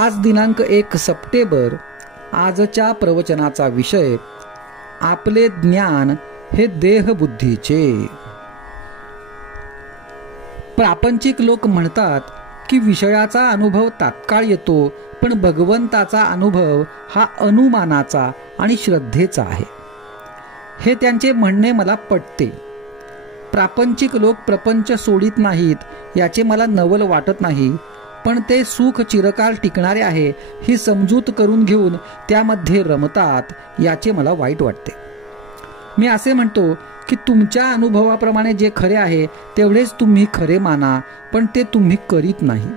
आज दिनांक 1 सप्टेंबर. आजच्या प्रवचनाचा विषय आपले ज्ञान हे देहबुद्धीचे. प्रापंचिक लोक म्हणतात की विषयाचा अनुभव तात्काळ येतो, पण भगवंताचा अनुभव हा अनुमानाचा आणि श्रद्धेचा आहे. हे त्यांचे म्हणणे मला पटते. प्रापंचिक लोक प्रपंच सोडित नाहीत याचे मला नवल वाटत नाही, पण ते सुख चिरकाल टिकणारे आहे ही समजूत करून घेऊन त्यामध्ये रमतात याचे मला वाईट वाटते. मी असे म्हणतो की तुमच्या अनुभवाप्रमाणे जे खरे आहे तेवढेच तुम्ही खरे माना, पण ते तुम्ही करीत नाही.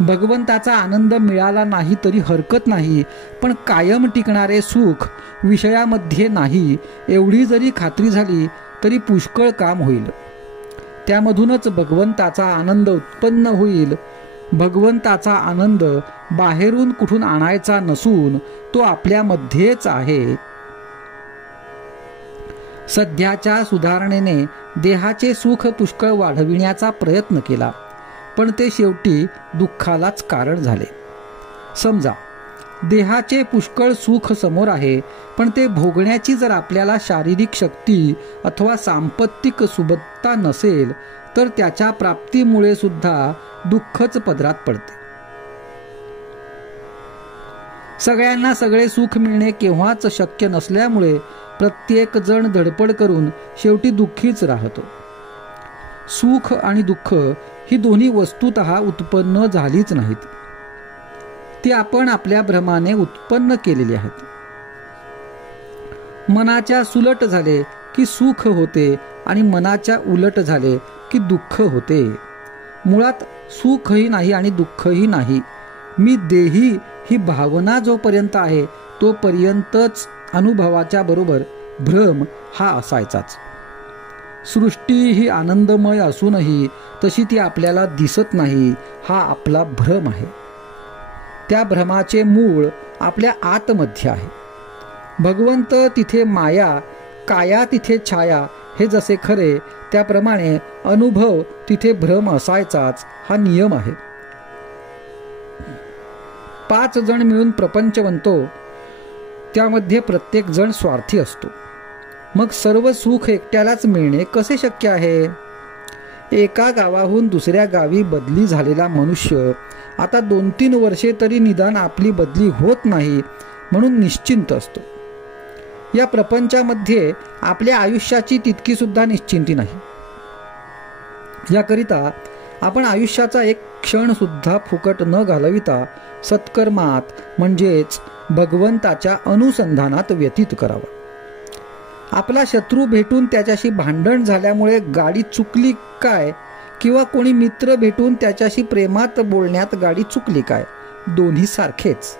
भगवंताचा आनंद मिळाला नाही तरी हरकत नाही, पण कायम टिकणारे सुख विषयामध्ये नाही एवढी जरी खात्री झाली तरी पुष्कळ काम होईल. त्यामधूनच भगवंताचा आनंद उत्पन्न होईल. भगवंताचा आनंद बाहेरून कुठून आणायचा नसून तो आपल्यामध्येच आहे. सध्याच्या सुधारणेने देहाचे सुख पुष्कळ वाढविण्याचा प्रयत्न केला, पण ते शेवटी दुःखालाच कारण झाले. समजा देहाचे पुष्कळ सुख समोर आहे, पण ते भोगण्याची जर आपल्याला शारीरिक शक्ती अथवा सांपत्तिक सुबत्ता नसेल तर त्याच्या प्राप्तीमुळे सुद्धा दुःखच पदरात पडते. सगळ्यांना सगळे सुख मिळणे केव्हाच शक्य नसल्यामुळे प्रत्येक जण धडपड करून शेवटी दुःखीच राहतो. सुख आणि दुःख ही दोन्ही वस्तुतः उत्पन्न झालीच नाहीत, ती आपण आपल्या भ्रमाने उत्पन्न केलेली आहेत. मनाच्या सुलट झाले की सुख होते आणि मनाच्या उलट झाले की दुःख होते. मुळात सुखही नाही आणि दुःखही नाही. मी देही ही भावना जोपर्यंत आहे तोपर्यंतच अनुभवाच्या बरोबर भ्रम हा असायचाच. सृष्टी ही आनंदमय असूनही तशी ती आपल्याला दिसत नाही हा आपला भ्रम आहे. त्या भ्रमाचे मूळ आपल्या आतमध्ये आहे. भगवंत तिथे माया, काया तिथे छाया हे जसे खरे त्याप्रमाणे अनुभव तिथे भ्रम असायचाच हा नियम आहे. 5 जण मिळून प्रपंच बनतो, त्यामध्ये प्रत्येक जण स्वार्थी असतो. मग सर्व सुख एकट्यालाच मिळणे कसे शक्य आहे? एका गावाहून दुसऱ्या गावी बदली झालेला मनुष्य आता 2-3 वर्षे तरी निदान आपली बदली होत नाही म्हणून निश्चिंत असतो. या प्रपंचामध्ये आपल्या आयुष्याची तितकी सुद्धा निश्चिंती नाही. याकरिता आपण आयुष्याचा एक क्षण सुद्धा फुकट न घालविता सत्कर्मात म्हणजेच भगवंताच्या अनुसंधानात व्यतीत करावा. आपला शत्रू भेटून त्याच्याशी भांडण झाल्यामुळे गाडी चुकली काय, किंवा कोणी मित्र भेटून त्याच्याशी प्रेमात बोलण्यात गाडी चुकली काय, दोन्ही सारखेच.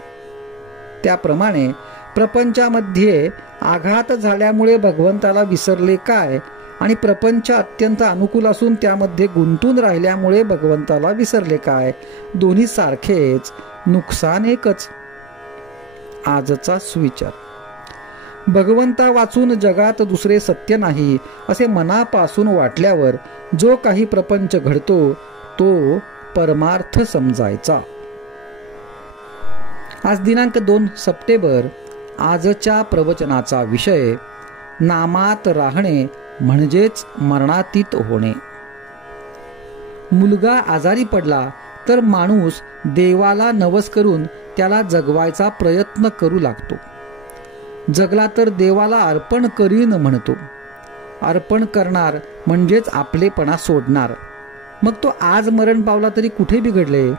त्याप्रमाणे प्रपंचामध्ये आघात झाल्यामुळे भगवंताला विसरले काय आणि प्रपंच अत्यंत अनुकूल असून त्यामध्ये गुंतून राहिल्यामुळे भगवंताला विसरले काय, दोन्ही सारखेच, नुकसान एकच. आजचा सुविचार. भगवंता वाचून जगात दुसरे सत्य नाही असे मनापासून वाटल्यावर जो काही प्रपंच घडतो तो परमार्थ समजायचा. आज दिनांक 2 सप्टेंबर. आजच्या प्रवचनाचा विषय नामात राहणे म्हणजेच मरणातीत होणे. मुलगा आजारी पडला तर माणूस देवाला नवस करून त्याला जगवायचा प्रयत्न करू लागतो. जगला तर देवाला अर्पण करीन म्हणतो. अर्पण करणार म्हणजेच आपलेपणा सोडणार. मग तो आज मरण पावला तरी कुठे बिघडले?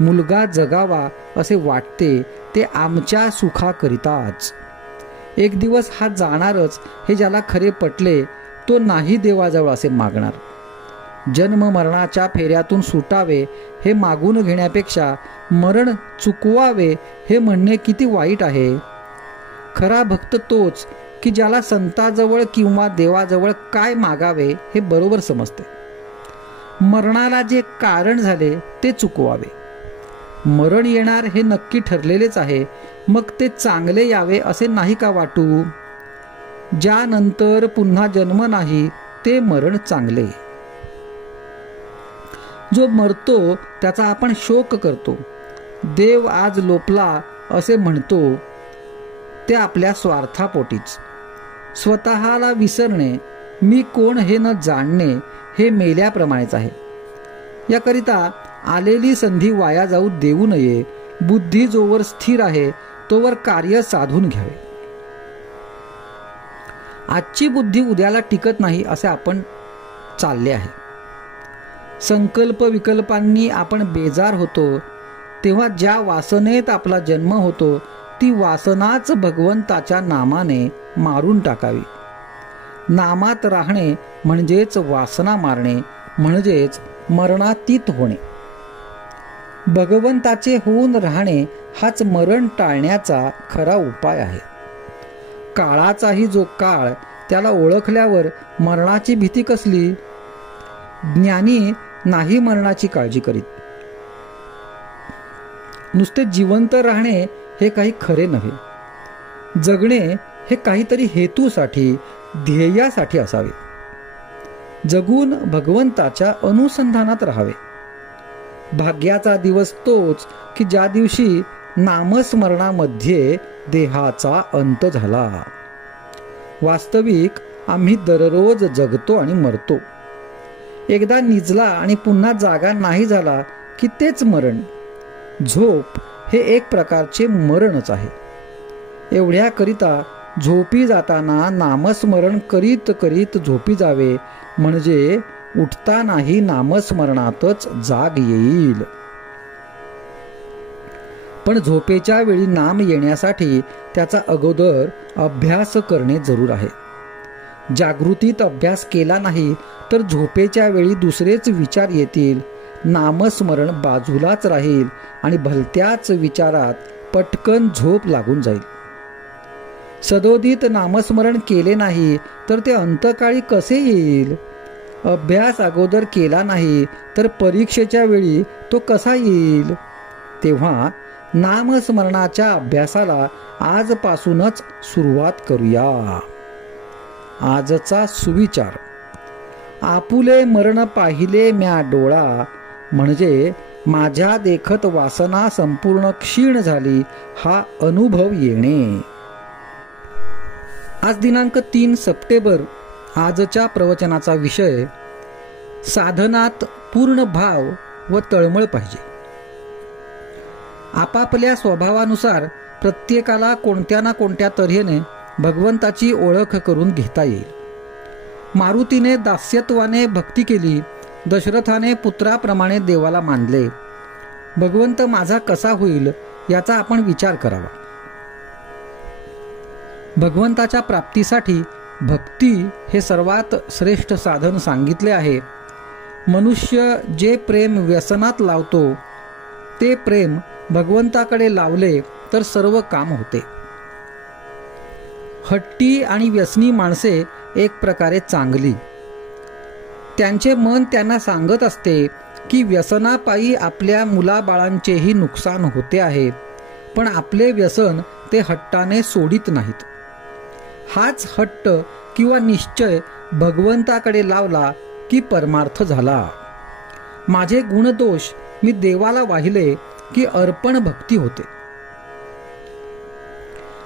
मुलगा जगावा असे वाटते ते आमच्या सुखाकरिताच. एक दिवस हा जाणारच हे ज्याला खरे पटले तो नाही देवाजवळ असे मागणार. जन्म मरणाच्या फेऱ्यातून सुटावे हे मागून घेण्यापेक्षा मरण चुकवावे हे म्हणणे किती वाईट आहे. खरा भक्त तोच की ज्याला संताजवळ किंवा देवाजवळ काय मागावे हे बरोबर समजते. मरणाला जे कारण झाले ते चुकवावे. मरण येणार हे नक्की ठरलेलेच आहे, मग ते चांगले यावे असे नाही का वाटू? ज्यानंतर पुन्हा जन्म नाही ते मरण चांगले. जो मरतो त्याचा आपण शोक करतो, देव आज लोपला असे म्हणतो ते आपल्या स्वार्थापोटीच. स्वतःला विसरणे, मी कोण हे न जाणणे, हे मेल्याप्रमाणेच आहे. याकरिता आलेली संधी वाया जाऊ देऊ नये. बुद्धी जोवर स्थिर आहे तोवर कार्य साधून घ्यावे. आजची बुद्धी उद्याला टिकत नाही असे आपण चालले आहे. संकल्प विकल्पांनी आपण बेजार होतो तेव्हा ज्या वासनेत आपला जन्म होतो ती वासनाच भगवंताच्या नामाने मारून टाकावी. नामात राहणे म्हणजेच वासना मारणे, म्हणजेच मरणातीत होणे. भगवंताचे होऊन राहणे हाच मरण टाळण्याचा खरा उपाय आहे. काळाचाही जो काळ, त्याला ओळखल्यावर मरणाची भीती कसली? ज्ञानी नाही मरणाची काळजी करीत. नुसते जिवंत राहणे हे काही खरे नव्हे. जगणे हे काहीतरी हेतूसाठी, ध्येयासाठी असावे. जगून भगवंताच्या अनुसंधानात राहावे. भाग्याचा दिवस तोच की ज्या दिवशी नामस्मरणामध्ये देहाचा अंत झाला. वास्तविक आम्ही दररोज जगतो आणि मरतो. एकदा निजला आणि पुन्हा जागा नाही झाला की तेच मरण. झोप हे एक प्रकारचे मरणच आहे. एवढ्याकरिता झोपी जाताना नामस्मरण करीत करीत झोपी जावे, म्हणजे उठतानाही नामस्मरणातच जाग येईल. पण झोपेच्या वेळी नाम येण्यासाठी त्याचा अगोदर अभ्यास करणे जरूर आहे. जागृतीत अभ्यास केला नाही तर झोपेच्या वेळी दुसरेच विचार येतील, नामस्मरण बाजूलाच राहील आणि भलत्याच विचारात पटकन झोप लागून जाईल. सदोदित नामस्मरण केले नाही तर ते अंतकाळी कसे येईल? अभ्यास अगोदर केला नाही तर परीक्षेच्या वेळी तो कसा येईल? तेव्हा नामस्मरणाच्या अभ्यासाला आजपासूनच सुरुवात करूया. आजचा सुविचार: आपुले मरण पाहिले म्या डोळा, म्हणजे माझ्या देखत वासना संपूर्ण क्षीण झाली, हा अनुभव येणे. आज दिनांक 3 सप्टेंबर. आजच्या प्रवचनाचा विषय: साधनात पूर्ण भाव व तळमळ पाहिजे. आपापल्या स्वभावानुसार प्रत्येकाला कोणत्या ना कोणत्या तऱ्हेने भगवंताची ओळख करून घेता येईल. मारुतीने दास्यत्वाने भक्ती केली, दशरथाने पुत्राप्रमाणे देवाला मानले. भगवंत माझा कसा होईल याचा आपण विचार करावा. भगवंताच्या प्राप्तीसाठी भक्ती हे सर्वात श्रेष्ठ साधन सांगितले आहे. मनुष्य जे प्रेम व्यसनात लावतो ते प्रेम भगवंताकडे लावले तर सर्व काम होते. हट्टी आणि व्यसनी माणसे एक प्रकारे चांगली. त्यांचे मन त्यांना सांगत असते की व्यसनापायी आपल्या मुलाबाळांचेही नुकसान होते आहे, पण आपले व्यसन ते हट्टाने सोडित नाहीत. हाच हट्ट किंवा निश्चय भगवंताकडे लावला की परमार्थ झाला. माझे गुणदोष मी देवाला वाहिले की अर्पण भक्ती होते.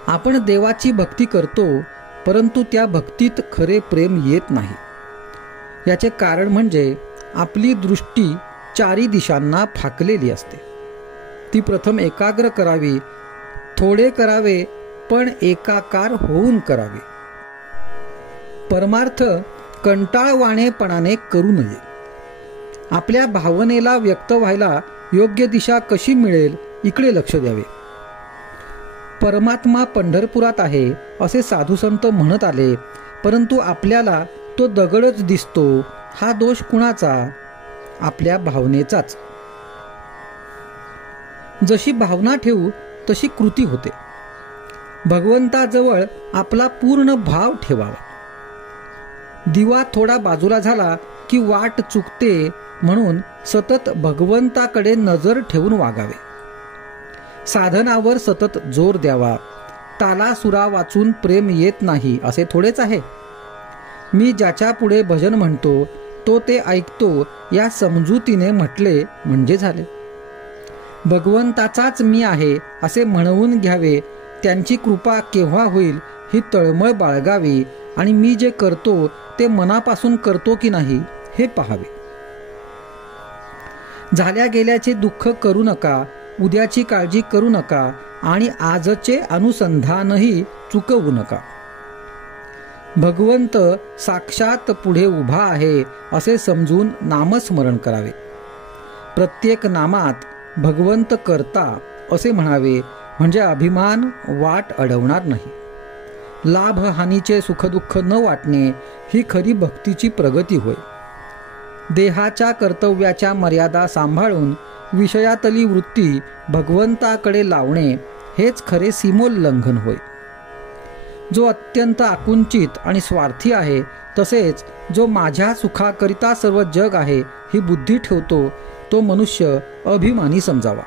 आपण देवाची भक्ती करतो, परंतु त्या भक्तीत खरे प्रेम येत नाही. याचे कारण म्हणजे आपली दृष्टी चारी दिशांना फाकलेली असते. ती प्रथम एकाग्र करावी, थोडे करावे, पण एकाकार होऊन करावे. परमार्थ कंटाळवाणेपणाने करू नये. आपल्या भावनेला व्यक्त व्हायला योग्य दिशा कशी मिळेल इकडे लक्ष द्यावे. परमात्मा पंढरपुरात आहे असे साधुसंत म्हणत आले, परंतु आपल्याला तो दगडच दिसतो. हा दोष कुणाचा? आपल्या भावनेचाच. जशी भावना ठेवू तशी कृती होते. भगवंताजवळ आपला पूर्ण भाव ठेवावा. दिवा थोडा बाजूला झाला की वाट चुकते, म्हणून सतत भगवंताकडे नजर ठेवून वागावे. साधनावर सतत जोर द्यावा. तालासुरा वाचून प्रेम येत नाही असे थोडेच आहे. मी ज्याच्या पुढे भजन म्हणतो तो ते ऐकतो या समजुतीने म्हटले म्हणजे झाले. भगवंताचाच मी आहे असे म्हणवून घ्यावे, त्यांची कृपा केव्हा होईल ही तळमळ बाळगावी आणि मी जे करतो ते मनापासून करतो की नाही हे पाहावे. झाल्या गेल्याचे दुःख करू नका, उद्याची काळजी करू नका आणि आजचे अनुसंधानही चुकवू नका. भगवंत साक्षात पुढे उभा आहे असे समजून नामस्मरण करावे. प्रत्येक नामात भगवंत करता असे म्हणावे, म्हणजे अभिमान वाट अडवणार नाही. लाभ हानीचे सुखदुःख न वाटणे ही खरी भक्तीची प्रगती होय. देहाच्या कर्तव्याच्या मर्यादा सांभाळून विषयातली वृत्ती भगवंताकडे लावणे हेच खरे सीमोल्लंघन होय. जो अत्यंत आकुंचित आणि स्वार्थी आहे, तसेच जो माझ्या सुखाकरिता सर्व जग आहे ही बुद्धी ठेवतो, तो मनुष्य अभिमानी समजावा.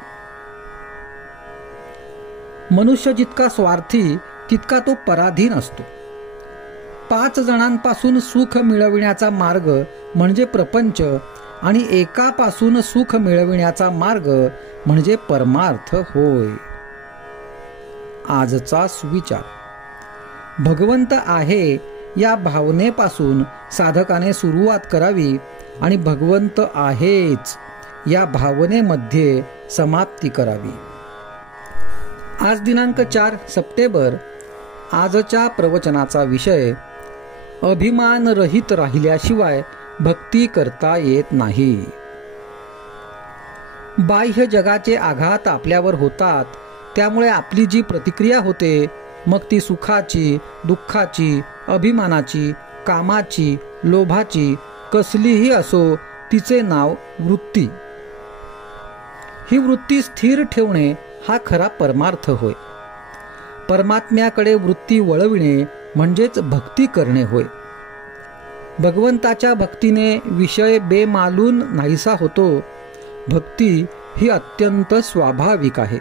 मनुष्य जितका स्वार्थी तितका तो पराधीन असतो. 5 जणांपासून सुख मिळविण्याचा मार्ग म्हणजे प्रपंच आणि एकापासून सुख मिळविण्याचा मार्ग म्हणजे परमार्थ होय. आजचा सुविचार. भगवंत आहे या भावनेपासून साधकाने सुरुवात करावी आणि भगवंत आहेच या भावनेमध्ये समाप्ती करावी. आज दिनांक 4 सप्टेंबर. आजच्या प्रवचनाचा विषय अभिमान रहित राहिल्याशिवाय भक्ती करता येत नाही. बाह्य जगाचे आघात आपल्यावर होतात, त्यामुळे आपली जी प्रतिक्रिया होते, मग ती सुखाची, दुःखाची, अभिमानाची, कामाची, लोभाची कसलीही असो, तिचे नाव वृत्ती. ही वृत्ती स्थिर ठेवणे हा खरा परमार्थ होय. परमात्म्याकडे वृत्ती वळविणे म्हणजेच भक्ती करणे होय. भगवंताच्या भक्तीने विषय बेमालून नाहीसा होतो. भक्ती ही अत्यंत स्वाभाविक आहे.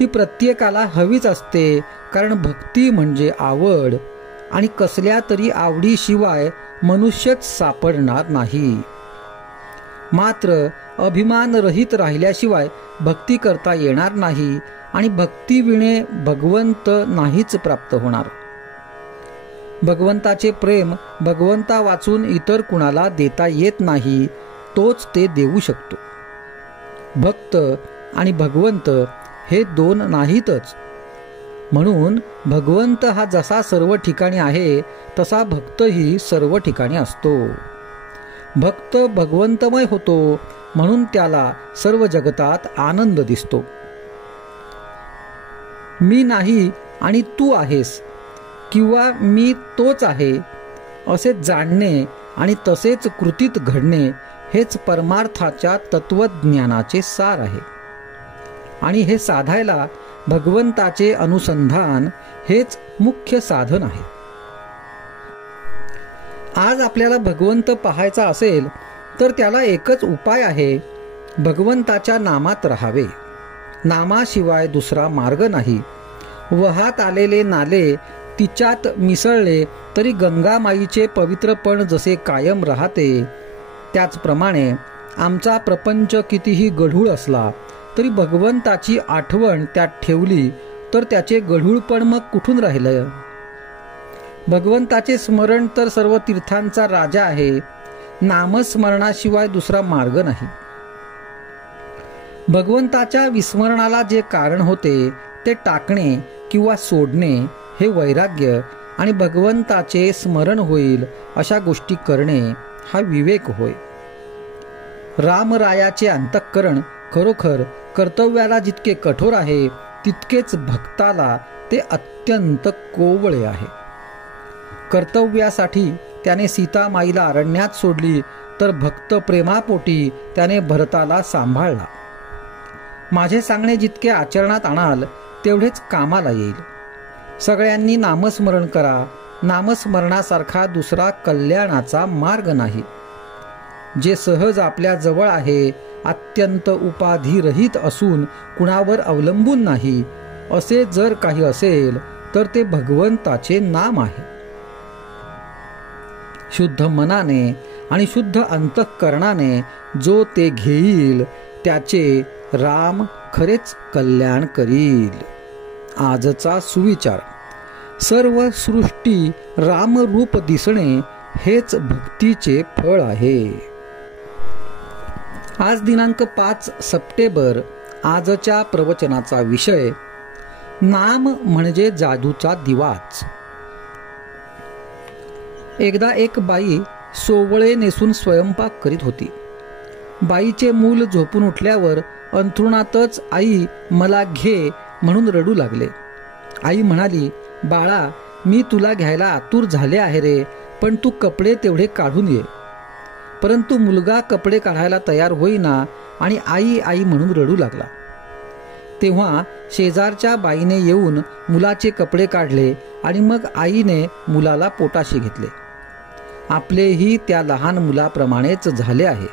ती प्रत्येकाला हवीच असते, कारण भक्ती म्हणजे आवड आणि कसल्या तरी आवडीशिवाय मनुष्यच सापडणार नाही. मात्र अभिमान रहित राहिल्याशिवाय भक्ती करता येणार नाही आणि भक्तीविणे भगवंत नाहीच प्राप्त होणार. भगवंताचे प्रेम भगवंता वाचून इतर कुणाला देता येत नाही, तोच ते देऊ शकतो. भक्त आणि भगवंत हे दोन नाहीतच. म्हणून भगवंत हा जसा सर्व ठिकाणी आहे, तसा भक्तही सर्व ठिकाणी असतो. भक्त भगवंतमय होतो, म्हणून त्याला सर्व जगतात आनंद दिसतो. मी नाही आणि तू आहेस, किंवा मी तोच आहे असे जाणणे आणि तसेच कृतीत घडणे हेच परमार्थाच्या तत्वज्ञानाचे सार आहे. आणि हे साधायला भगवंताचे अनुसंधान हेच मुख्य साधन आहे. आज आपल्याला भगवंत पाहायचा असेल तर त्याला एकच उपाय आहे, भगवंताच्या नामात राहावे. नामाशिवाय दुसरा मार्ग नाही. वहात आलेले नाले तिच्यात मिसळले तरी गंगामाईचे पवित्रपण जसे कायम राहते, त्याचप्रमाणे आमचा प्रपंच कितीही गढूळ असला तरी भगवंताची आठवण त्यात ठेवली तर त्याचे गढूळपण मग कुठून राहिलं. भगवंताचे स्मरण तर सर्व तीर्थांचा राजा आहे. नामस्मरणाशिवाय दुसरा मार्ग नाही. भगवंताच्या विस्मरणाला जे कारण होते ते टाकणे किंवा सोडणे हे वैराग्य आणि भगवंताचे स्मरण होईल अशा गोष्टी करणे हा विवेक होय. रामरायाचे अंतःकरण खरोखर कर्तव्याला जितके कठोर आहे, तितकेच भक्ताला ते अत्यंत कोवळे आहे. कर्तव्यासाठी त्याने सीतामाईला अरण्यात सोडली, तर भक्त प्रेमापोटी त्याने भरताला सांभाळला. माझे सांगणे जितके आचरणात आणाल तेवढेच कामाला येईल. सगळ्यांनी नामस्मरण करा. नामस्मरणासारखा दुसरा कल्याणाचा मार्ग नाही. जे सहज आपल्या जवळ आहे, अत्यंत उपाधिरहित असून कुणावर अवलंबून नाही, असे जर काही असेल तर ते भगवंताचे नाम आहे. शुद्ध मनाने आणि शुद्ध अंतःकरणाने जो ते घेईल, त्याचे राम खरेच कल्याण करील. आजचा सुविचार. सर्व सृष्टी रामरूप दिसणे हेच भक्तीचे फळ आहे. आज दिनांक 5 सप्टेंबर. आजच्या प्रवचनाचा विषय नाम म्हणजे जादूचा दिवाच. एकदा एक बाई सोवळे नेसून स्वयंपाक करीत होती. बाईचे मूल झोपून उठल्यावर अंथरुणातच आई मला घे म्हणून रडू लागले. आई म्हणाली, बाळा, मी तुला घ्यायला आतुर झाले आहे रे, पण तू कपडे तेवढे काढून ये. परंतु मुलगा कपडे काढायला तयार होईना आणि आई आई म्हणून रडू लागला. तेव्हा शेजारच्या बाईने येऊन मुलाचे कपडे काढले आणि मग आईने मुलाला पोटाशी घेतले. आपलेही त्या लहान मुलाप्रमाणेच झाले आहे.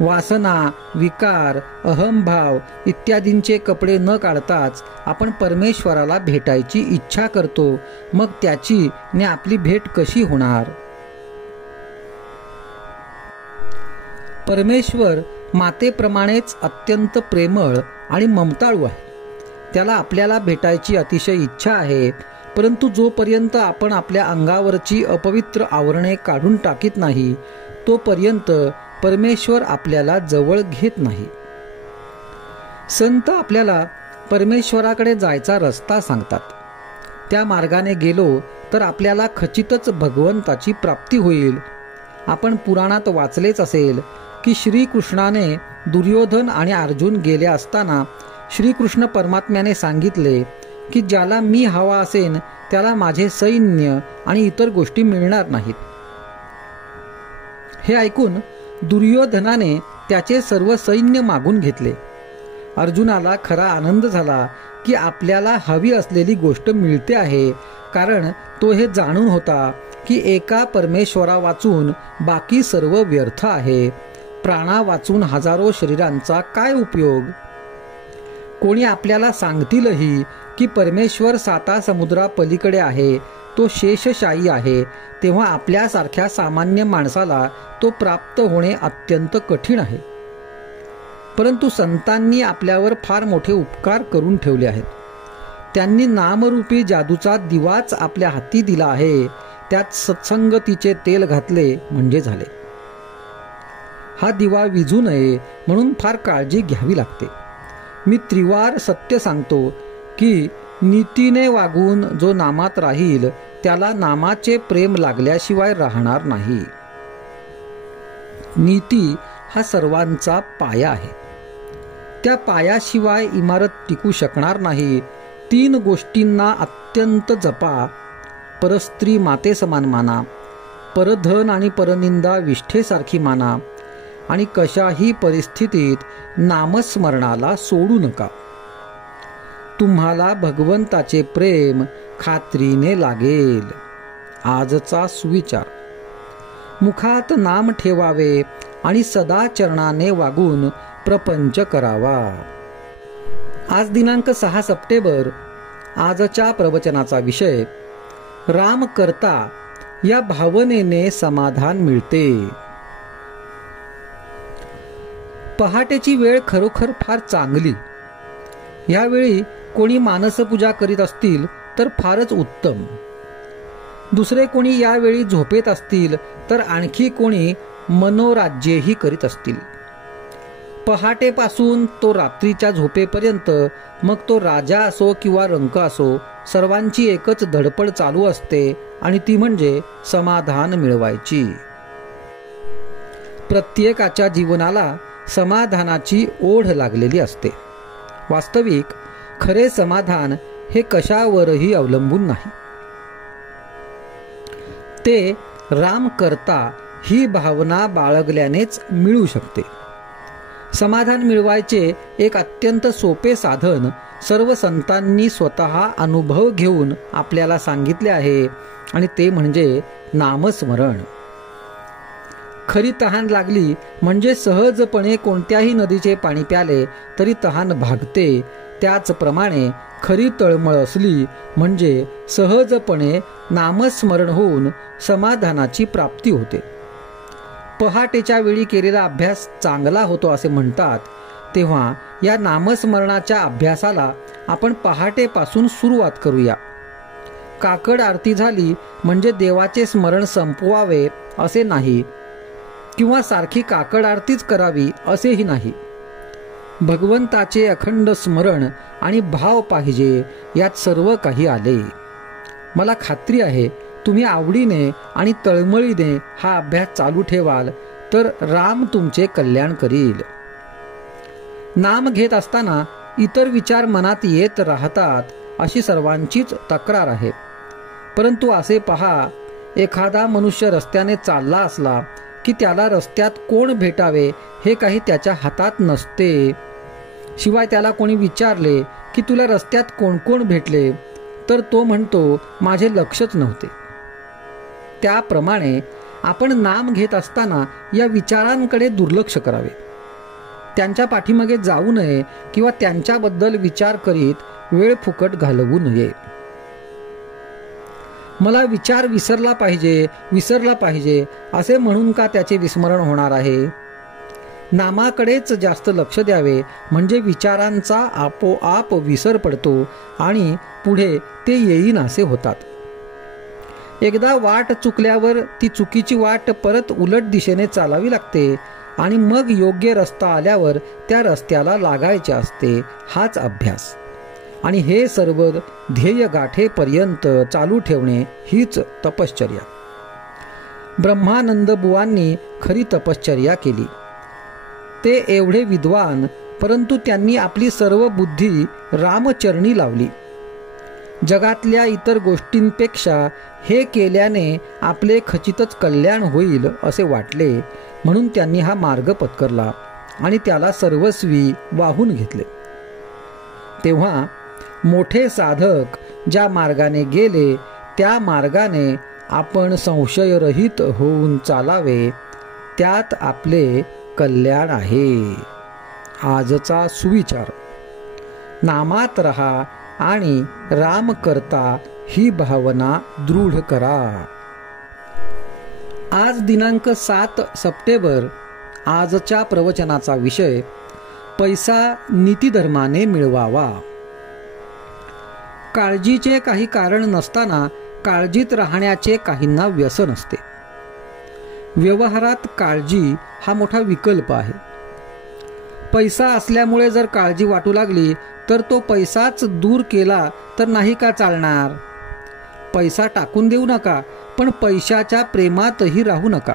वासना, विकार, अहंभाव इत्यादींचे कपडे न काढताच आपण परमेश्वराला भेटायची इच्छा करतो. मग त्याची ने आपली भेट कशी होणार? परमेश्वर मातेप्रमाणेच अत्यंत प्रेमळ आणि ममताळू आहे. त्याला आपल्याला भेटायची अतिशय इच्छा आहे. परंतु जोपर्यंत आपण आपल्या अंगावरची अपवित्र आवरणे काढून टाकीत नाही, तोपर्यंत परमेश्वर आपल्याला जवळ घेत नाही. संत आपल्याला परमेश्वराकडे जायचा रस्ता सांगतात. त्या मार्गाने गेलो तर आपल्याला खचितच भगवंताची प्राप्ती होईल. आपण पुराणात वाचलेच असेल की श्रीकृष्णाने दुर्योधन आणि अर्जुन गेले असताना श्रीकृष्ण परमात्म्याने सांगितले की ज्याला मी हवा असेन त्याला माझे सैन्य आणि इतर गोष्टी मिळणार नाहीत. हे ऐकून दुर्योधनाने त्याचे सर्व सैन्य मागून घेतले. अर्जुनाला खरा आनंद झाला की आपल्याला हवी असलेली गोष्ट मिळते आहे, कारण तो हे जाणून होता की एका परमेश्वरा वाचून बाकी सर्व व्यर्थ आहे. प्राणा वाचून हजारो शरीरांचा काय उपयोग? कोणी आपल्याला सांगतीलही की परमेश्वर 7 समुद्रा पलीकडे आहे, तो शेषशायी आहे, तेव्हा आपल्यासारख्या सामान्य माणसाला तो प्राप्त होणे अत्यंत कठीण आहे. परंतु संतांनी आपल्यावर फार मोठे उपकार करून ठेवले आहेत. त्यांनी नामरूपी जादूचा दिवाच आपल्या हाती दिला आहे. त्यात सत्संगतीचे तेल घातले म्हणजे झाले. हा दिवा विझू नये म्हणून फार काळजी घ्यावी लागते. मी त्रिवार सत्य सांगतो की नीतीने वागून जो नामात राहील त्याला नामाचे प्रेम लागल्याशिवाय राहणार नाही. नीती हा सर्वांचा पाया आहे. त्या पायाशिवाय इमारत टिकू शकणार नाही. 3 गोष्टींना अत्यंत जपा. परस्त्री माते समान माना, परधन आणि परनिंदा विष्ठेसारखी माना आणि कशाही परिस्थितीत नामस्मरणाला सोडू नका. तुम्हाला भगवंताचे प्रेम खात्रीने लागेल. आजचा सुविचार. मुखात नाम ठेवावे आणि सदा चरणाने वागून प्रपंच करावा. आज दिनांक 6 सप्टेंबर. आजच्या प्रवचनाचा विषय राम करता या भावनेने समाधान मिळते. पहाटेची वेळ खरोखर फार चांगली. यावेळी कोणी मानसपूजा करीत असतील तर फारच उत्तम. दुसरे कोणी यावेळी झोपेत असतील तर आणखी कोणी मनोराज्येही करीत असतील. पहाटेपासून तो रात्रीच्या झोपेपर्यंत, मग तो राजा असो किंवा रंक असो, सर्वांची एकच धडपड चालू असते आणि ती म्हणजे समाधान मिळवायची. प्रत्येकाच्या जीवनाला समाधानाची ओढ लागलेली असते. वास्तविक खरे समाधान हे कशावरही अवलंबून नाही. ते राम करता ही भावना बाळगल्यानेच मिळू शकते. समाधान मिळवायचे एक अत्यंत सोपे साधन सर्व संतांनी स्वतः अनुभव घेऊन आपल्याला सांगितले आहे आणि ते म्हणजे नामस्मरण. खरी तहान लागली म्हणजे सहजपणे कोणत्याही नदीचे पाणी प्याले तरी तहान भागते. त्याचप्रमाणे खरी तळमळ असली म्हणजे सहजपणे नामस्मरण होऊन समाधानाची प्राप्ती होते. पहाटेच्या वेळी केलेला अभ्यास चांगला होतो असे म्हणतात, तेव्हा या नामस्मरणाच्या अभ्यासाला आपण पहाटेपासून सुरुवात करूया. काकड आरती झाली म्हणजे देवाचे स्मरण संपवावे असे नाही, किंवा सारखी काकड आरतीच करावी असेही नाही. भगवंताचे अखंड स्मरण आणि भाव पाहिजे, यात सर्व काही आले. मला खात्री आहे तुम्ही आवडीने आणि तळमळीने हा अभ्यास चालू ठेवाल तर राम तुमचे कल्याण करील. नाम घेत असताना इतर विचार मनात येत राहतात अशी सर्वांचीच तक्रार आहे. परंतु असे पहा, एखादा मनुष्य रस्त्याने चालला असला की त्याला रस्त्यात कोण भेटावे हे काही त्याच्या हातात नसते. शिवाय त्याला कोणी विचारले की तुला रस्त्यात कोण कोण भेटले, तर तो म्हणतो माझे लक्षच नव्हते. त्याप्रमाणे आपण नाम घेत असताना या विचारांकडे दुर्लक्ष करावे. त्यांच्या पाठीमागे जाऊ नये किंवा त्यांच्याबद्दल विचार करीत वेळ फुकट घालवू नये. मला विचार विसरला पाहिजे असे म्हणून का त्याचे विस्मरण होणार आहे? नामाकडेच जास्त लक्ष द्यावे, म्हणजे विचारांचा आपोआप विसर पडतो आणि पुढे ते येईनासे होतात. एकदा वाट चुकल्यावर ती चुकीची वाट परत उलट दिशेने चालावी लागते आणि मग योग्य रस्ता आल्यावर त्या रस्त्याला लागायचे असते. हाच अभ्यास. आणि हे सर्व ध्येय गाठेपर्यंत चालू ठेवणे हीच तपश्चर्या. ब्रह्मानंद बुवांनी खरी तपश्चर्या केली. ते एवढे विद्वान, परंतु त्यांनी आपली सर्व बुद्धी रामचरणी लावली. जगातल्या इतर गोष्टींपेक्षा हे केल्याने आपले खचितच कल्याण होईल असे वाटले, म्हणून त्यांनी हा मार्ग पत्करला आणि त्याला सर्वस्वी वाहून घेतले. तेव्हा मोठे साधक ज्या मार्गाने गेले त्या मार्गाने आपण संशयरहित होऊन चालावे, त्यात आपले कल्याण आहे. आजचा सुविचार: नामात रहा आणि राम करता ही भावना दृढ करा. आज दिनांक 7 सप्टेंबर. आजच्या प्रवचनाचा विषय: पैसा नीतिधर्माने मिळवावा. काळजीचे काही कारण नसताना काळजीत राहण्याचे काहींना व्यसन असते. व्यवहारात काळजी हा मोठा विकल्प आहे. पैसा असल्यामुळे जर काळजी वाटू लागली तर तो पैसाच दूर केला तर नाही का चालणार? पैसा टाकून देऊ नका, पण पैशाच्या प्रेमातही राहू नका.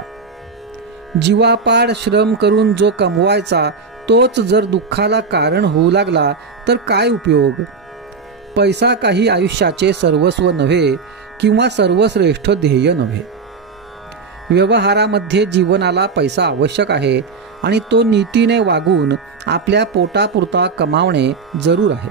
जीवापाड श्रम करून जो कमवायचा तोच जर दुःखाला कारण होऊ लागला तर काय उपयोग? पैसा काही आयुष्याचे सर्वस्व नव्हे किंवा सर्वश्रेष्ठ ध्येय नव्हे. व्यवहारामध्ये जीवनाला पैसा आवश्यक आहे आणि तो नीतीने वागून आपल्या पोटापुरता कमावणे जरूर आहे.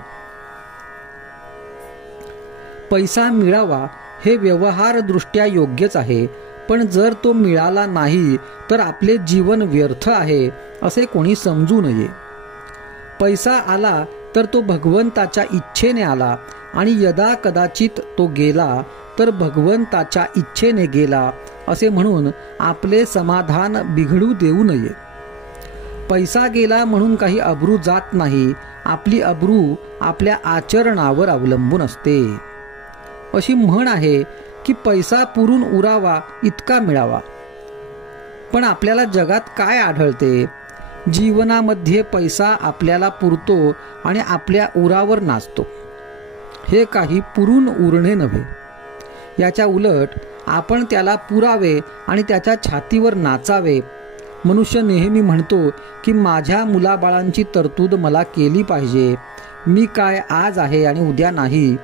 पैसा मिळावा हे व्यवहारदृष्ट्या योग्यच आहे, पण जर तो मिळाला नाही तर आपले जीवन व्यर्थ आहे असे कोणी समजू नये. पैसा आला तर तो भगवंताच्या इच्छेने आला आणि यदा कदाचित तो गेला तर भगवंताच्या इच्छेने गेला असे म्हणून आपले समाधान बिघडू देऊ नये. पैसा गेला म्हणून काही अब्रू जात नाही. आपली अब्रू आपल्या आचरणावर अवलंबून असते. अशी म्हण आहे की पैसा पुरून उरावा इतका मिळावा. पण आपल्याला जगात काय आढळते? जीवनामध्ये पैसा आपल्याला पुरतो आणि आपल्या उरावर नाचतो. हे काही पुरून उरणे नव्हे. याच्या उलट आपण त्याला पुरावे आणि त्याच्या छातीवर नाचावे. मनुष्य नेहमी म्हणतो की माझ्या मुलाबाळांची तरतूद मला केली पाहिजे. मी काय आज आहे आणि उद्या नाही.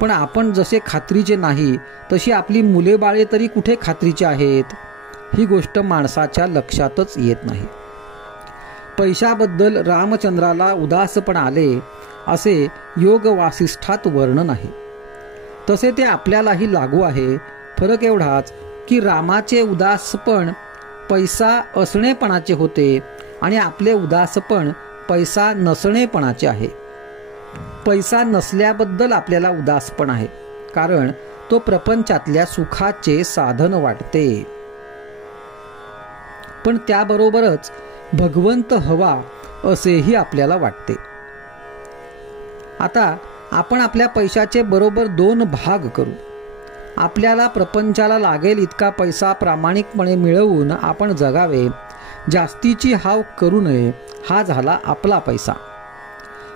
पण आपण जसे खात्रीचे नाही तशी आपली मुले बाळे तरी कुठे खात्रीचे आहेत? ही गोष्ट माणसाच्या लक्षातच येत नाही. पैशाबद्दल रामचंद्राला उदासपण आले असे योग वासिष्ठात वर्णन आहे. तसे ते आपल्यालाही लागू आहे. फरक एवढाच की रामाचे उदासपण पैसा असणेपणाचे होते आणि आपले उदासपण पैसा नसणेपणाचे आहे. पैसा नसल्याबद्दल आपल्याला उदासपण आहे, कारण तो प्रपंचातल्या सुखाचे साधन वाटते. पण त्याबरोबरच भगवंत हवा असेही आपल्याला वाटते. आता आपण आपल्या पैशाचे बरोबर 2 भाग करू. आपल्याला प्रपंचाला लागेल इतका पैसा प्रामाणिकपणे मिळवून आपण जगावे, जास्तीची हाव करू नये. हा झाला आपला पैसा.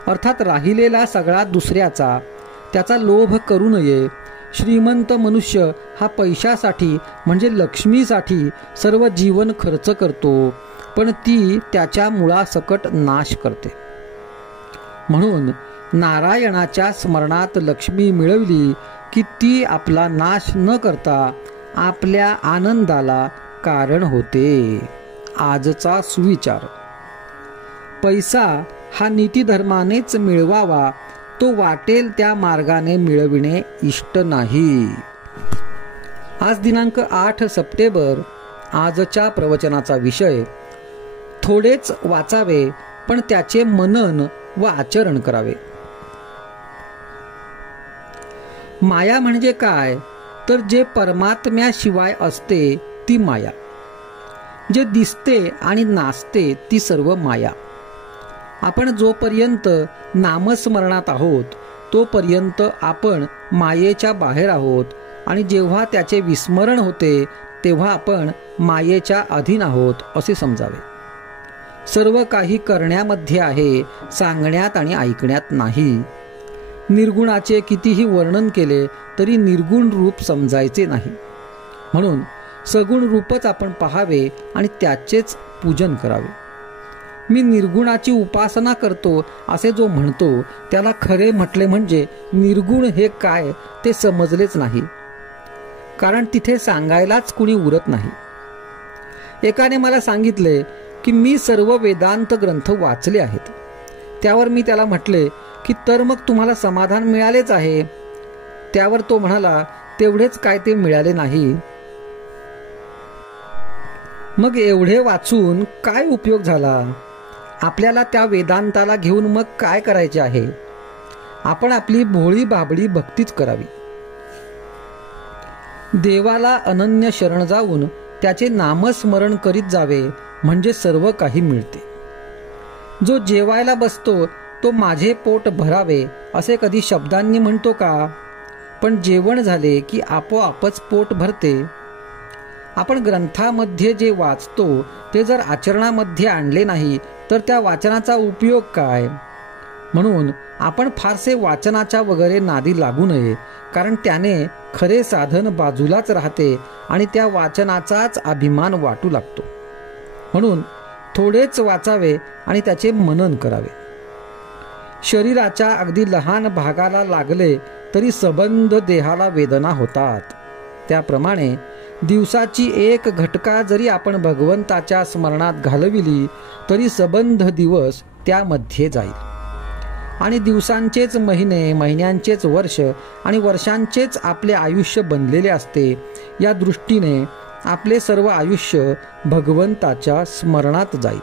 अर्थात राहिलेला सगळा दुसऱ्याचा, त्याचा लोभ करू नये. श्रीमंत मनुष्य हा पैशासाठी म्हणजे लक्ष्मीसाठी सर्व जीवन खर्च करतो, पण ती त्याच्या मुळासकट नाश करते. म्हणून नारायणाच्या स्मरणात लक्ष्मी मिळवली की ती आपला नाश न करता आपल्या आनंदाला कारण होते. आजचा सुविचार: पैसा हा नीतिधर्मानेच मिळवावा, तो वाटेल त्या मार्गाने मिळविणे इष्ट नाही. आज दिनांक 8 सप्टेंबर. आजच्या प्रवचनाचा विषय: थोडेच वाचावे पण त्याचे मनन व आचरण करावे. माया म्हणजे काय, तर जे परमात्म्याशिवाय असते ती माया. जे दिसते आणि नाचते ती सर्व माया. आपण जोपर्यंत नामस्मरणात आहोत तोपर्यंत आपण मायेच्या बाहेर आहोत, आणि जेव्हा त्याचे विस्मरण होते तेव्हा आपण मायेच्या अधीन आहोत असे समजावे. सर्व काही करण्यामध्ये आहे, सांगण्यात आणि ऐकण्यात नाही. निर्गुणाचे कितीही वर्णन केले तरी निर्गुण रूप समजायचे नाही. म्हणून सगुण रूपच आपण पाहावे आणि त्याचेच पूजन करावे. मी निर्गुणाची उपासना करतो असे जो म्हणतो त्याला खरे म्हटले म्हणजे निर्गुण हे काय ते समजलेच नाही, कारण तिथे सांगायलाच कुणी उरत नाही. एकाने मला सांगितले की मी सर्व वेदांत ग्रंथ वाचले आहेत. त्यावर मी त्याला म्हटले की तर मग तुम्हाला समाधान मिळालेच आहे. त्यावर तो म्हणाला, तेवढेच काय ते मिळाले नाही. मग एवढे वाचून काय उपयोग झाला? आपल्याला त्या वेदांताला घेऊन मग काय करायचे आहे? आपण आपली भोळी बाबडी भक्तीच करावी. देवाला अनन्य शरण जाऊन त्याचे नामस्मरण करीत जावे म्हणजे सर्व काही मिळते. जो जेवायला बसतो तो माझे पोट भरावे असे कधी शब्दांनी म्हणतो का? पण जेवण झाले की आपोआपच पोट भरते. आपण ग्रंथामध्ये जे वाचतो ते जर आचरणामध्ये आणले नाही तर त्या वाचनाचा उपयोग काय? म्हणून आपण फारसे वाचनाच्या वगैरे नादी लागू नये, कारण त्याने खरे साधन बाजूलाच राहते आणि त्या वाचनाचाच अभिमान वाटू लागतो. म्हणून थोडेच वाचावे आणि त्याचे मनन करावे. शरीराच्या अगदी लहान भागाला लागले तरी सबंध देहाला वेदना होतात. त्याप्रमाणे दिवसाची एक घटका जरी आपण भगवंताच्या स्मरणात घालविली तरी सबंध दिवस त्यामध्ये जाईल. आणि दिवसांचेच महिने, महिन्यांचेच वर्ष आणि वर्षांचेच आपले आयुष्य बनलेले असते. या दृष्टीने आपले सर्व आयुष्य भगवंताच्या स्मरणात जाईल.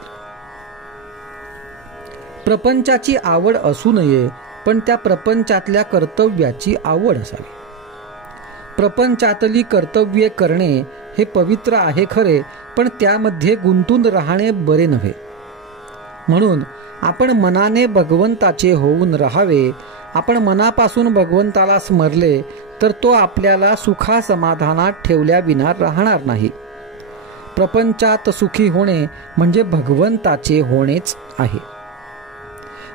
प्रपंचाची आवड असू नये, पण त्या प्रपंचातल्या कर्तव्याची आवड असावी. प्रपंचातली कर्तव्ये करणे हे पवित्र आहे खरे, पण त्यामध्ये गुंतून राहणे बरे नव्हे. म्हणून आपण मनाने भगवंताचे होऊन राहावे. आपण मनापासून भगवंताला स्मरले तर तो आपल्याला सुखा समाधानात ठेवल्याविना राहणार नाही. प्रपंचात सुखी होणे म्हणजे भगवंताचे होणेच आहे.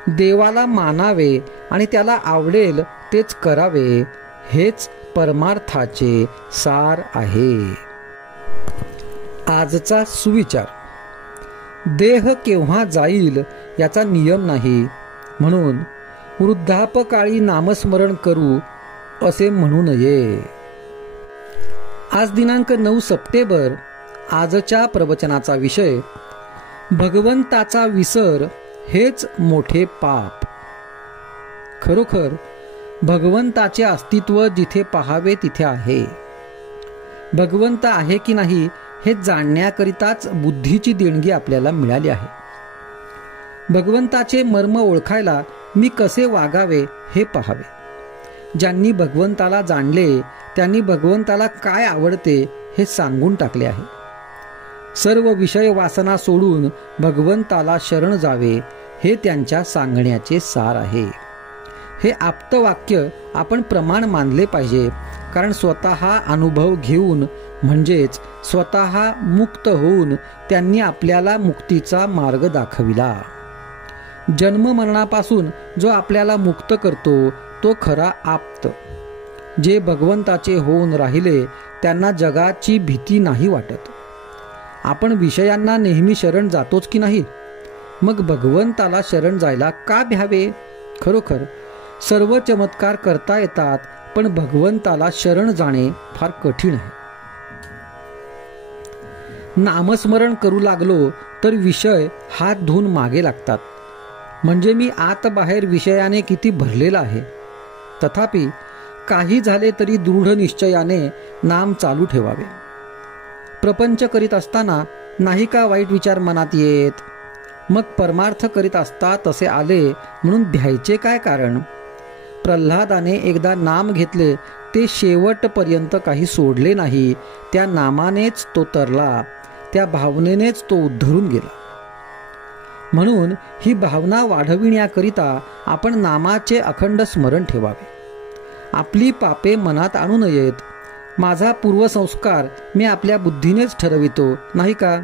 देवाला मानावे आणि त्याला आवडेल तेच करावे, हेच परमार्थाचे सार आहे. आजचा सुविचार: देह केव्हा जाईल याचा नियम नाही, म्हणून वृद्धापकाळी नामस्मरण करू असे म्हणू नये. आज दिनांक 9 सप्टेंबर. आजच्या प्रवचनाचा विषय: भगवंताचा विसर हेच मोठे पाप. खरोखर भगवंताचे अस्तित्व जिथे पाहावे तिथे आहे. भगवंत आहे की नाही हे जाणण्याकरिताच बुद्धीची देणगी आपल्याला मिळाली आहे. भगवंताचे मर्म ओळखायला मी कसे वागावे हे पाहावे. ज्यांनी भगवंताला जाणले त्यांनी भगवंताला काय आवडते हे सांगून टाकले आहे. सर्व विषय वासना सोडून भगवंताला शरण जावे हे त्यांच्या सांगण्याचे सार आहे. हे आप्तवाक्य आपण प्रमाण मानले पाहिजे, कारण स्वतः अनुभव घेऊन म्हणजेच स्वतः मुक्त होऊन त्यांनी आपल्याला मुक्तीचा मार्ग दाखविला. जन्म मरणापासून जो आपल्याला मुक्त करतो तो खरा आप्त. जे भगवंताचे होऊन राहिले त्यांना जगाची भीती नाही वाटत. आपण विषयांना नेहमी शरण जातोच की नाही, मग भगवंताला शरण जायला का भ्यावे? खरोखर सर्व चमत्कार करता येतात, पण भगवंताला शरण जाणे फार कठीण आहे. नामस्मरण करू लागलो तर विषय हात धुवून मागे लागतात. म्हणजे मी आत बाहेर विषयाने किती भरलेला आहे. तथापि काही झाले तरी दृढ निश्चयाने नाम चालू ठेवावे. प्रपंच करीत असताना नाही का वाईट विचार मनात येत? मग परमार्थ करीत असता तसे आले म्हणून भ्यायचे काय कारण? प्रल्हादाने एकदा नाम घेतले ते शेवटपर्यंत काही सोडले नाही. त्या नामानेच तो तरला, त्या भावनेनेच तो उद्धरून गेला. म्हणून ही भावना वाढविण्याकरिता आपण नामाचे अखंड स्मरण ठेवावे. आपली पापे मनात आणू नयेत. माझा पूर्वसंस्कार मी आपल्या बुद्धीनेच ठरवितो नाही का?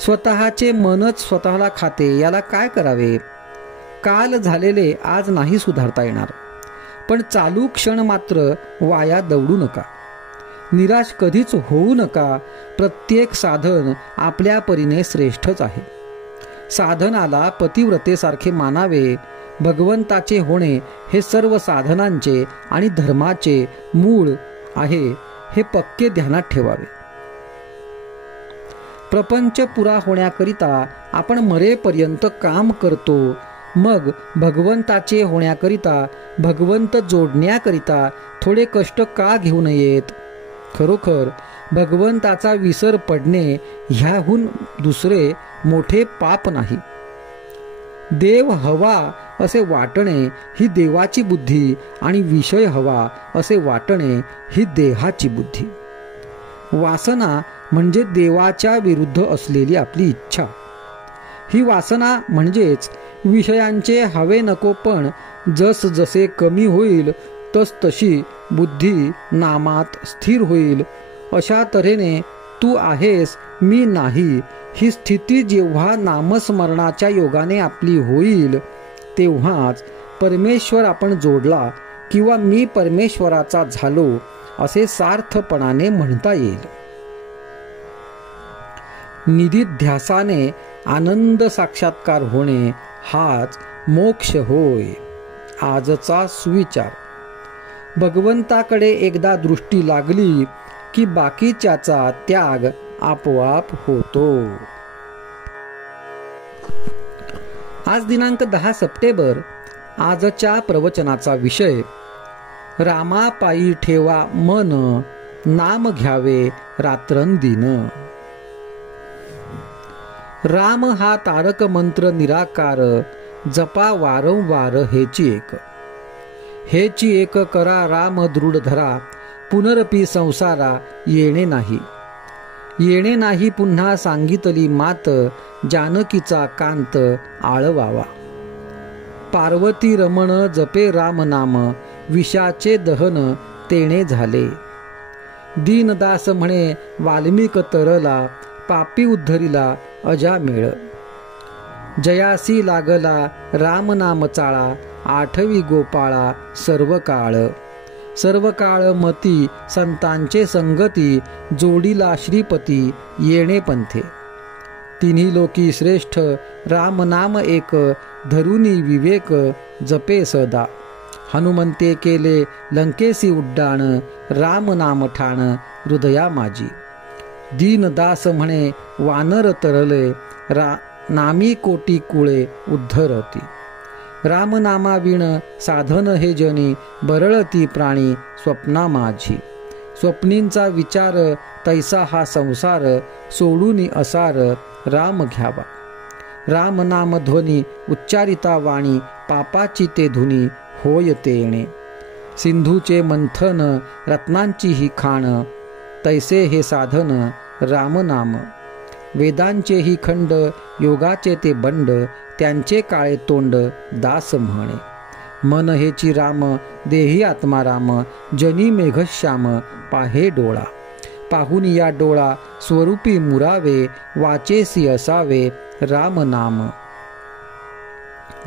स्वतःचे मनच स्वतःला खाते, याला काय करावे? काल झालेले आज नाही सुधारता येणार, पण चालू क्षण मात्र वाया दवडू नका. निराश कधीच होऊ नका. प्रत्येक साधन आपल्या परीने श्रेष्ठच आहे. साधनाला पतिव्रतेसारखे मानावे. भगवंताचे होणे हे सर्व साधनांचे आणि धर्माचे मूळ आहे हे पक्के ध्यानात ठेवावे. प्रपंच पुरा होण्याकरिता आपण मरेपर्यंत काम करतो. मग भगवंताचे होण्याकरिता, भगवंत जोडण्याकरिता थोडे कष्ट का घेऊ नयेत? खरोखर भगवंताचा विसर पडणे ह्याहून दुसरे मोठे पाप नाही. देव हवा असे वाटणे ही देवाची बुद्धी आणि विषय हवा असे वाटणे ही देहाची बुद्धी. वासना म्हणजे देवाच्या विरुद्ध असलेली आपली इच्छा. ही वासना म्हणजेच विषयांचे हवे नको, पण जस जसे कमी होईल तस तशी बुद्धी नामात स्थिर होईल. अशा तऱ्हेने तू आहेस मी नाही ही स्थिती जेव्हा नामस्मरणाच्या योगाने आपली होईल तेव्हाच परमेश्वर आपण जोडला किंवा मी परमेश्वराचा झालो असे सार्थपणाने म्हणता येईल. निधिध्यासाने आनंद साक्षात्कार होणे हाच मोक्ष होय. आजचा सुविचार. भगवंताकडे एकदा दृष्टी लागली की बाकीच्याचा त्याग आपोआप होतो. आज दिनांक 10 सप्टेंबर. आजच्या प्रवचनाचा विषय रामापायी ठेवा मन, नाम घ्यावे रात्रंदिन. राम हा तारक मंत्र निराकार, जपा वारंवार हेची एक. हेची एक करा राम दृढ धरा, पुनरपी संसारा येणे नाही. येणे नाही पुन्हा सांगितली मात, जानकीचा कांत आळवावा. पार्वती रमण जपे राम नाम, विषाचे दहन तेणे झाले. दीनदास म्हणे वाल्मिक तरला, पापी उद्धरिला अजामेळ. जयासी लागला राम नाम चाळा, आठवी गोपाळा सर्व काळ. सर्व काळ मती संतांचे संगती, जोडीला श्रीपती येणे पंथे. तिन्ही लोकी श्रेष्ठ राम नाम एक, धरुनी विवेक जपे सदा. हनुमंते केले लंकेसी उड्डाण, राम नाम ठाण हृदया माझी. दीनदास म्हणे वानर तरले, नामी कोटी कुळे उद्धरती. रामनामाविण साधन हे जनी, बरळती प्राणी स्वप्ना माझी. स्वप्नींचा विचार तैसा हा संसार, सोडूनी असार राम घ्यावा. राम नाम ध्वनी उच्चारिता वाणी, पापाची ते धुनी होय तेणे. सिंधूचे मंथन रत्नांची ही खाण, तैसे हे साधन राम नाम. वेदांचेही खंड योगाचे ते बंड, त्यांचे काळे तोंड दास म्हणे. मन हेची राम देही आत्माराम, जनी मेघश्याम पाहे डोळा. पाहून या डोळा स्वरूपी मुरावे, वाचेसी असावे राम नाम.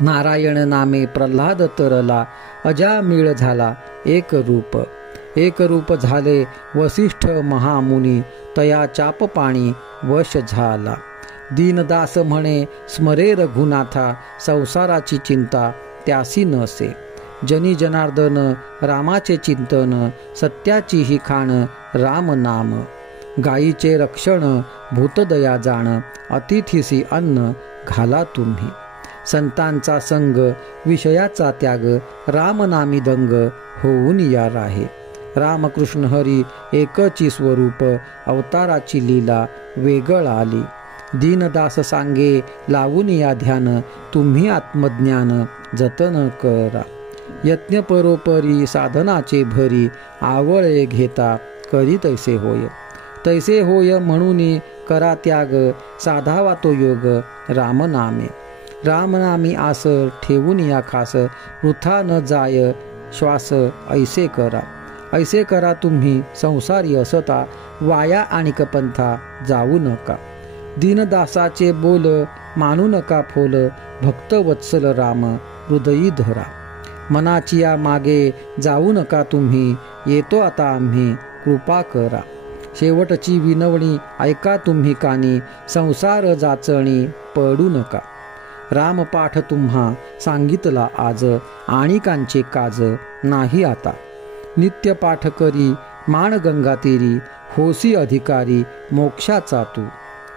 नारायण नामे प्रल्हाद तरला, अजामिळ झाला एक रूप. एक रूप झाले वसिष्ठ महामुनी, तया चाप पाणी वश झाला. दीनदास म्हणे स्मरे रघुनाथा, संसाराची चिंता त्यासी नसे. जनी जनार्दन रामाचे चिंतन, सत्याची ही खाण राम नाम. गायीचे रक्षण भूतदया जाण, अतिथीसी अन्न घाला तुम्ही. संतांचा संग विषयाचा त्याग, रामनामी दंग होऊन या राहे. रामकृष्ण हरी एकची स्वरूप, अवताराची लीला वेगळ आली. दीनदास सांगे लावून या ध्यान, तुम्ही आत्मज्ञान जतन करा. यज्ञ परोपरी साधनाचे भरी, आवळे घेता करी तैसे होय. तैसे होय म्हणून करा त्याग, साधावा तो योग रामनामे. रामनामी आस ठेवून या खास, वृथा न जाय श्वास ऐसे करा. ऐसे करा तुम्ही संसारी असता, वाया आणि कपंथा जाऊ नका. दीनदासाचे बोल मानू नका फोल, भक्त वत्सल राम हृदयी धरा. मनाची या मागे जाऊ नका तुम्ही, येतो आता आम्ही कृपा करा. शेवटची विनवणी ऐका तुम्ही कानी, संसार जाचणी पडू नका. रामपाठ तुम्हा सांगितला आज, आणिकांचे काज नाही आता. नित्य पाठ करी मान गंगा तीरी, होसी अधिकारी मोक्षाचा तू.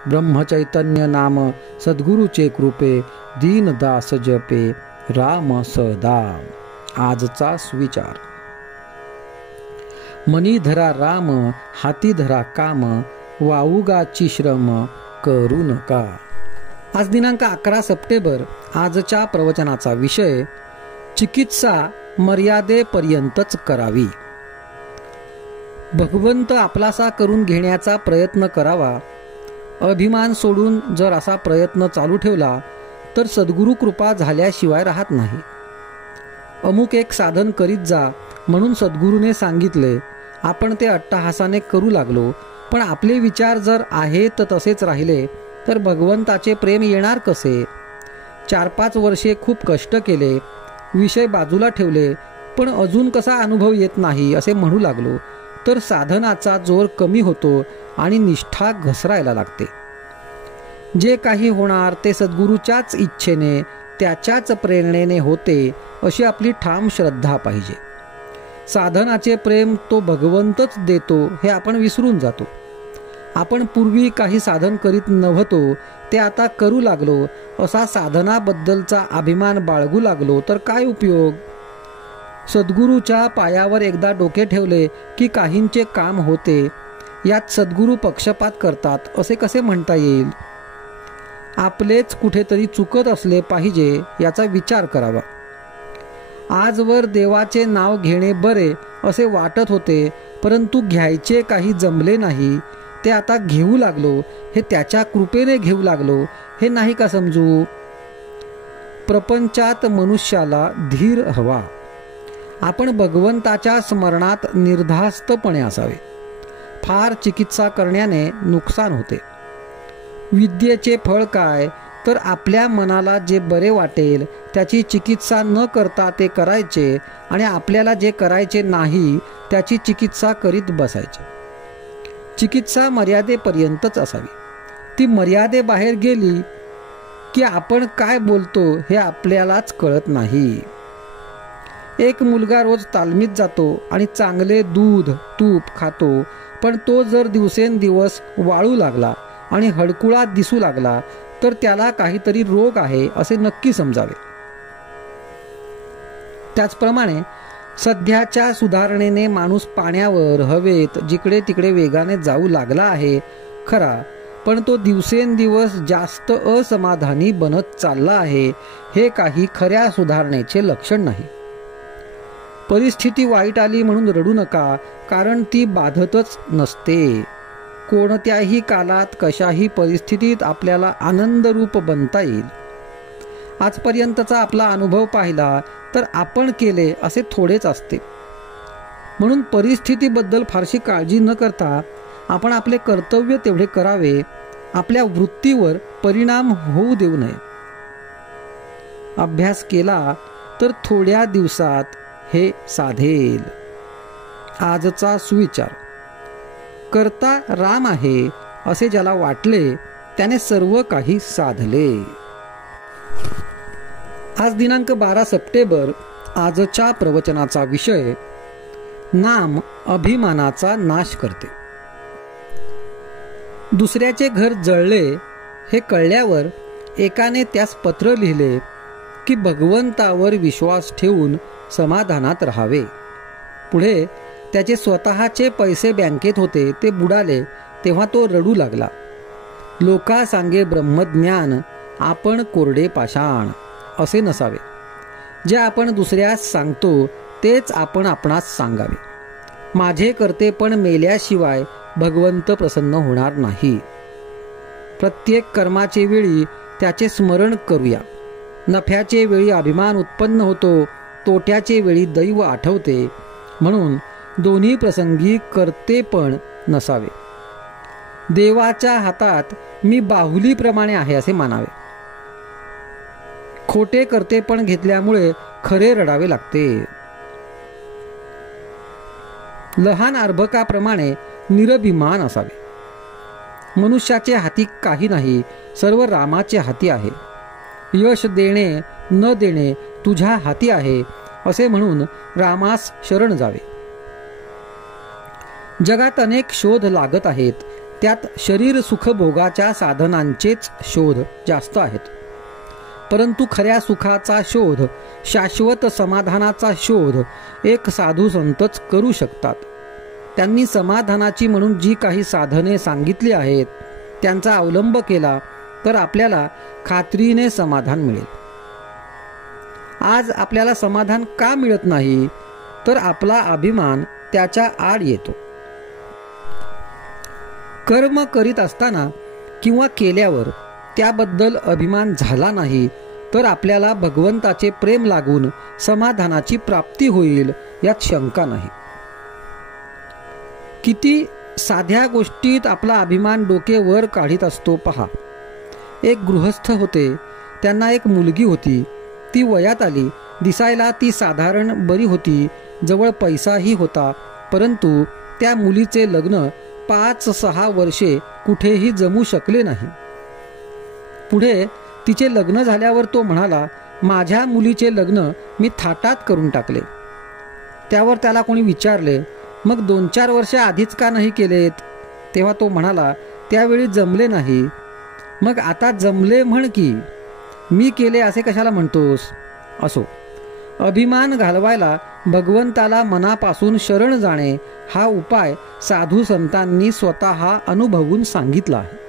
ब्रह्मचैतन्य नाम सद्गुरूचे कृपे, दीनदास जपे राम सदा. आजचा सुविचार. मनी धरा राम, हाती धरा काम, वाऊगाची श्रम करू नका. आज दिनांक 11 सप्टेंबर. आजच्या प्रवचनाचा विषय चिकित्सा मर्यादेपर्यंतच करावी. भगवंत आपलासा करून घेण्याचा प्रयत्न करावा. अभिमान सोडून जर असा प्रयत्न चालू ठेवला तर सद्गुरू कृपा झाल्याशिवाय राहत नाही. अमुक एक साधन करीत जा म्हणून सद्गुरूने सांगितले, आपण ते अट्टहासाने करू लागलो, पण आपले विचार जर आहेत तसेच राहिले तर भगवंताचे प्रेम येणार कसे? 4-5 वर्षे खूप कष्ट केले, विषय बाजूला ठेवले, पण अजून कसा अनुभव येत नाही असे म्हणू लागलो तर साधनाचा जोर कमी होतो आणि निष्ठा घसरायला लागते. जे काही होणार ते सद्गुरूच्याच इच्छेने, त्याच्याच प्रेरणेने होते अशी आपली ठाम श्रद्धा पाहिजे. साधनाचे प्रेम तो भगवंतच देतो हे आपण विसरून जातो. आपण पूर्वी काही साधन करीत नव्हतो ते आता करू लागलो असा साधनाबद्दलचा अभिमान बाळगू लागलो तर काय उपयोग? सद्गुरूच्या पायावर एकदा डोके ठेवले की काहींचे काम होते. यात सद्गुरू पक्षपात करतात असे कसे म्हणता येईल? आपलेच कुठेतरी चुकत असले पाहिजे याचा विचार करावा. आजवर देवाचे नाव घेणे बरे असे वाटत होते, परंतु घ्यायचे काही जमले नाही. ते आता घेऊ लागलो, हे त्याच्या कृपेने घेऊ लागलो, हे नाही का समजू? प्रपंचात मनुष्याला धीर हवा. आपण भगवंताच्या स्मरणात निर्धास्तपणे असावे. फार चिकित्सा करण्याने नुकसान होते. विद्येचे फळ काय? तर आपल्या मनाला जे बरे वाटेल त्याची चिकित्सा न करता ते करायचे आणि आपल्याला जे करायचे नाही त्याची चिकित्सा करीत बसायचे. चिकित्सा मर्यादेपर्यंतच असावी. ती मर्यादेबाहेर गेली की आपण काय बोलतो हे आपल्यालाच कळत नाही. एक मुलगा रोज तालमीत जातो आणि चांगले दूध तूप खातो, पण तो जर दिवसेंदिवस वाळू लागला आणि हडकुळा दिसू लागला तर त्याला काहीतरी रोग आहे असे नक्की समजावे. त्याचप्रमाणे सध्याच्या सुधारणेने माणूस पाण्यावर, हवेत, जिकडे तिकडे वेगाने जाऊ लागला आहे खरा, पण तो दिवसेंदिवस जास्त असमाधानी बनत चालला आहे. हे काही खऱ्या सुधारणेचे लक्षण नाही. परिस्थिती वाईट आली म्हणून रडू नका, कारण ती बाधतच नसते. कोणत्याही कालात कशाही परिस्थितीत आपल्याला आनंदरूप बनता येईल. आजपर्यंतचा आपला अनुभव पाहिला तर आपण केले असे थोडेच असते. म्हणून परिस्थितीबद्दल फारशी काळजी न करता आपण आपले कर्तव्य तेवढे करावे. आपल्या वृत्तीवर परिणाम होऊ देऊ नये. अभ्यास केला तर थोड्या दिवसात हे साधेल. आजचा सुविचार. करता राम आहे असे ज्याला वाटले त्याने सर्व काही साधले. आज दिनांक 12 सप्टेंबर. आजच्या प्रवचनाचा विषय नाम अभिमानाचा नाश करते. दुसऱ्याचे घर जळले हे कळल्यावर एकाने त्यास पत्र लिहिले की भगवंतावर विश्वास ठेवून समाधानात राहावे. पुढे त्याचे स्वतःचे पैसे बँकेत होते ते बुडाले तेव्हा तो रडू लागला. लोका सांगे ब्रह्मज्ञान आपण कोरडे पाषाण असे नसावे. जे आपण दुसऱ्यास सांगतो तेच आपण आपणास सांगावे. माझे करते पण मेल्याशिवाय भगवंत प्रसन्न होणार नाही. प्रत्येक कर्माचे वेळी त्याचे स्मरण करूया. नफ्याचे वेळी अभिमान उत्पन्न होतो, तोट्याचे वेळी दैव आठवते. म्हणून दोन्ही प्रसंगी करते पण नसावे. देवाच्या हातात मी बाहुलीप्रमाणे आहे असे मानावे. खोटे करते पण घेतल्यामुळे खरे रडावे लागते. लहान अर्भकाप्रमाणे निरभिमान असावे. मनुष्याचे हाती काही नाही, सर्व रामाचे हाती आहे. यश देणे न देणे तुझ्या हाती आहे असे म्हणून रामास शरण जावे. जगात अनेक शोध लागत आहेत. त्यात शरीर सुखभोगाच्या साधनांचेच शोध जास्त आहेत. परंतु खऱ्या सुखाचा शोध, शाश्वत समाधानाचा शोध एक साधू संतच करू शकतात. त्यांनी समाधानाची म्हणून जी काही साधने सांगितली आहेत त्यांचा अवलंब केला तर आपल्याला खात्रीने समाधान मिळेल. आज आपल्याला समाधान का मिळत नाही तर आपला अभिमान त्याच्या आड येतो. कर्म करीत असताना किंवा केल्यावर त्याबद्दल अभिमान झाला नाही तर आपल्याला भगवंताचे प्रेम लागून समाधानाची प्राप्ती होईल यात शंका नाही. किती साध्या गोष्टीत आपला अभिमान डोके वर काढीत असतो पहा. एक गृहस्थ होते. त्यांना एक मुलगी होती. ती वयात आली. दिसायला ती साधारण बरी होती. जवळ पैसाही होता. परंतु त्या मुलीचे लग्न 5-6 वर्षे कुठेही जमू शकले नाही. पुढे तिचे लग्न झाल्यावर तो म्हणाला, माझ्या मुलीचे लग्न मी थाटात करून टाकले. त्यावर त्याला कोणी विचारले, मग 2-4 वर्षे आधीच का नाही केलेत? तेव्हा तो म्हणाला, त्यावेळी जमले नाही. मग आता जमले म्हण की. मी केले असे कशाला म्हणतोस? असो, अभिमान घालवायला भगवंताला मनापासून शरण जाणे हा उपाय साधू संतांनी स्वतः अनुभवून सांगितला आहे.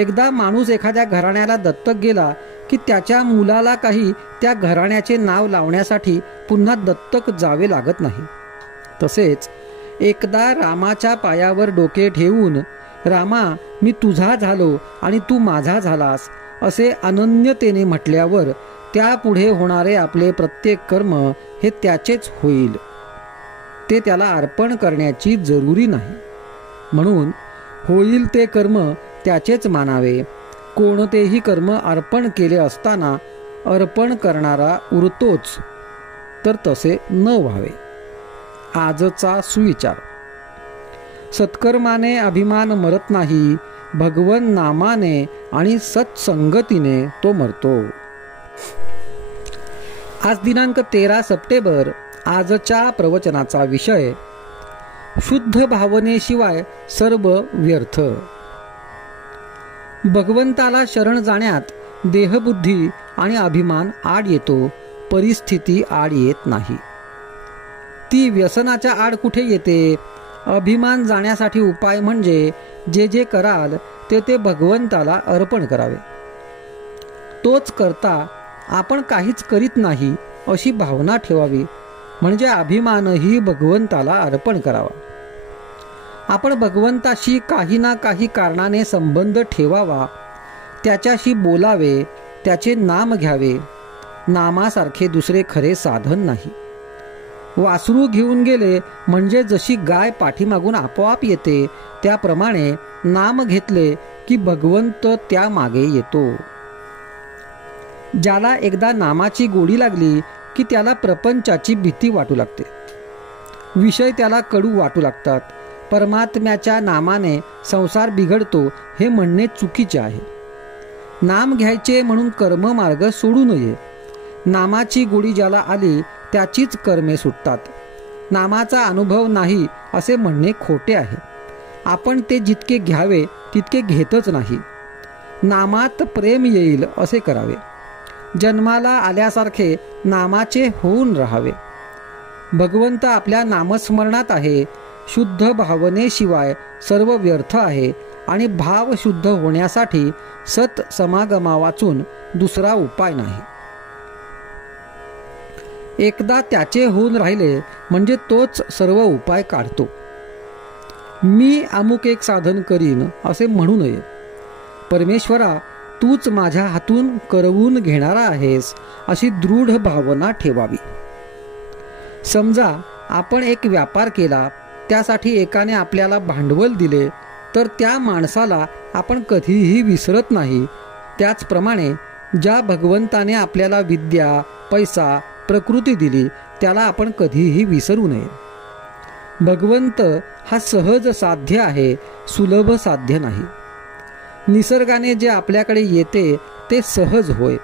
एकदा माणूस एखाद्या घराण्याला दत्तक गेला की त्याच्या मुलाला काही त्या घराण्याचे नाव लावण्यासाठी पुन्हा दत्तक जावे लागत नाही. तसेच एकदा रामाच्या पायावर डोके ठेवून, रामा मी तुझा झालो आणि तू माझा झालास असे अनन्यतेने म्हटल्यावर त्यापुढे होणारे आपले प्रत्येक कर्म हे त्याचेच होईल. ते त्याला अर्पण करण्याची जरुरी नाही. म्हणून होईल ते कर्म त्याचेच मानावे. कोणतेही कर्म अर्पण केले असताना अर्पण करणारा उरतोच, तर तसे न व्हावे. आजचा सुविचार. सत्कर्माने अभिमान मरत नाही, भगवन नामाने आणि सत्संगतीने तो मरतो. आज दिनांक 13 सप्टेंबर. आजच्या प्रवचनाचा विषय शुद्ध भावनेशिवाय सर्व व्यर्थ. भगवंताला शरण जाण्यात देहबुद्धी आणि अभिमान आड येतो, परिस्थिती आड येत नाही. ती व्यसनाच्या आड कुठे येते? अभिमान जाण्यासाठी उपाय म्हणजे जे जे कराल ते भगवंताला अर्पण करावे. तोच करता आपण काहीच करीत नाही अशी भावना ठेवावी, म्हणजे अभिमानही भगवंताला अर्पण करावा. आपण भगवंताशी काही ना काही कारणाने संबंध ठेवावा, त्याच्याशी बोलावे, त्याचे नाम घ्यावे. नामासारखे दुसरे खरे साधन नाही. वासरू घेऊन गेले म्हणजे जशी गाय पाठीमागून आपोआप येते, त्याप्रमाणे नाम घेतले की भगवंत त्या मागे येतो. ज्याला एकदा नामाची गोडी लागली की त्याला प्रपंचाची भीती वाटू लागते. विषय त्याला कडू वाटू लागतात. परमात्म्याच्या नामाने संसार बिघडतो हे म्हणणे चुकीचे आहे. नाम घ्यायचे म्हणून कर्ममार्ग सोडू नये. नामाची गोडी ज्याला आली त्याचीच कर्मे सुटतात. नामाचा अनुभव नाही असे म्हणणे खोटे आहे. आपण ते जितके घ्यावे तितके घेतच नाही. नामात प्रेम येईल असे करावे. जन्माला आल्यासारखे नामाचे होऊन राहावे. भगवंत आपल्या नामस्मरणात आहे. शुद्ध भावनेशिवाय सर्व व्यर्थ आहे आणि भाव शुद्ध होण्यासाठी सत समागमा वाचून दुसरा उपाय नाही. एकदा त्याचे होऊन राहिले म्हणजे तोच सर्व उपाय काढतो. मी अमुक एक साधन करीन असे म्हणू नये. परमेश्वरा, तूच माझ्या हातून करवून घेणारा आहेस अशी दृढ भावना ठेवावी. समजा आपण एक व्यापार केला, त्यासाठी एकाने आपल्याला भांडवल दिले, तर त्या माणसाला आपण कधीही विसरत नाही. त्याचप्रमाणे ज्या भगवंताने आपल्याला विद्या, पैसा, प्रकृती दिली त्याला आपण कधीही विसरू नये. भगवंत हा सहज साध्य आहे, सुलभ साध्य नाही. निसर्गाने जे आपल्याकडे येते ते सहज होय.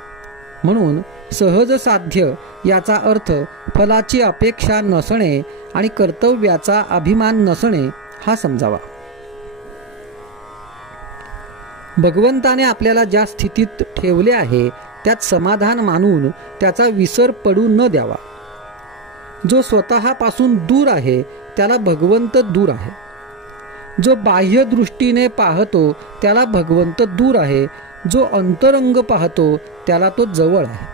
म्हणून सहज साध्य याचा अर्थ फलाची अपेक्षा नसणे आणि कर्तव्याचा अभिमान नसणे हा समजावा. भगवंताने आपल्याला ज्या स्थितीत ठेवले आहे त्यात समाधान मानून त्याचा विसर पडू न द्यावा. जो स्वतःपासून दूर आहे त्याला भगवंत दूर आहे. जो बाह्य दृष्टीने पाहतो त्याला भगवंत दूर आहे. जो अंतरंग पाहतो त्याला तो जवळ आहे.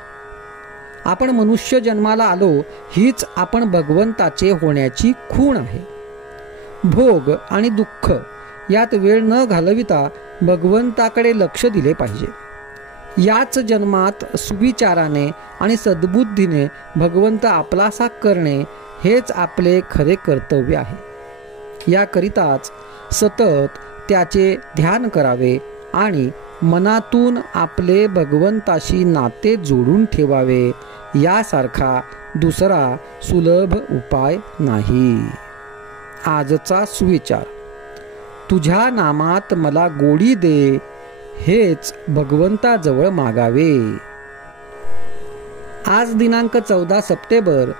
आपण मनुष्य जन्माला आलो हीच आपण भगवंताचे होण्याची खूण आहे. भोग आणि दुःख यात वेळ न घालविता भगवंताकडे लक्ष दिले पाहिजे. याच जन्मात सुविचाराने आणि सद्बुद्धीने भगवंत आपलासा करणे हेच आपले खरे कर्तव्य आहे. याकरिताच सतत त्याचे ध्यान करावे आणि मनातून आपले भगवंताशी नाते जोडून ठेवावे. यासारखा दुसरा सुलभ उपाय नाही. आजचा सुविचार: तुझ्या नामात मला गोडी दे, हेच भगवंताजवळ मागावे. आज दिनांक 14 सप्टेंबर.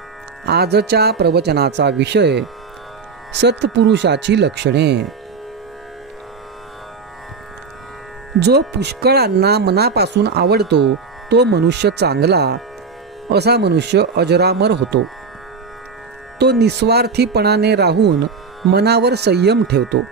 आजच्या प्रवचनाचा विषय सत्पुरुषाची लक्षणे. जो पुष्कळांना मनापासून आवडतो तो मनुष्य चांगला. असा मनुष्य अजरामर होतो. तो निस्वार्थीपणाने राहून मनावर संयम ठेवतो.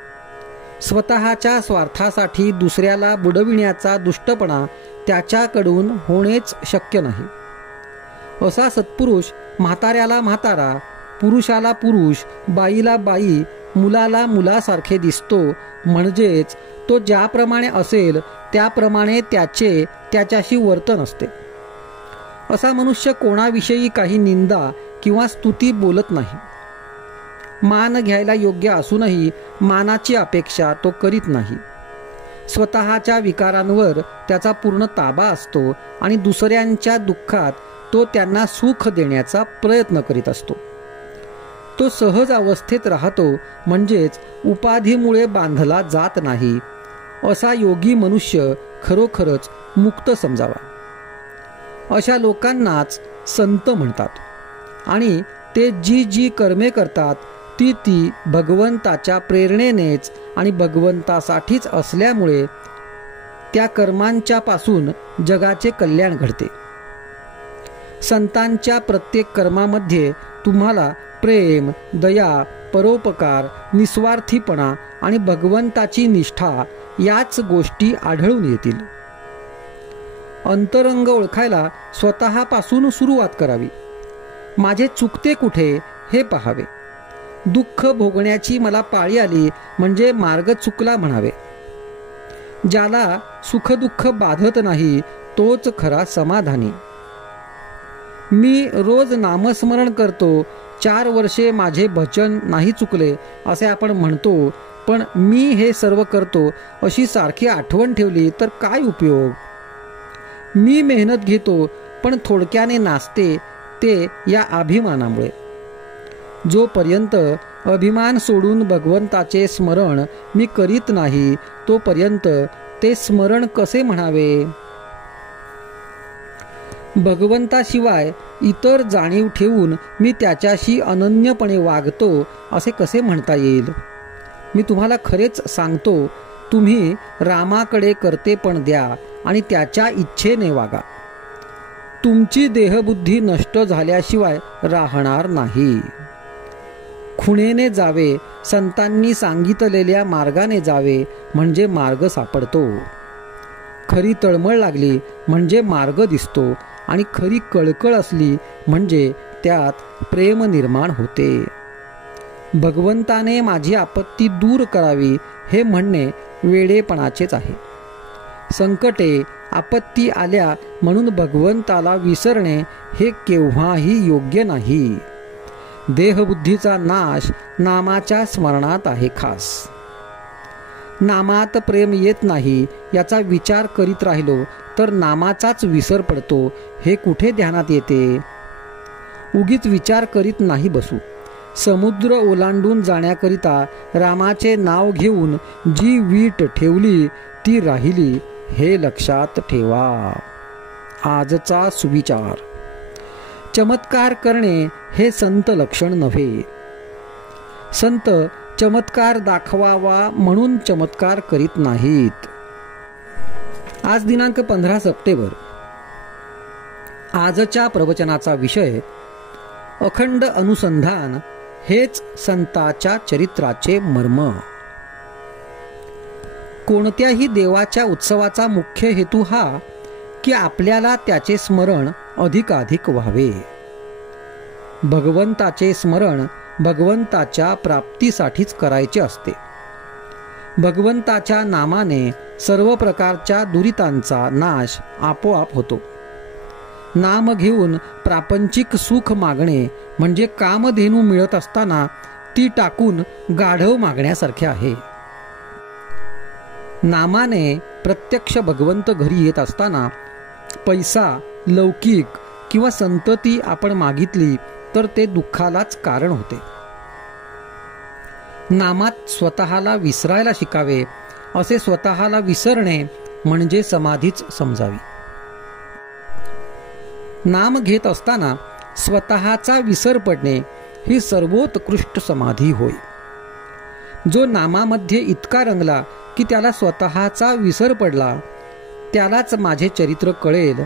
स्वतःच्या स्वार्थासाठी दुसऱ्याला बुडविण्याचा दुष्टपणा त्याच्याकडून होणेच शक्य नाही. असा सत्पुरुष म्हाताऱ्याला म्हातारा, पुरुषाला पुरुष, बाईला बाई, मुलाला मुलासारखे दिसतो. म्हणजेच तो ज्याप्रमाणे असेल त्याप्रमाणे त्याच्याशी वर्तन असते. असा मनुष्य कोणाविषयी काही निंदा किंवा स्तुती बोलत नाही. मान घ्यायला योग्य असूनही मानाची अपेक्षा तो करीत नाही. स्वतःच्या विकारांवर त्याचा पूर्ण ताबा असतो आणि दुसऱ्यांच्या दुःखात तो त्यांना सुख देण्याचा प्रयत्न करीत असतो. तो सहज अवस्थेत राहतो, म्हणजेच उपाधीमुळे बांधला जात नाही. असा योगी मनुष्य खरोखरच मुक्त समजावा. अशा लोकांनाच संत म्हणतात आणि ते जी जी कर्मे करतात ती भगवंताच्या प्रेरणेनेच आणि भगवंतासाठीच असल्यामुळे त्या कर्मांच्या पासून जगाचे कल्याण घडते. संतांच्या प्रत्येक कर्मामध्ये तुम्हाला प्रेम, दया, परोपकार, निस्वार्थीपणा आणि भगवंताची निष्ठा याच गोष्टी आढळून येतील. अंतरंग ओळखायला स्वतःपासून सुरुवात करावी. माझे चुकते कुठे हे पहावे. दुःख भोगण्याची मला पाळी आली म्हणजे मार्ग चुकला म्हणावे. ज्याला सुखदुःख बाधत नाही तोच खरा समाधानी. मी रोज नामस्मरण करतो, 4 वर्षे माझे भजन नाही चुकले असे आपण म्हणतो, पण मी हे सर्व करतो अशी सारखी आठवण ठेवली तर काय उपयोग. मी मेहनत घेतो पण थोडक्याने नाचते ते या अभिमानामुळे. जोपर्यंत अभिमान सोडून भगवंताचे स्मरण मी करीत नाही तोपर्यंत ते स्मरण कसे म्हणावे. भगवंताशिवाय इतर जाणीव ठेवून मी त्याच्याशी अनन्यपणे वागतो असे कसे म्हणता येईल. मी तुम्हाला खरेच सांगतो, तुम्ही रामाकडे कर्तेपण द्या आणि त्याच्या इच्छेने वागा. तुमची देहबुद्धी नष्ट झाल्याशिवाय राहणार नाही. खुणेने जावे, संतांनी सांगितलेल्या मार्गाने जावे म्हणजे मार्ग सापडतो. खरी तळमळ लागली म्हणजे मार्ग दिसतो आणि खरी कळकळ असली म्हणजे त्यात प्रेम निर्माण होते. भगवंताने माझी आपत्ती दूर करावी हे म्हणणे वेडेपणाचेच आहे. संकटे आपत्ती आल्या म्हणून भगवंताला विसरणे हे केव्हाही योग्य नाही. देहबुद्धीचा नाश नामाच्या स्मरणात आहे खास. नामात प्रेम येत नाही याचा विचार करीत राहिलो तर नामाचाच विसर पडतो हे कुठे ध्यानात येते. उगीच विचार करीत नाही बसू. समुद्र ओलांडून जाण्याकरिता रामाचे नाव घेऊन जी वीट ठेवली ती राहिली हे लक्षात ठेवा. आजचा सुविचार. चमत्कार करणे हे संत लक्षण नव्हे. संत चमत्कार दाखवावा म्हणून चमत्कार करीत नाहीत. आज दिनांक 15 सप्टेंबर. आजच्या प्रवचनाचा विषय अखंड अनुसंधान हेच संताच्या चरित्राचे मर्म. कोणत्याही देवाच्या उत्सवाचा मुख्य हेतू हा की आपल्याला त्याचे स्मरण अधिकाधिक व्हावे. भगवंताचे स्मरण भगवंताच्या प्राप्तीसाठीच करायचे असते. भगवंताच्या नामाने सर्व प्रकारच्या दुरितांचा नाश आपोआप होतो. नाम घेऊन प्रापंचिक सुख मागणे म्हणजे कामधेनू मिळत असताना ती टाकून गाढव मागण्यासारखे आहे. नामाने प्रत्यक्ष भगवंत घरी येत असताना पैसा, लौकिक किंवा संतती आपण मागितली तर ते दुःखालाच कारण होते. नामात स्वतःला विसरायला शिकावे असे स्वतःला विसरणे म्हणजे समाधीच समजावी. नाम घेत असताना स्वतःचा विसर पडणे ही सर्वोत्कृष्ट समाधी होय. जो नामामध्ये इतका रंगला की त्याला स्वतःचा विसर पडला त्यालाच माझे चरित्र कळेल.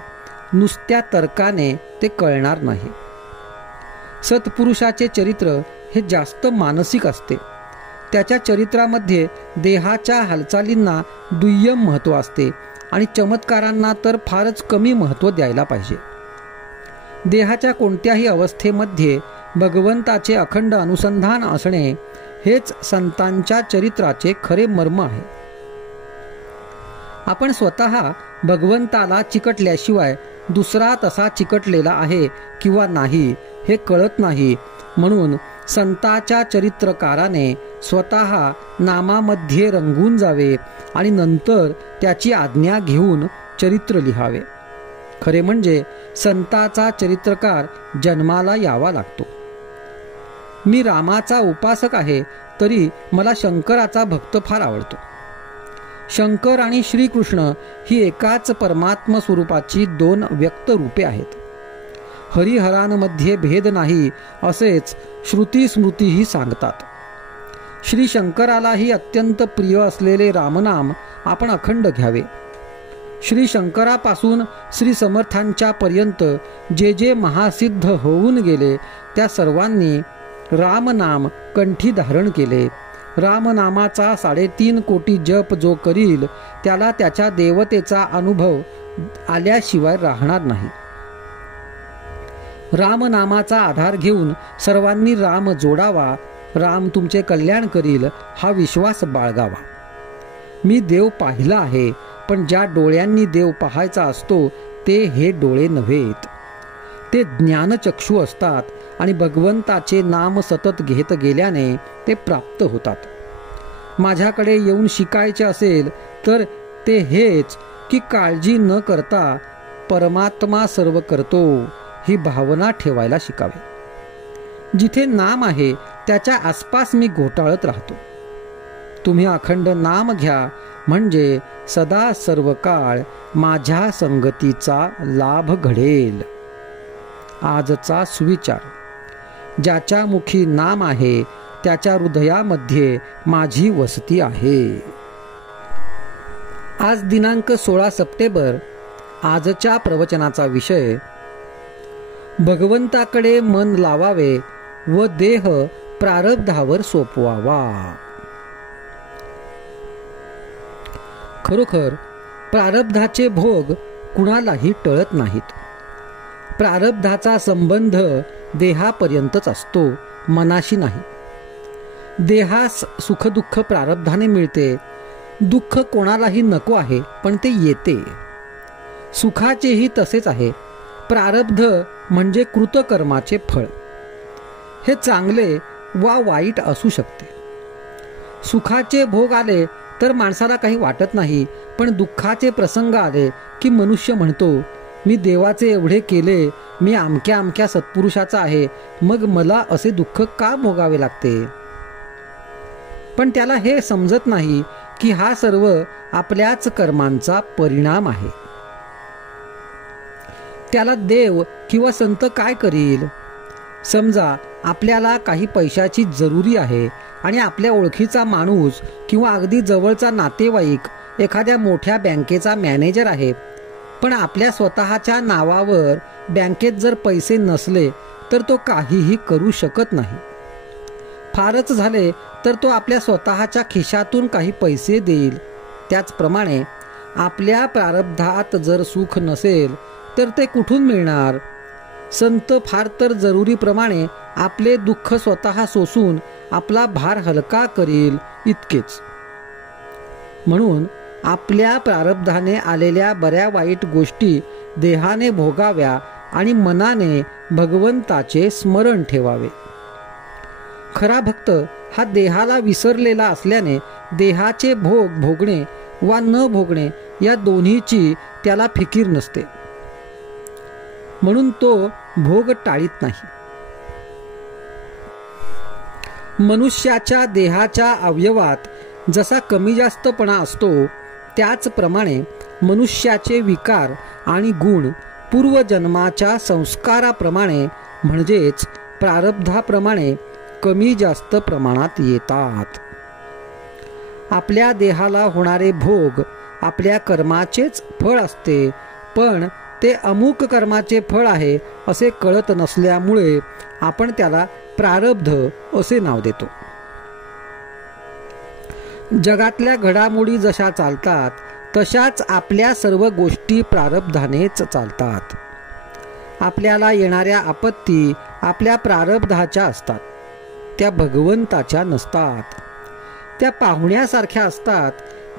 नुसत्या तर्काने ते कळणार नाही. सत्पुरुषाचे चरित्र हे जास्त मानसिक असते. त्याच्या चरित्रामध्ये देहाच्या हालचालींना दुय्यम महत्त्व असते आणि चमत्कारांना तर फारच कमी महत्त्व द्यायला पाहिजे. देहाच्या कोणत्याही अवस्थेमध्ये भगवंताचे अखंड अनुसंधान असणे हेच संतांच्या चरित्राचे खरे मर्म आहे. आपण स्वतः भगवंताला चिकटल्याशिवाय दुसरा तसा चिकटलेला आहे किंवा नाही हे कळत नाही. म्हणून संताच्या चरित्रकाराने स्वतः नामामध्ये रंगून जावे आणि नंतर त्याची आज्ञा घेऊन चरित्र लिहावे. खरे म्हणजे संताचा चरित्रकार जन्माला यावा लागतो. मी रामाचा उपासक आहे तरी मला शंकराचा भक्त फार आवडतो. शंकर आणि श्रीकृष्ण ही एकाच परमात्म स्वरूपाची 2 व्यक्त रूपे आहेत. हरिहरांमध्ये भेद नाही असेच श्रुती स्मृतीही सांगतात. श्री शंकरालाही अत्यंत प्रिय असलेले रामनाम आपण अखंड घ्यावे. श्री शंकरापासून श्री समर्थांच्या पर्यंत जे जे महासिद्ध होऊन गेले त्या सर्वांनी रामनाम कंठी धारण केले. रामनामाचा 3.5 कोटी जप जो करील त्याला त्याच्या देवतेचा अनुभव आल्याशिवाय राहणार नाही. रामनामाचा आधार घेऊन सर्वांनी राम जोडावा राम तुमचे कल्याण करील हा विश्वास बाळगावा. मी देव पाहिला आहे, पण ज्या डोळ्यांनी देव पाहायचा असतो ते हे डोळे नव्हेत. ते ज्ञानचक्षु असतात आणि भगवंताचे नाम सतत घेत गेल्याने ते प्राप्त होतात. माझ्याकडे येऊन शिकायचे असेल तर ते हेच की काळजी न करता परमात्मा सर्व करतो ही भावना ठेवायला शिकावे. जिथे नाम आहे त्याच्या आसपास मी घोटाळत राहतो. तुम्ही अखंड नाम घ्या, म्हणजे सदा सर्व काळ माझ्या संगतीचा लाभ घडेल. आजचा सुविचार. ज्याच्या मुखी नाम आहे त्याच्या हृदयामध्ये माझी वसती आहे. आज दिनांक 16 सप्टेंबर. आजच्या प्रवचनाचा विषय भगवंताकडे मन लावावे व देह प्रारब्धावर सोपवावा. खरोखर प्रारब्धाचे भोग कुणालाही टळत नाहीत. प्रारब्धाचा संबंध देहापर्यंतच असतो, मनाशी नाही. देहास सुखदुःख प्रारब्धाने मिळते. दुःख कोणालाही नको आहे, पण ते येते. सुखाचेही तसेच आहे. प्रारब्ध म्हणजे कृतकर्माचे फळ. हे चांगले वा वाईट असू शकते. सुखाचे भोग आले तर माणसाला काही वाटत नाही, पण दुःखाचे प्रसंग आले की मनुष्य म्हणतो, मी देवाचे एवढे केले, मी अमक्या अमक्या सत्पुरुषाचा आहे, मग मला असे दुःख का भोगावे लागते. पण त्याला हे समजत नाही की हा सर्व आपल्याच कर्मांचा परिणाम आहे. त्याला देव किंवा संत काय करील. समजा आपल्याला काही पैशाची जरुरी आहे आणि आपल्या ओळखीचा माणूस किंवा अगदी जवळचा नातेवाईक एखाद्या मोठ्या बँकेचा मॅनेजर आहे, पण आपल्या स्वतःच्या नावावर बँकेत जर पैसे नसले तर तो काहीही करू शकत नाही. फारच झाले तर तो आपल्या स्वतःच्या खिशातून काही पैसे देईल. त्याचप्रमाणे आपल्या प्रारब्धात जर सुख नसेल तर ते कुठून मिळणार. संत फार तर जरुरीप्रमाणे आपले दुःख स्वतः सोसून आपला भार हलका करील, इतकेच. म्हणून आपल्या प्रारब्धाने आलेल्या बऱ्या वाईट गोष्टी देहाने भोगाव्या आणि मनाने भगवंताचे स्मरण ठेवावे. खरा भक्त हा देहाला विसरलेला असल्याने देहाचे भोग भोगणे वा न भोगणे या दोन्हीची त्याला फिकीर नसते. म्हणून तो भोग टाळीत नाही. मनुष्याच्या देहाच्या अवयवात जसा कमी जास्तपणा असतो, त्याचप्रमाणे मनुष्याचे विकार आणि गुण पूर्वजन्माच्या संस्काराप्रमाणे म्हणजेच प्रारब्धाप्रमाणे कमी जास्त प्रमाणात येतात. आपल्या देहाला होणारे भोग आपल्या कर्माचेच फळ असते, पण ते अमुक कर्माचे फळ आहे असे कळत नसल्यामुळे आपण त्याला प्रारब्ध असे नाव देतो. जगातल्या घडामोडी जशा चालतात तशाच आपल्या सर्व गोष्टी प्रारब्धानेच चालतात. आपल्याला येणाऱ्या आपत्ती आपल्या प्रारब्धाच्या असतात, त्या भगवंताच्या नसतात. त्या पाहुण्यासारख्या असतात,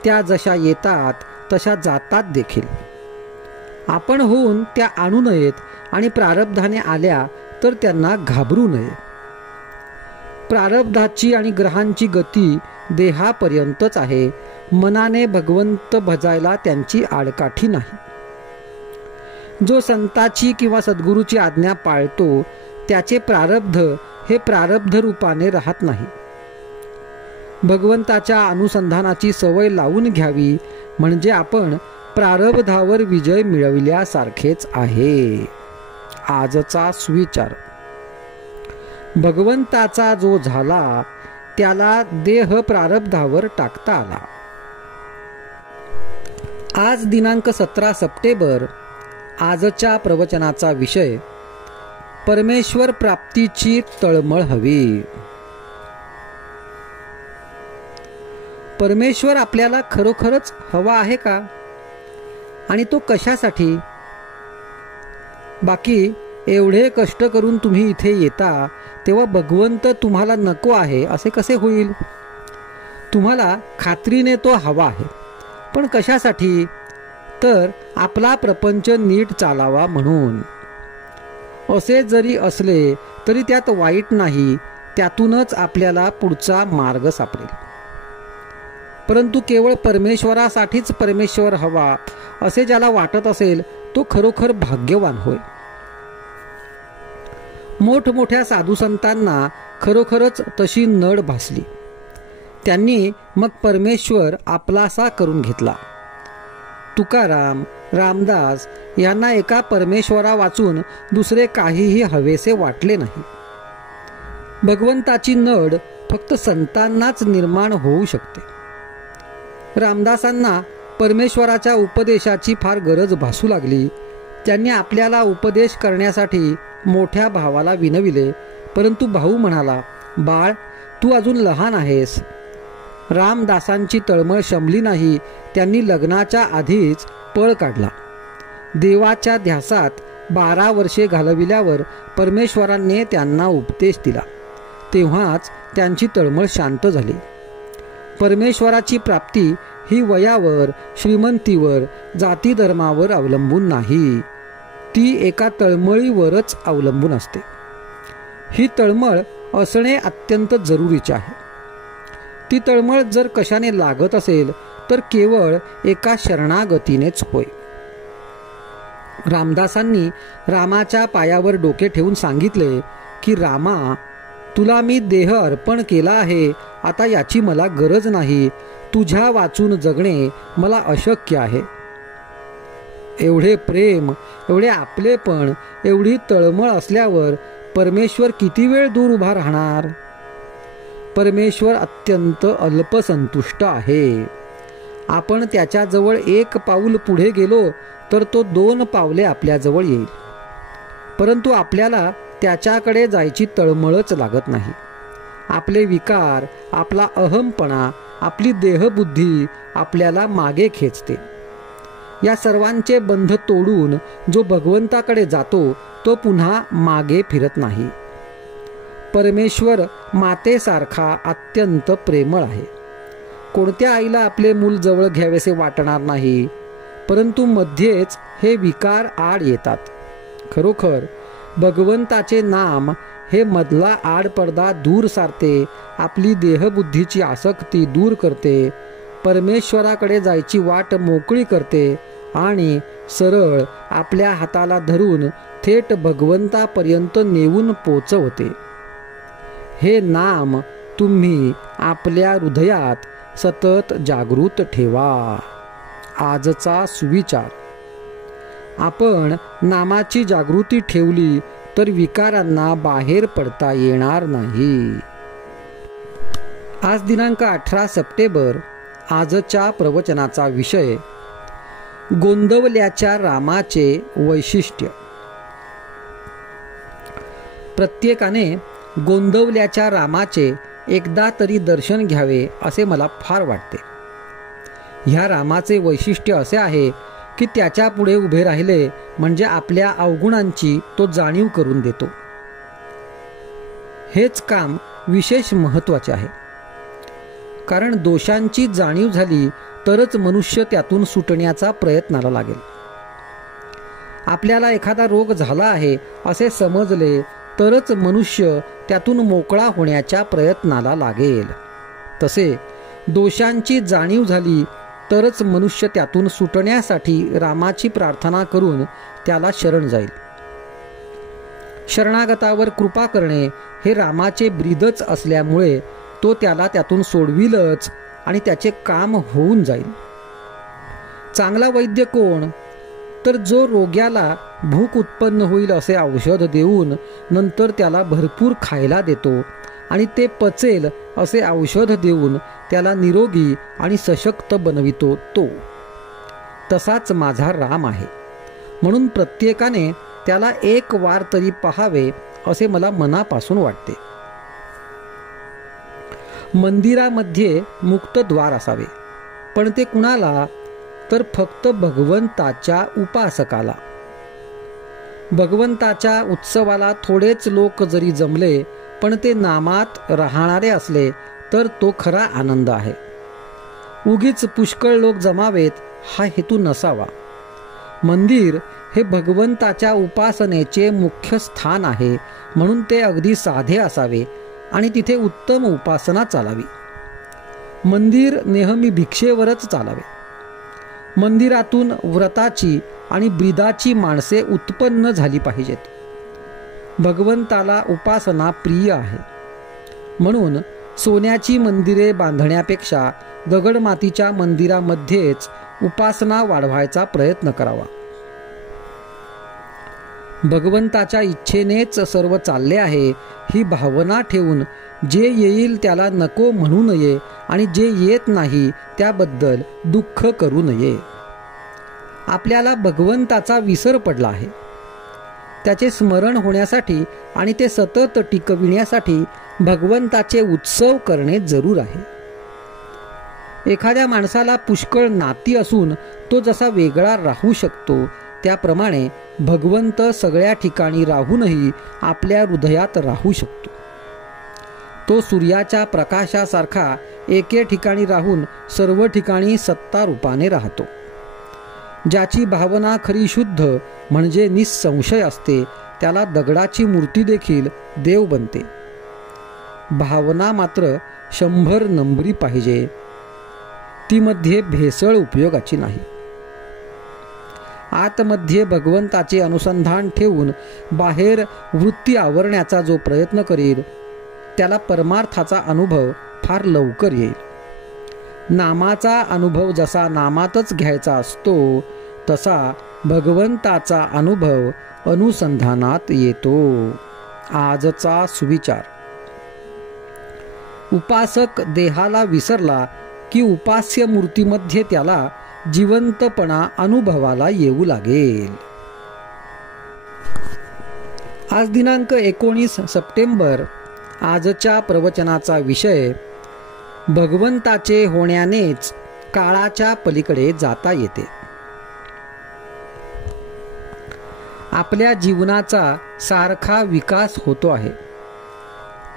त्या जशा येतात तशा जातात देखील. आपण होऊन त्या आणू नयेत आणि प्रारब्धाने आल्या तर त्यांना घाबरू नये. प्रारब्धाची आणि ग्रहांची गती देहापर्यंतच आहे. मनाने भगवंत भजायला त्यांची आडकाठी नाही. जो संताची किंवा सद्गुरूची आज्ञा पाळतो त्याचे प्रारब्ध हे प्रारब्ध रूपाने राहत नाही. भगवंताच्या अनुसंधानाची सवय लावून घ्यावी, म्हणजे आपण प्रारब्धावर विजय मिळविल्यासारखेच आहे. आजचा सुविचार. भगवंताचा जो झाला त्याला देह प्रारब्धावर टाकता आला. आज दिनांक 17 सप्टेंबर. आजच्या प्रवचनाचा विषय परमेश्वर प्राप्तीची तळमळ हवी. परमेश्वर आपल्याला खरोखरच हवा आहे का, आणि तो कशासाठी. बाकी एवढे कष्ट करून तुम्ही इथे येता तेव्हा भगवंत तुम्हाला नको आहे असे कसे होईल? तुम्हाला खात्रीने तो हवा आहे, पण कशासाठी? तर आपला प्रपंच नीट चालावा म्हणून. असे जरी असले तरी त्यात वाईट नाही, त्यातूनच आपल्याला पुढचा मार्ग सापडेल. परंतु केवळ परमेश्वरासाठीच परमेश्वर हवा असे ज्याला वाटत असेल तो खरोखर भाग्यवान होय. मोठमोठ्या साधुसंतांना खरोखरच तशी नड भासली. त्यांनी मग परमेश्वर आपलासा करून घेतला. तुकाराम, रामदास यांना एका परमेश्वरा वाचून दुसरे काहीही हवेसे वाटले नाही. भगवंताची नड फक्त संतांनाच निर्माण होऊ शकते. रामदासांना परमेश्वराच्या उपदेशाची फार गरज भासू लागली. त्यांनी आपल्याला उपदेश करण्यासाठी मोठ्या भावाला विनविले, परंतु भाऊ म्हणाला, बाळ, तू अजून लहान आहेस. रामदासांची तळमळ शमली नाही. त्यांनी लग्नाच्या आधीच पळ काढला. देवाच्या ध्यासात 12 वर्षे घालविल्यावर परमेश्वराने त्यांना उपदेश दिला. तेव्हाच त्यांची तळमळ शांत झाली. परमेश्वराची प्राप्ती ही वयावर, श्रीमंतीवर, जाती धर्मावर अवलंबून नाही, ती एका तळमळीवरच अवलंबून असते. ही तळमळ असणे अत्यंत जरुरीचे आहे. ती तळमळ जर कशाने लागत असेल तर केवळ एका शरणागतीनेच होय. रामदासांनी रामाच्या पायावर डोके ठेवून सांगितले की, रामा, तुला मी देह अर्पण केला आहे. आता याची मला गरज नाही. तुझ्या वाचून जगणे मला अशक्य आहे. एवढे प्रेम, एवढे आपलेपण, एवढी तळमळ असल्यावर परमेश्वर किती वेळ दूर उभा राहणार? परमेश्वर अत्यंत अल्पसंतुष्ट आहे. आपण त्याच्याजवळ 1 पाऊल पुढे गेलो तर तो 2 पावले आपल्याजवळ येईल. परंतु आपल्याला त्याच्याकडे जायची तळमळच लागत नाही. आपले विकार, आपला अहमपणा, आपली देहबुद्धी आपल्याला मागे खेचते. या सर्वांचे बंध तोडून जो भगवंताकडे जातो तो पुन्हा मागे फिरत नाही. परमेश्वर मातेसारखा अत्यंत प्रेमळ आहे. कोणत्या आईला आपले मूल जवळ घ्यावेसे वाटणार नाही? परंतु मध्येच हे विकार आड येतात. खरोखर भगवंताचे नाम हे मधला आडपडदा दूर सारते, आपली देहबुद्धीची आसक्ती दूर करते, परमेश्वराकडे जायची वाट मोकळी करते आणि सरळ आपल्या हाताला धरून थेट भगवंतापर्यंत नेऊन पोचवते. हे नाम तुम्ही आपल्या हृदयात सतत जागृत ठेवा. आजचा सुविचार: आपण नामाची जागृती ठेवली तर विकारांना बाहेर पडता येणार नाही. आज दिनांक 18 सप्टेंबर. आजच्या प्रवचनाचा विषय: गोंदवल्याच्या रामाचे वैशिष्ट्य. प्रत्येकाने गोंदवल्याच्या रामाचे एकदा तरी दर्शन घ्यावे असे मला फार वाटते. ह्या रामाचे वैशिष्ट्य असे आहे की त्याच्या पुढे उभे राहिले म्हणजे आपल्या अवगुणांची तो जाणीव करून देतो. हेच काम विशेष महत्त्वाचे आहे, कारण दोषांची जाणीव झाली तरच मनुष्य त्यातून सुटण्याचा प्रयत्नाला लागेल. आपल्याला एखादा रोग झाला आहे असे समजले तरच मनुष्य त्यातून मोकळा होण्याच्या प्रयत्नाला लागेल. तसे दोषांची जाणीव झाली तरच मनुष्य त्यातून सुटण्यासाठी रामाची प्रार्थना करून त्याला शरण जाईल. शरणागतावर कृपा करणे हे रामाचे ब्रीदच असल्यामुळे तो त्याला त्यातून सोडविलच आणि त्याचे काम होऊन जाईल. चांगला वैद्य कोण? तर जो रोग्याला भूक उत्पन्न होईल असे औषध देऊन नंतर त्याला भरपूर खायला देतो आणि ते पचेल असे औषध देऊन त्याला निरोगी आणि सशक्त बनवितो. तो तसाच माझा राम आहे. म्हणून प्रत्येकाने त्याला 1 वार तरी पाहावे असे मला मनापासून वाटते. मंदिरामध्ये मुक्त द्वार असावे, पण ते कुणाला? तर फक्त भगवंताच्या उपासकाला. भगवंताच्या उत्सवाला थोडेच लोक जरी जमले पण ते नामात राहणारे असले तर तो खरा आनंद आहे. उगीच पुष्कळ लोक जमावेत हा हेतू नसावा. मंदिर हे भगवंताच्या उपासनेचे मुख्य स्थान आहे, म्हणून ते अगदी साधे असावे आणि तिथे उत्तम उपासना चालावी. मंदिर नेहमी भिक्षेवरच चालावे. मंदिरातून व्रताची आणि ब्रीदाची माणसे उत्पन्न झाली पाहिजेत. भगवंताला उपासना प्रिय आहे, म्हणून सोन्याची मंदिरे बांधण्यापेक्षा दगडमातीच्या मंदिरामध्येच उपासना वाढवायचा प्रयत्न करावा. भगवंताच्या इच्छेनेच सर्व चालले आहे ही भावना ठेवून जे येईल त्याला नको म्हणू नये आणि जे येत नाही त्याबद्दल दुःख करू नये. आपल्याला भगवंताचा विसर पडला आहे. त्याचे स्मरण होण्यासाठी आणि ते सतत टिकविण्यासाठी भगवंताचे उत्सव करणे जरूर आहे. एखाद्या माणसाला पुष्कळ नाती असून तो जसा वेगळा राहू शकतो त्याप्रमाणे भगवंत सगळ्या ठिकाणी राहूनही आपल्या हृदयात राहू शकतो. तो सूर्याच्या प्रकाशासारखा एके ठिकाणी राहून सर्व ठिकाणी सत्ता रूपाने राहतो. ज्याची भावना खरी शुद्ध म्हणजे निसंशय असते त्याला दगडाची मूर्ती देखील देव बनते. भावना मात्र 100 नंबरी पाहिजे, ती मध्ये भेसळ उपयोगाची नाही. आतमध्ये भगवंताचे अनुसंधान ठेवून बाहेर वृत्ती आवरण्याचा जो प्रयत्न करेल त्याला परमार्थाचा अनुभव फार लवकर येईल. नामाचा अनुभव जसा नामातच घ्यायचा असतो तसा भगवंताचा अनुभव अनुसंधानात येतो. आजचा सुविचार. उपासक देहाला विसरला की उपास्य मूर्तीमध्ये त्याला जिवंतपणा अनुभवाला येऊ लागेल. आज दिनांक 19 सप्टेंबर. आजच्या प्रवचनाचा विषय भगवंताचे होण्यानेच काळाच्या पलीकडे जाता येते. आपल्या जीवनाचा सारखा विकास होतो आहे,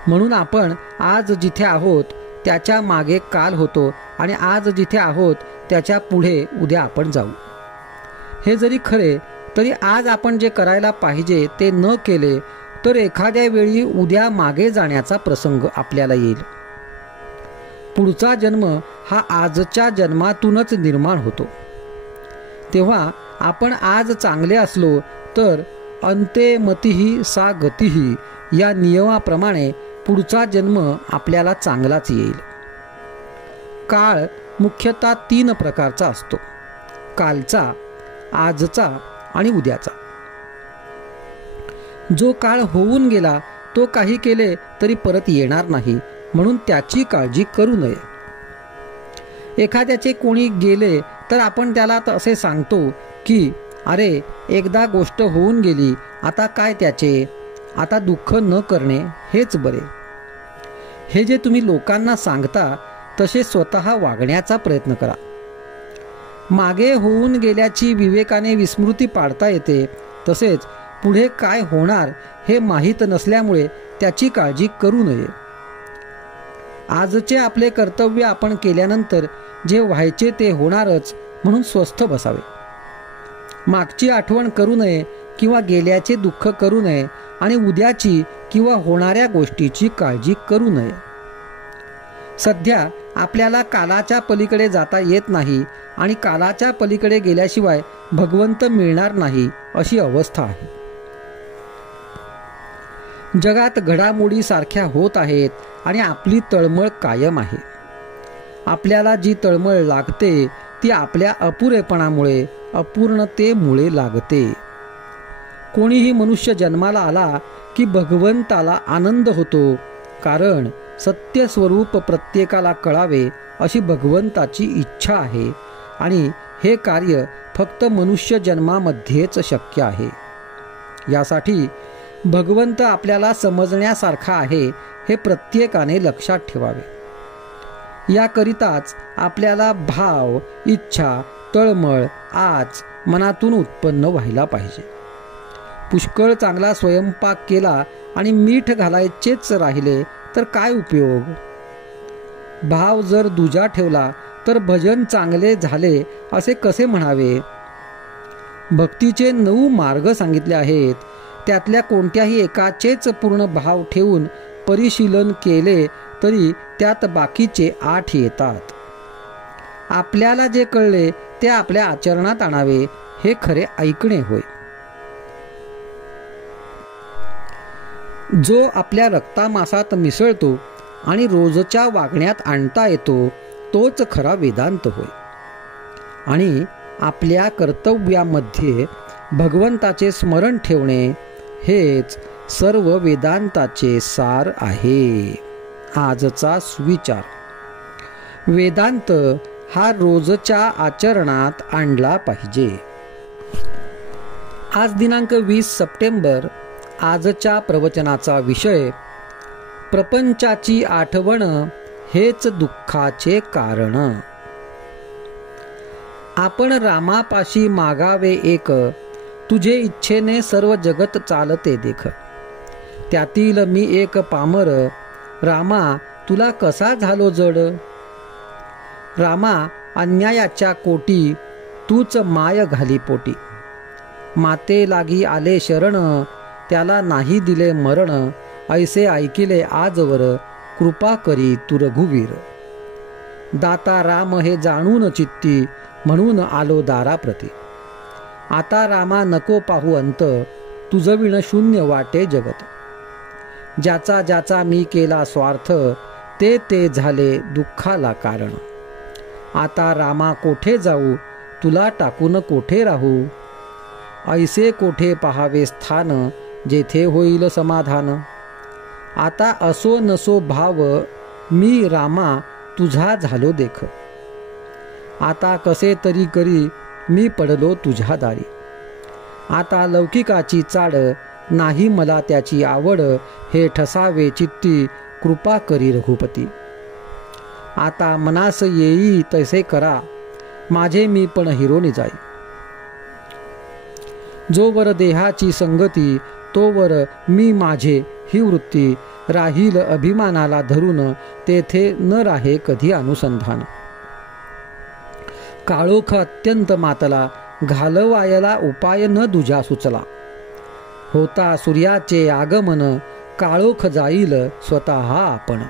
म्हणून आपण आज जिथे आहोत त्याच्या मागे काल होतो आणि आज जिथे आहोत त्याच्या पुढे उद्या आपण जाऊ. हे जरी खरे तरी आज आपण जे करायला पाहिजे ते न केले तर एखाद्या वेळी उद्या मागे जाण्याचा प्रसंग आपल्याला येईल. पुढचा जन्म हा आजच्या जन्मातूनच निर्माण होतो. तेव्हा आपण आज चांगले असलो तर अंते मतिही सा गतिही या नियमाप्रमाणे पुढचा जन्म आपल्याला चांगलाच येईल. काळ मुख्यतः 3 प्रकारचा असतो: कालचा, आजचा आणि उद्याचा. जो काळ होऊन गेला तो काही केले तरी परत येणार नाही, म्हणून त्याची काळजी करू नये. एखाद्याचे कोणी गेले तर आपण त्याला असे सांगतो की अरे एकदा गोष्ट होऊन गेली, आता काय त्याचे, आता दुःख न करणे हेच बरे. हे जे तुम्ही लोकांना सांगता तसे स्वतः वागण्याचा प्रयत्न करा. मागे होऊन गेल्याची विवेकाने विस्मृती पाडता येते, तसेच पुढे काय होणार हे माहीत नसल्यामुळे त्याची काळजी करू नये. आजचे आपले कर्तव्य आपण केल्यानंतर जे व्हायचे ते होणारच, म्हणून स्वस्थ बसावे. मागची आठवण करू नये किंवा गेल्याचे दुःख करू नये आणि उद्याची किंवा होणाऱ्या गोष्टीची काळजी करू नये. सध्या आपल्याला कालाच्या पलीकडे जाता येत नाही आणि कालाच्या पलीकडे गेल्याशिवाय भगवंत मिळणार नाही अशी अवस्था आहे. जगात घडामोडी सारख्या होत आहेत आणि आपली तळमळ कायम आहे. आपल्याला जी तळमळ लागते ती आपल्या अपुरेपणामुळे, अपूर्णतेमुळे लागते. कोणीही मनुष्य जन्माला आला की भगवंताला आनंद होतो, कारण सत्य स्वरूप प्रत्येकाला कळावे अशी भगवंताची इच्छा आहे आणि हे कार्य फक्त मनुष्य जन्मामध्येच शक्य आहे. यासाठी भगवंत आपल्याला समजण्यासारखा आहे हे प्रत्येकाने लक्षात ठेवावे. याकरिताच आपल्याला भाव, इच्छा, तळमळ आज मनातून उत्पन्न व्हायला पाहिजे. पुष्कळ चांगला स्वयंपाक केला आणि मीठ घालायचेच राहिले तर काय उपयोग? भाव जर दुजा ठेवला तर भजन चांगले झाले असे कसे म्हणावे? भक्तीचे 9 मार्ग सांगितले आहेत. त्यातल्या कोणत्याही एकाचेच पूर्ण भाव ठेवून परिशीलन केले तरी त्यात बाकीचे 8 येतात. आपल्याला जे कळले ते आपल्या आचरणात आणावे हे खरे ऐकणे होय. जो आपल्या रक्तामासात मिसळतो आणि रोजच्या वागण्यात आणता येतो तोच खरा वेदांत होय. आणि आपल्या कर्तव्यामध्ये भगवंताचे स्मरण ठेवणे हेच सर्व वेदांताचे सार आहे. आजचा सुविचार: वेदांत हा रोजच्या आचरणात आणला पाहिजे. आज दिनांक 20 सप्टेंबर. आजच्या प्रवचनाचा विषय: प्रपंचाची आठवण हेच दुःखाचे कारण. आपण रामापाशी मागावे एक, तुझे इच्छेने सर्व जगत चालते देख. त्यातील मी एक पामर, रामा तुला कसा झालो जड. रामा अन्यायाच्या कोटी, तूच माय घाली पोटी. माते लागी आले शरण, त्याला नाही दिले मरण. ऐसे ऐकिले आजवर, कृपा करी तू रघुवीर. दाता राम हे जाणून चित्ती, म्हणून आलो दाराप्रती. आता रामा नको पाहू अंत, तुझविण शून्य वाटे जगत. ज्याचा ज्याचा मी केला स्वार्थ, ते ते झाले दुःखाला कारण. आता रामा कोठे जाऊ, तुला टाकून कोठे राहू. ऐसे कोठे पहावे स्थान, जेथे होईल समाधान. आता असो नसो भाव, मी रामा तुझा झालो देख. आता कसे तरी करी, मी पडलो तुझ्या दारी. आता लौकिकाची चाड, नाही मला त्याची आवड. हे ठसावे चित्ती, कृपा करी रघुपती. आता मनास येई तसे करा, माझे मी पण हिरोनी जाई. जोवर देहाची संगती, तोवर मी माझे ही वृत्ती. राहील अभिमानाला धरून, तेथे न राहे कधी अनुसंधान. काळोख अत्यंत मातला, घालवायला उपाय न दुजा सुचला. होता सूर्याचे आगमन, काळोख जाईल स्वतः आपण.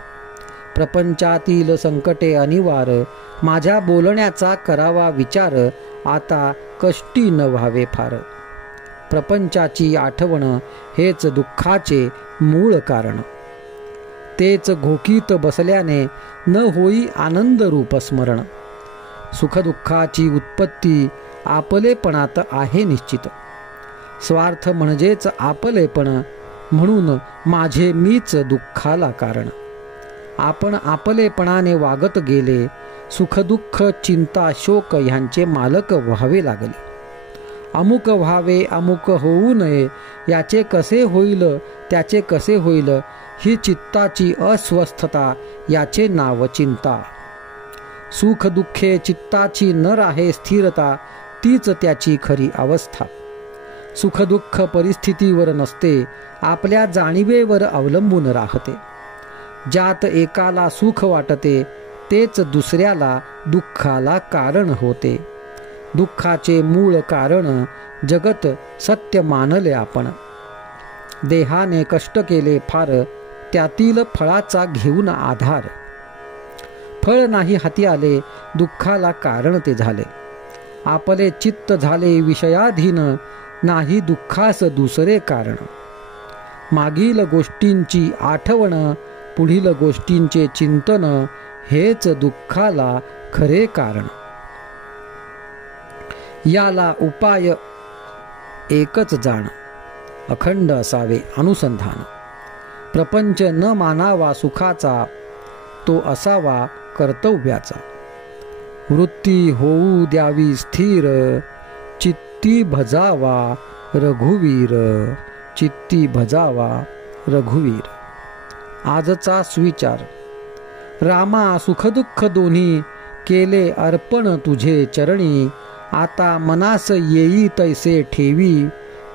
प्रपंचातील संकटे अनिवार, माझ्या बोलण्याचा करावा विचार. आता कष्टी न व्हावे फार. प्रपंचाची आठवण हेच दुःखाचे मूळ कारण. तेच घोकीत बसल्याने, न होई आनंद रूप स्मरण. सुखदुःखाची उत्पत्ती आपलेपणात आहे निश्चित. स्वार्थ म्हणजेच आपलेपण, म्हणून माझे मीच दुःखाला कारण. आपण आपलेपणाने वागत गेले, सुखदुःख चिंता शोक ह्यांचे मालक व्हावे लागले. अमुक व्हावे अमुक होऊ नये, याचे कसे होईल त्याचे कसे होईल, ही चित्ताची अस्वस्थता, याचे नाव चिंता. सुख दुःखे चित्ताची न राहे स्थिरता, तीच त्याची खरी अवस्था. सुखदुःख परिस्थितीवर नसते, आपल्या जाणीवेवर अवलंबून राहते. ज्यात एकाला सुख वाटते, तेच दुसऱ्याला दुःखाला कारण होते. दुःखाचे मूळ कारण जगत सत्य मानले आपण. देहाने कष्ट केले फार, त्यातील फळाचा घेऊन आधार. फळ नाही हाती आले, दुःखाला कारण ते झाले. आपले चित्त झाले विषयाधीन, नाही दुःखास दुसरे कारण. मागील गोष्टींची आठवण, पुढील गोष्टींचे चिंतन, हेच दुःखाला खरे कारण. याला उपाय एकच जाण, अखंड असावे अनुसंधान. प्रपंच न मानावा सुखाचा, तो असावा कर्तव्याचा. वृत्ती होऊ द्यावी स्थिर, चित्ती भजावा रघुवीर. चित्ती भजावा रघुवीर. आजचा सुविचार: रामा सुखदुःख दोन्ही, केले अर्पण तुझे चरणी. आता मनास येई तैसे ठेवी,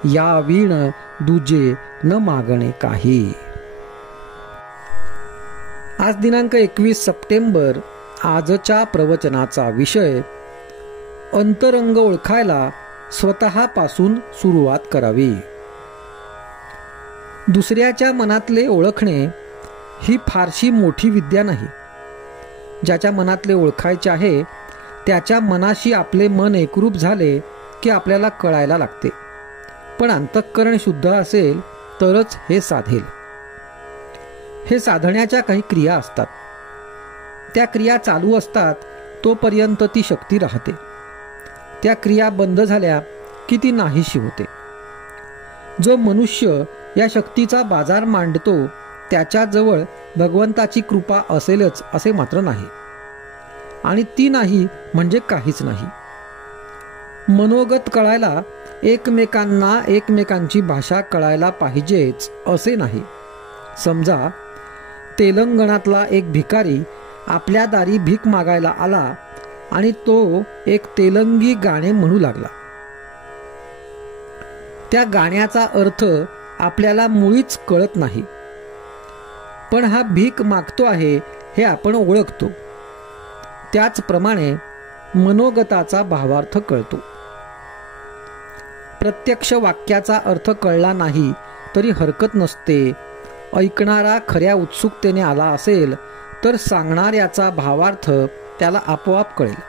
या वीण दुजे न मागणे काही. आज दिनांक 21 सप्टेंबर. आजच्या प्रवचनाचा विषय अंतरंग ओळखायला स्वतःपासून सुरुवात करावी. दुसऱ्याच्या मनातले ओळखणे ही फारशी मोठी विद्या नाही. ज्याच्या मनातले ओळखायचे आहे त्याच्या मनाशी आपले मन एकरूप झाले की आपल्याला कळायला लागते. पण अंतःकरण शुद्ध असेल तरच हे साधेल. हे साधण्याच्या काही क्रिया असतात. त्या क्रिया चालू असतात तोपर्यंत ती शक्ती राहते. त्या क्रिया बंद झाल्या की ती नाहीशी होते. जो मनुष्य या शक्तीचा बाजार मांडतो त्याच्याजवळ भगवंताची कृपा असेलच असे मात्र नाही. आणि ती नाही म्हणजे काहीच नाही. मनोगत कळायला एकमेकांना एकमेकांची भाषा कळायला पाहिजेच असे नाही. समजा तेलंगणातला एक भिकारी आपल्या दारी भीक मागायला आला आणि तो एक तेलंगी गाणे म्हणू लागला. त्या गाण्याचा अर्थ आपल्याला मुळीच कळत नाही. पण हा भीक मागतो आहे हे आपण ओळखतो. त्याचप्रमाणे मनोगताचा भावार्थ कळतो. प्रत्यक्ष वाक्याचा अर्थ कळला नाही तरी हरकत नसते. ऐकणारा खऱ्या उत्सुकतेने आला असेल तर सांगणाऱ्याचा भावार्थ त्याला आपोआप कळेल.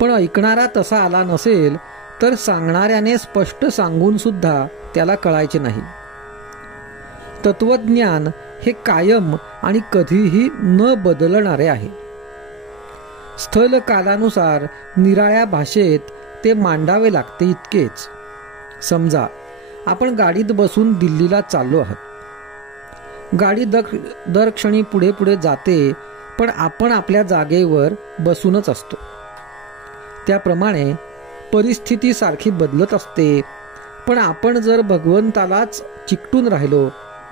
पण ऐकणारा तसा आला नसेल तर सांगणाऱ्याने स्पष्ट सांगून सुद्धा त्याला कळायचे नाही. तत्वज्ञान हे कायम आणि कधीही न बदलणारे आहे. स्थल कालानुसार निराळ्या भाषेत ते मांडावे लागते इतकेच. समजा आपण गाडीत बसून दिल्लीला चाललो आहात. गाडी दर क्षणी पुढे पुढे जाते पण आपण आपल्या जागेवर बसूनच असतो. त्याप्रमाणे परिस्थिती सारखी बदलत असते. पण आपण जर भगवंतालाच चिकटून राहिलो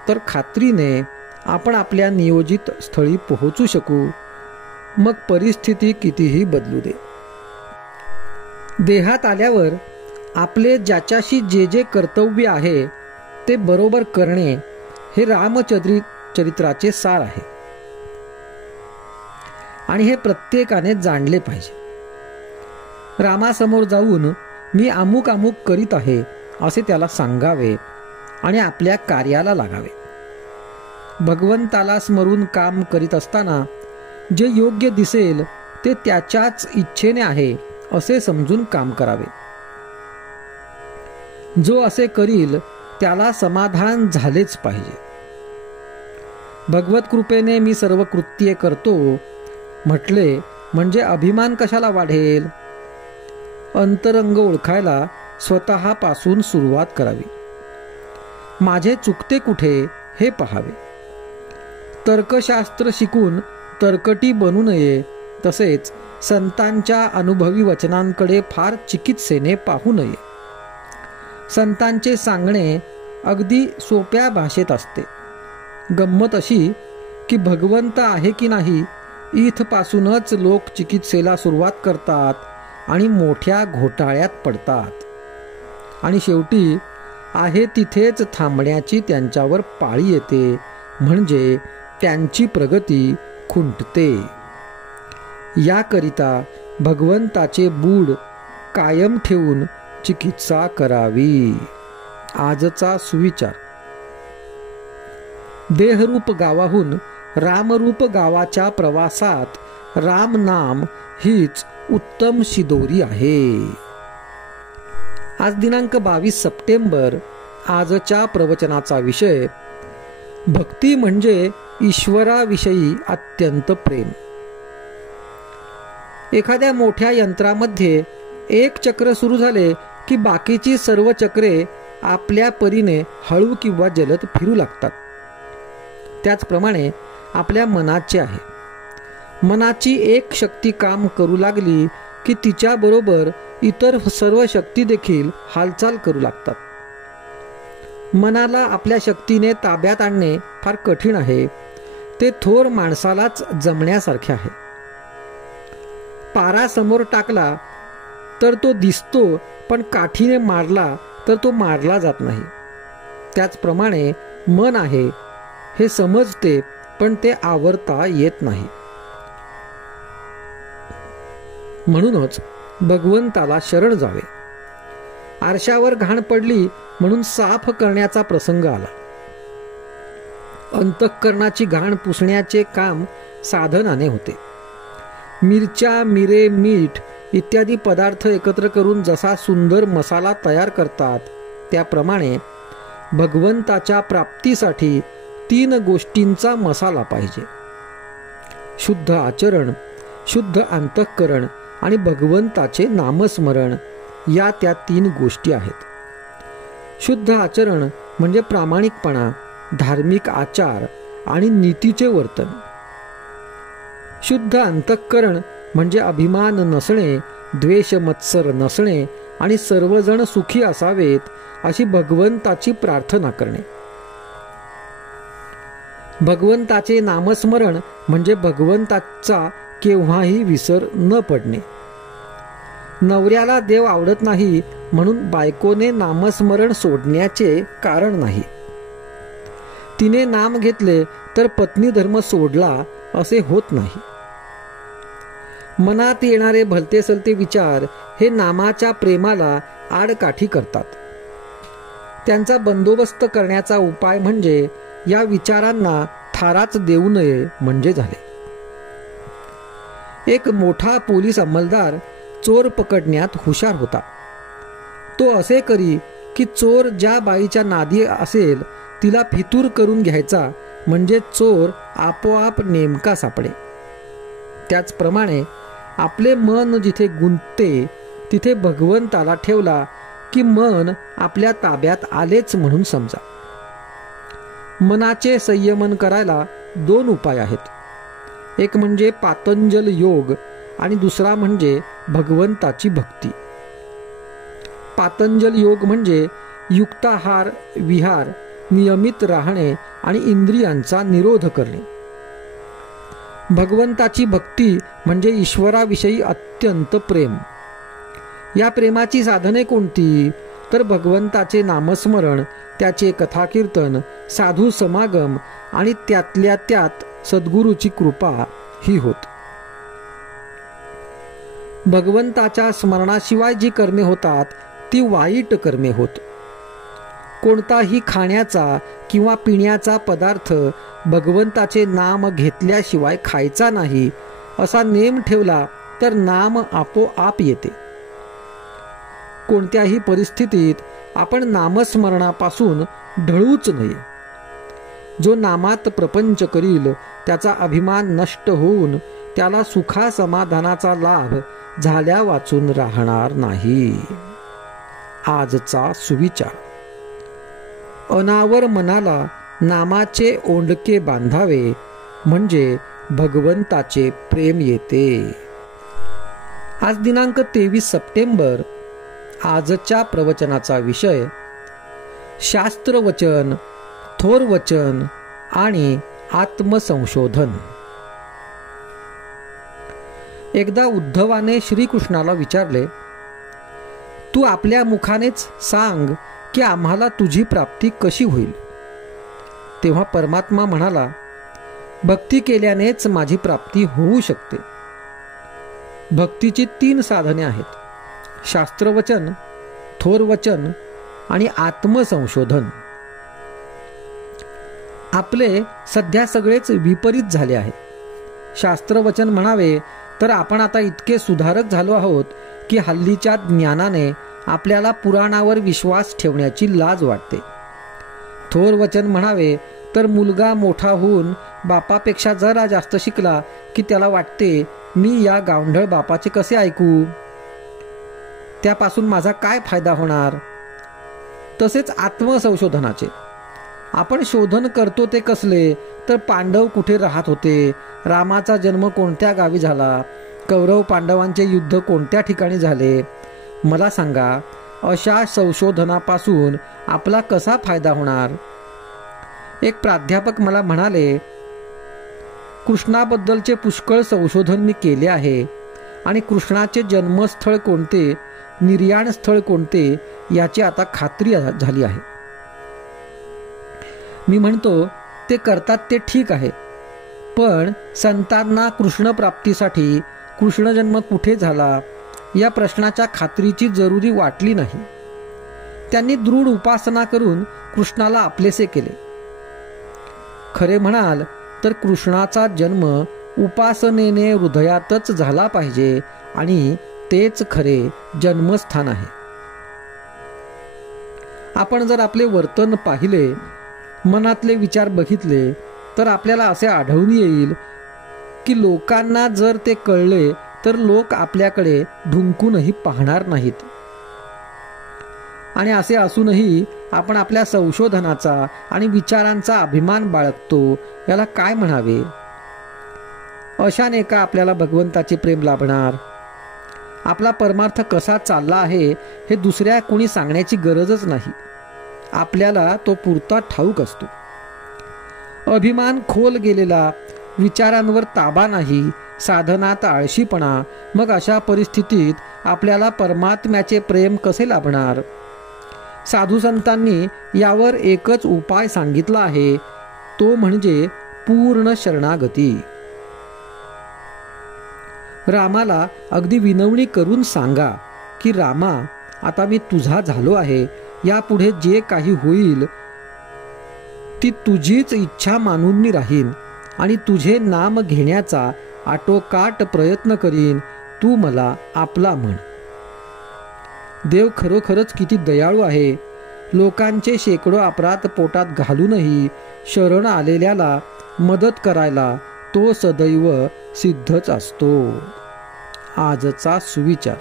तर खात्रीने आपण आपल्या नियोजित स्थळी पोहोचू शकू. मग परिस्थिती कितीही बदलू दे. देहात आल्यावर आपले ज्याच्याशी जे जे कर्तव्य आहे ते बरोबर करणे हे रामचरित्राचे सार आहे. आणि हे प्रत्येकाने जाणले पाहिजे. रामासमोर जाऊन मी अमुक अमुक करीत आहे असे त्याला सांगावे आणि आपल्या कार्याला लागावे. भगवंताला स्मरून काम करीत असताना जे योग्य दिसेल ते त्याच्याच इच्छेने आहे असे समजून काम करावे. जो असे करील त्याला समाधान झालेच पाहिजे. भगवत कृपेने मी सर्व कृत्ये करतो म्हटले म्हणजे अभिमान कशाला वाढेल. अंतरंग ओळखायला स्वतःपासून सुरुवात करावी. माझे चुकते कुठे हे पहावे. तर्कशास्त्र शिकून तर्कटी बनू नये. तसेच संतांच्या अनुभवी वचनांकडे फार चिकित्सेने पाहू नये. संतांचे सांगणे अगदी सोप्या भाषेत असते. गंमत अशी की भगवंत आहे की नाही इथपासूनच लोक चिकित्सेला सुरुवात करतात आणि मोठ्या घोटाळ्यात पडतात. आणि शेवटी आहे तिथेच थांबण्याची त्यांच्यावर पाळी येते. म्हणजे त्यांची प्रगती खुंटते. याकरिता भगवंताचे बूड कायम ठेवून चिकित्सा करावी. आजचा सुविचार. देहरूप गावाहून रामरूप गावाच्या प्रवासात राम नाम हीच उत्तम शिदोरी आहे. आज दिनांक 22 सप्टेंबर. आजच्या प्रवचनाचा विषय भक्ती म्हणजे ईश्वराविषयी अत्यंत प्रेम. एखाद्या मोठ्या यंत्रामध्ये एक चक्र सुरू झाले की बाकीची सर्व चक्रे आपल्या परीने हळू किंवा जलद फिरू लागतात. त्याचप्रमाणे आपल्या मनाचे आहे. मनाची एक शक्ती काम करू लागली की तिच्याबरोबर इतर सर्व शक्ती देखील हालचाल करू लागतात. मनाला आपल्या शक्तीने ताब्यात आणणे फार कठीण आहे. ते थोर माणसालाच जमण्यासारखे आहे. पारा समोर टाकला तर तो दिसतो, पण काठीने मारला तर तो मारला जात नाही. त्याचप्रमाणे मन आहे, हे समजते, पण ते आवरता येत नाही. म्हणूनच भगवंताला शरण जावे. आरशावर घाण पडली म्हणून साफ करण्याचा प्रसंग आला. अंतःकरणाची घाण पुसण्याचे काम साधनाने होते. मिरच्या, मिरे, मीठ इत्यादी पदार्थ एकत्र करून जसा सुंदर मसाला तयार करतात, त्याप्रमाणे भगवंताच्या प्राप्तीसाठी 3 गोष्टींचा मसाला पाहिजे. शुद्ध आचरण, शुद्ध अंतःकरण आणि भगवंताचे नामस्मरण, या त्या 3 गोष्टी आहेत. शुद्ध आचरण म्हणजे प्रामाणिकपणा, धार्मिक आचार आणि नीतीचे वर्तन. शुद्ध अंतःकरण म्हणजे अभिमान नसणे, द्वेष मत्सर नसणे आणि सर्वजण सुखी असावेत अशी भगवंताची प्रार्थना करणे. भगवंताचे नामस्मरण म्हणजे भगवंताचा केव्हाही विसर न पडणे. नवऱ्याला देव आवडत नाही म्हणून बायकोने नामस्मरण सोडण्याचे कारण नाही. तिने नाम घेतले तर पत्नी धर्म सोडला असे होत नाही. मनात येणारे भलतेसलते विचार हे नामाच्या प्रेमाला आडकाठी करतात. त्यांचा बंदोबस्त करण्याचा उपाय म्हणजे या विचारांना थाराच देऊ नये म्हणजे झाले. एक मोठा पोलीस अंमलदार चोर पकडण्यात हुशार होता. तो असे करी की चोर ज्या बाईच्या नादी असेल तिला फितूर करून घ्यायचा, म्हणजे चोर आपोआप नेमका सापडे. त्याचप्रमाणे आपले मन जिथे गुंतते तिथे भगवंताला ठेवला की मन आपल्या ताब्यात आलेच म्हणून समजा. मनाचे संयमन करायला 2 उपाय आहेत. एक म्हणजे पातंजल योग आणि दुसरा म्हणजे भगवंताची भक्ती. पातंजल योग म्हणजे युक्ताहार विहार, नियमित राहणे आणि इंद्रियांचा निरोध करणे. भगवंताची भक्ती म्हणजे ईश्वराविषयी अत्यंत प्रेम. या प्रेमाची साधने कोणती? तर भगवंताचे नामस्मरण, त्याचे कथाकीर्तन, साधू समागम आणि त्यातल्या त्यात सद्गुरूची कृपा ही होत. भगवंताच्या स्मरणाशिवाय जी कर्मे होतात ती वाईट कर्मे होत. कोणताही खाण्याचा किंवा पिण्याचा पदार्थ भगवंताचे नाम घेतल्याशिवाय खायचा नाही असा नेम ठेवला तर नाम आपोआप येते. कोणत्याही परिस्थितीत आपण नामस्मरणापासून ढळूच नये. जो नामात प्रपंच करील त्याचा अभिमान नष्ट होऊन त्याला सुखा समाधानाचा लाभ झाल्या वाचून राहणार नाही. आजचा सुविचार: अनावर मनाला नामाचे ओंडके बांधावे म्हणजे भगवंताचे प्रेम येते. आज दिनांक 23 सप्टेंबर. आजच्या प्रवचनाचा विषय शास्त्रवचन, थोर वचन आणि आत्मसंशोधन. एकदा उद्धवाने श्रीकृष्णाला विचारले, तू आपल्या मुखानेच सांग की आम्हाला तुझी प्राप्ती कशी होईल. तेव्हा परमात्मा म्हणाला, भक्ती केल्यानेच माझी प्राप्ती होऊ शकते. भक्तीची 3 साधने आहेत: शास्त्रवचन, थोर वचन आणि आत्मसंशोधन. आपले सध्या सगळेच विपरीत झाले आहे. शास्त्रवचन म्हणावे तर आपण आता इतके सुधारक झालो आहोत की हल्लीच्या ज्ञानाने आपल्याला पुराणावर विश्वास ठेवण्याची लाज वाटते. थोर वचन म्हणावे तर मुलगा मोठा होऊन बापापेक्षा जरा जास्त शिकला की त्याला वाटते, मी या गावंढळ बापाचे कसे ऐकू, त्यापासून माझा काय फायदा होणार. तसेच आत्मसंशोधनाचे आपण शोधन करतो ते कसले तर पांडव कुठे राहत होते, रामाचा जन्म कोणत्या गावी झाला, कौरव पांडवांचे युद्ध कोणत्या ठिकाणी झाले. मला सांगा, अशा संशोधनापासून आपला कसा फायदा होणार. एक प्राध्यापक मला म्हणाले, कृष्णाबद्दलचे पुष्कळ संशोधन मी केले आहे आणि कृष्णाचे जन्मस्थळ कोणते निर्याण स्थळ कोणते याची आता खात्री झाली आहे. मी म्हणतो ते करतात ते ठीक आहे, पण संतांना कृष्ण प्राप्तीसाठी कृष्णजन्म कुठे झाला या प्रश्नाच्या खात्रीची जरुरी वाटली नाही. त्यांनी दृढ उपासना करून कृष्णाला आपलेसे केले. खरे म्हणाल तर कृष्णाचा जन्म उपासनेने हृदयातच झाला पाहिजे आणि तेच खरे जन्मस्थान आहे. आपण जर आपले वर्तन पाहिले, मनातले विचार बघितले, तर आपल्याला असे आढळून येईल की लोकांना जर ते कळले तर लोक आपल्याकडे ढुंकूनही पाहणार नाहीत. आणि असे असूनही आपण आपल्या संशोधनाचा आणि विचारांचा अभिमान बाळगतो, याला काय म्हणावे? अशाने का आपल्याला भगवंताचे प्रेम लाभणार? आपला परमार्थ कसा चालला आहे हे दुसऱ्या कोणी सांगण्याची गरजच नाही. आपल्याला तो पुरता ठाऊक असतो. अभिमान खोल गेलेला, विचारांवर ताबा नाही, साधनात आळशीपणा, मग अशा परिस्थितीत आपल्याला परमात्म्याचे प्रेम कसे लाभणार? साधू संतांनी यावर एकच उपाय सांगितला आहे, तो म्हणजे पूर्ण शरणागती. रामाला अगदी विनवणी करून सांगा की रामा, आता मी तुझा झालो आहे, यापुढे जे काही होईल ती तुझीच इच्छा मानून मी राहीन आणि तुझे नाम घेण्याचा आटोकाट प्रयत्न करीन. तू मला आपला म्हण. देव खरोखरच किती दयाळू आहे. लोकांचे शेकडो अपराध पोटात घालूनही शरण आलेल्याला मदत करायला तो सदैव सिद्धच असतो. आजचा सुविचार: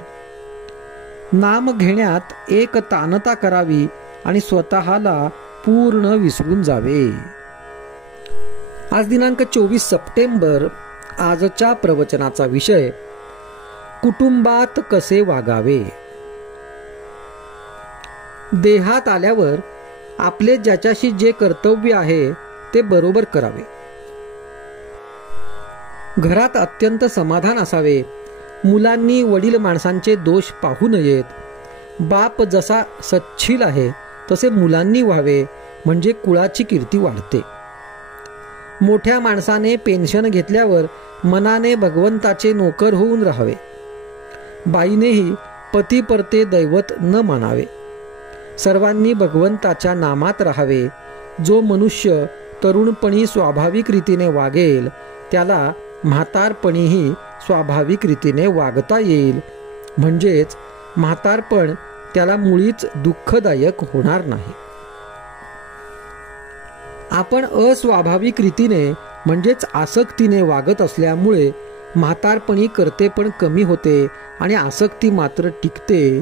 नाम घेण्यात एक तानता करावी आणि स्वतःला पूर्ण विसरून जावे. आज दिनांक 24 सप्टेंबर. आजच्या प्रवचनाचा विषय: कुटुंबात कसे वागावे. देहात आल्यावर आपले ज्याच्याशी जे कर्तव्य आहे ते बरोबर करावे. घरात अत्यंत समाधान असावे. मुलांनी वडील माणसांचे दोष पाहू नयेत. बाप जसा सच्छील आहे तसे मुलांनी व्हावे, म्हणजे कुळाची कीर्ती वाढते. मोठ्या माणसाने पेन्शन घेतल्यावर मनाने भगवंताचे नोकर होऊन राहावे. बाईनेही पती परते दैवत न मानावे. सर्वांनी भगवंताच्या नामात राहावे. जो मनुष्य तरुणपणी स्वाभाविक रीतीने वागेल त्याला म्हातारपणीही स्वाभाविक रीतीने वागता येईल. म्हणजेच म्हातारपण त्याला मुळीच दुःखदायक होणार नाही. आपण अस्वाभाविक रीतीने म्हणजेच आसक्तीने वागत असल्यामुळे म्हातारपणी कर्तेपण कमी होते आणि आसक्ती मात्र टिकते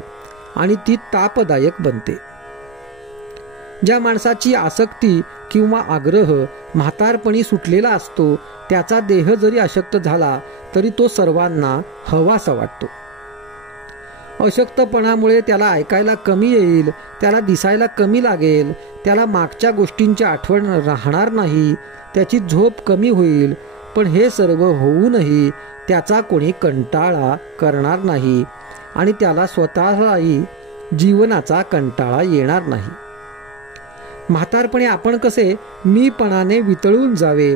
आणि ती तापदायक बनते. ज्या माणसाची आसक्ती किंवा आग्रह म्हातारपणी सुटलेला असतो त्याचा देह जरी अशक्त झाला तरी तो सर्वांना हवासा वाटतो. अशक्तपणामुळे त्याला ऐकायला कमी येईल, त्याला दिसायला कमी लागेल, त्याला मागच्या गोष्टींची आठवण राहणार नाही, त्याची झोप कमी होईल. पण हे सर्व होऊनही त्याचा कोणी कंटाळा करणार नाही आणि त्याला स्वतःलाही जीवनाचा कंटाळा येणार नाही. म्हातारपणे आपण कसे मीपणाने वितळून जावे.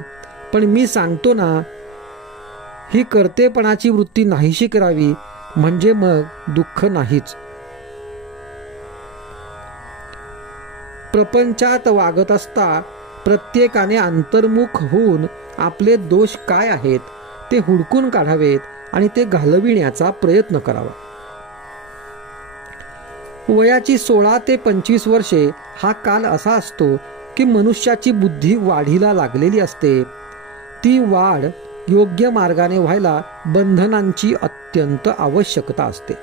पण मी सांगतो ना, ही कर्तेपणाची वृत्ती नाहीशी करावी, म्हणजे मग दुःख नाहीच. प्रपंचात वागत असता प्रत्येकाने अंतर्मुख होऊन आपले दोष काय आहेत ते हुडकून काढावेत आणि ते घालविण्याचा प्रयत्न करावा. वयाची 16 ते 25 वर्षे हा काल असा असतो की मनुष्याची बुद्धी वाढीला लागलेली असते. ती वाढ योग्य मार्गाने व्हायला बंधनांची अत्यंत आवश्यकता असते.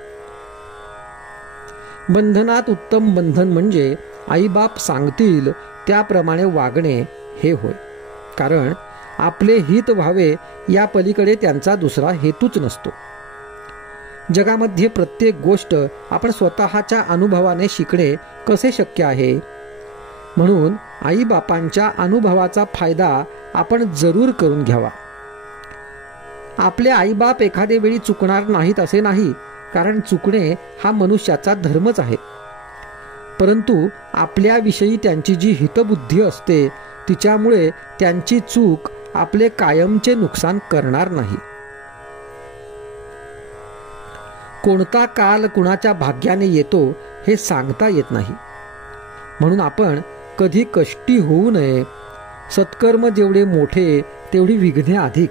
बंधनात उत्तम बंधन म्हणजे आईबाप सांगतील त्याप्रमाणे वागणे हे होय. कारण आपले हित व्हावे या पलीकडे त्यांचा दुसरा हेतूच नसतो. जगामध्ये प्रत्येक गोष्ट आपण स्वतःच्या अनुभवाने शिकणे कसे शक्य आहे. म्हणून आईबापांच्या अनुभवाचा फायदा आपण जरूर करून घ्यावा. आपले आईबाप एखादे वेळी चुकणार नाहीत असे नाही, कारण चुकणे हा मनुष्याचा धर्मच आहे. परंतु आपल्याविषयी त्यांची जी हितबुद्धी असते तिच्यामुळे त्यांची चूक आपले कायमचे नुकसान करणार नाही. कोणता काल कुणाच्या भाग्याने येतो हे सांगता येत नाही. म्हणून आपण कधी कष्टी होऊ नये. सत्कर्म जेवढे मोठे तेवढी विघ्ने अधिक.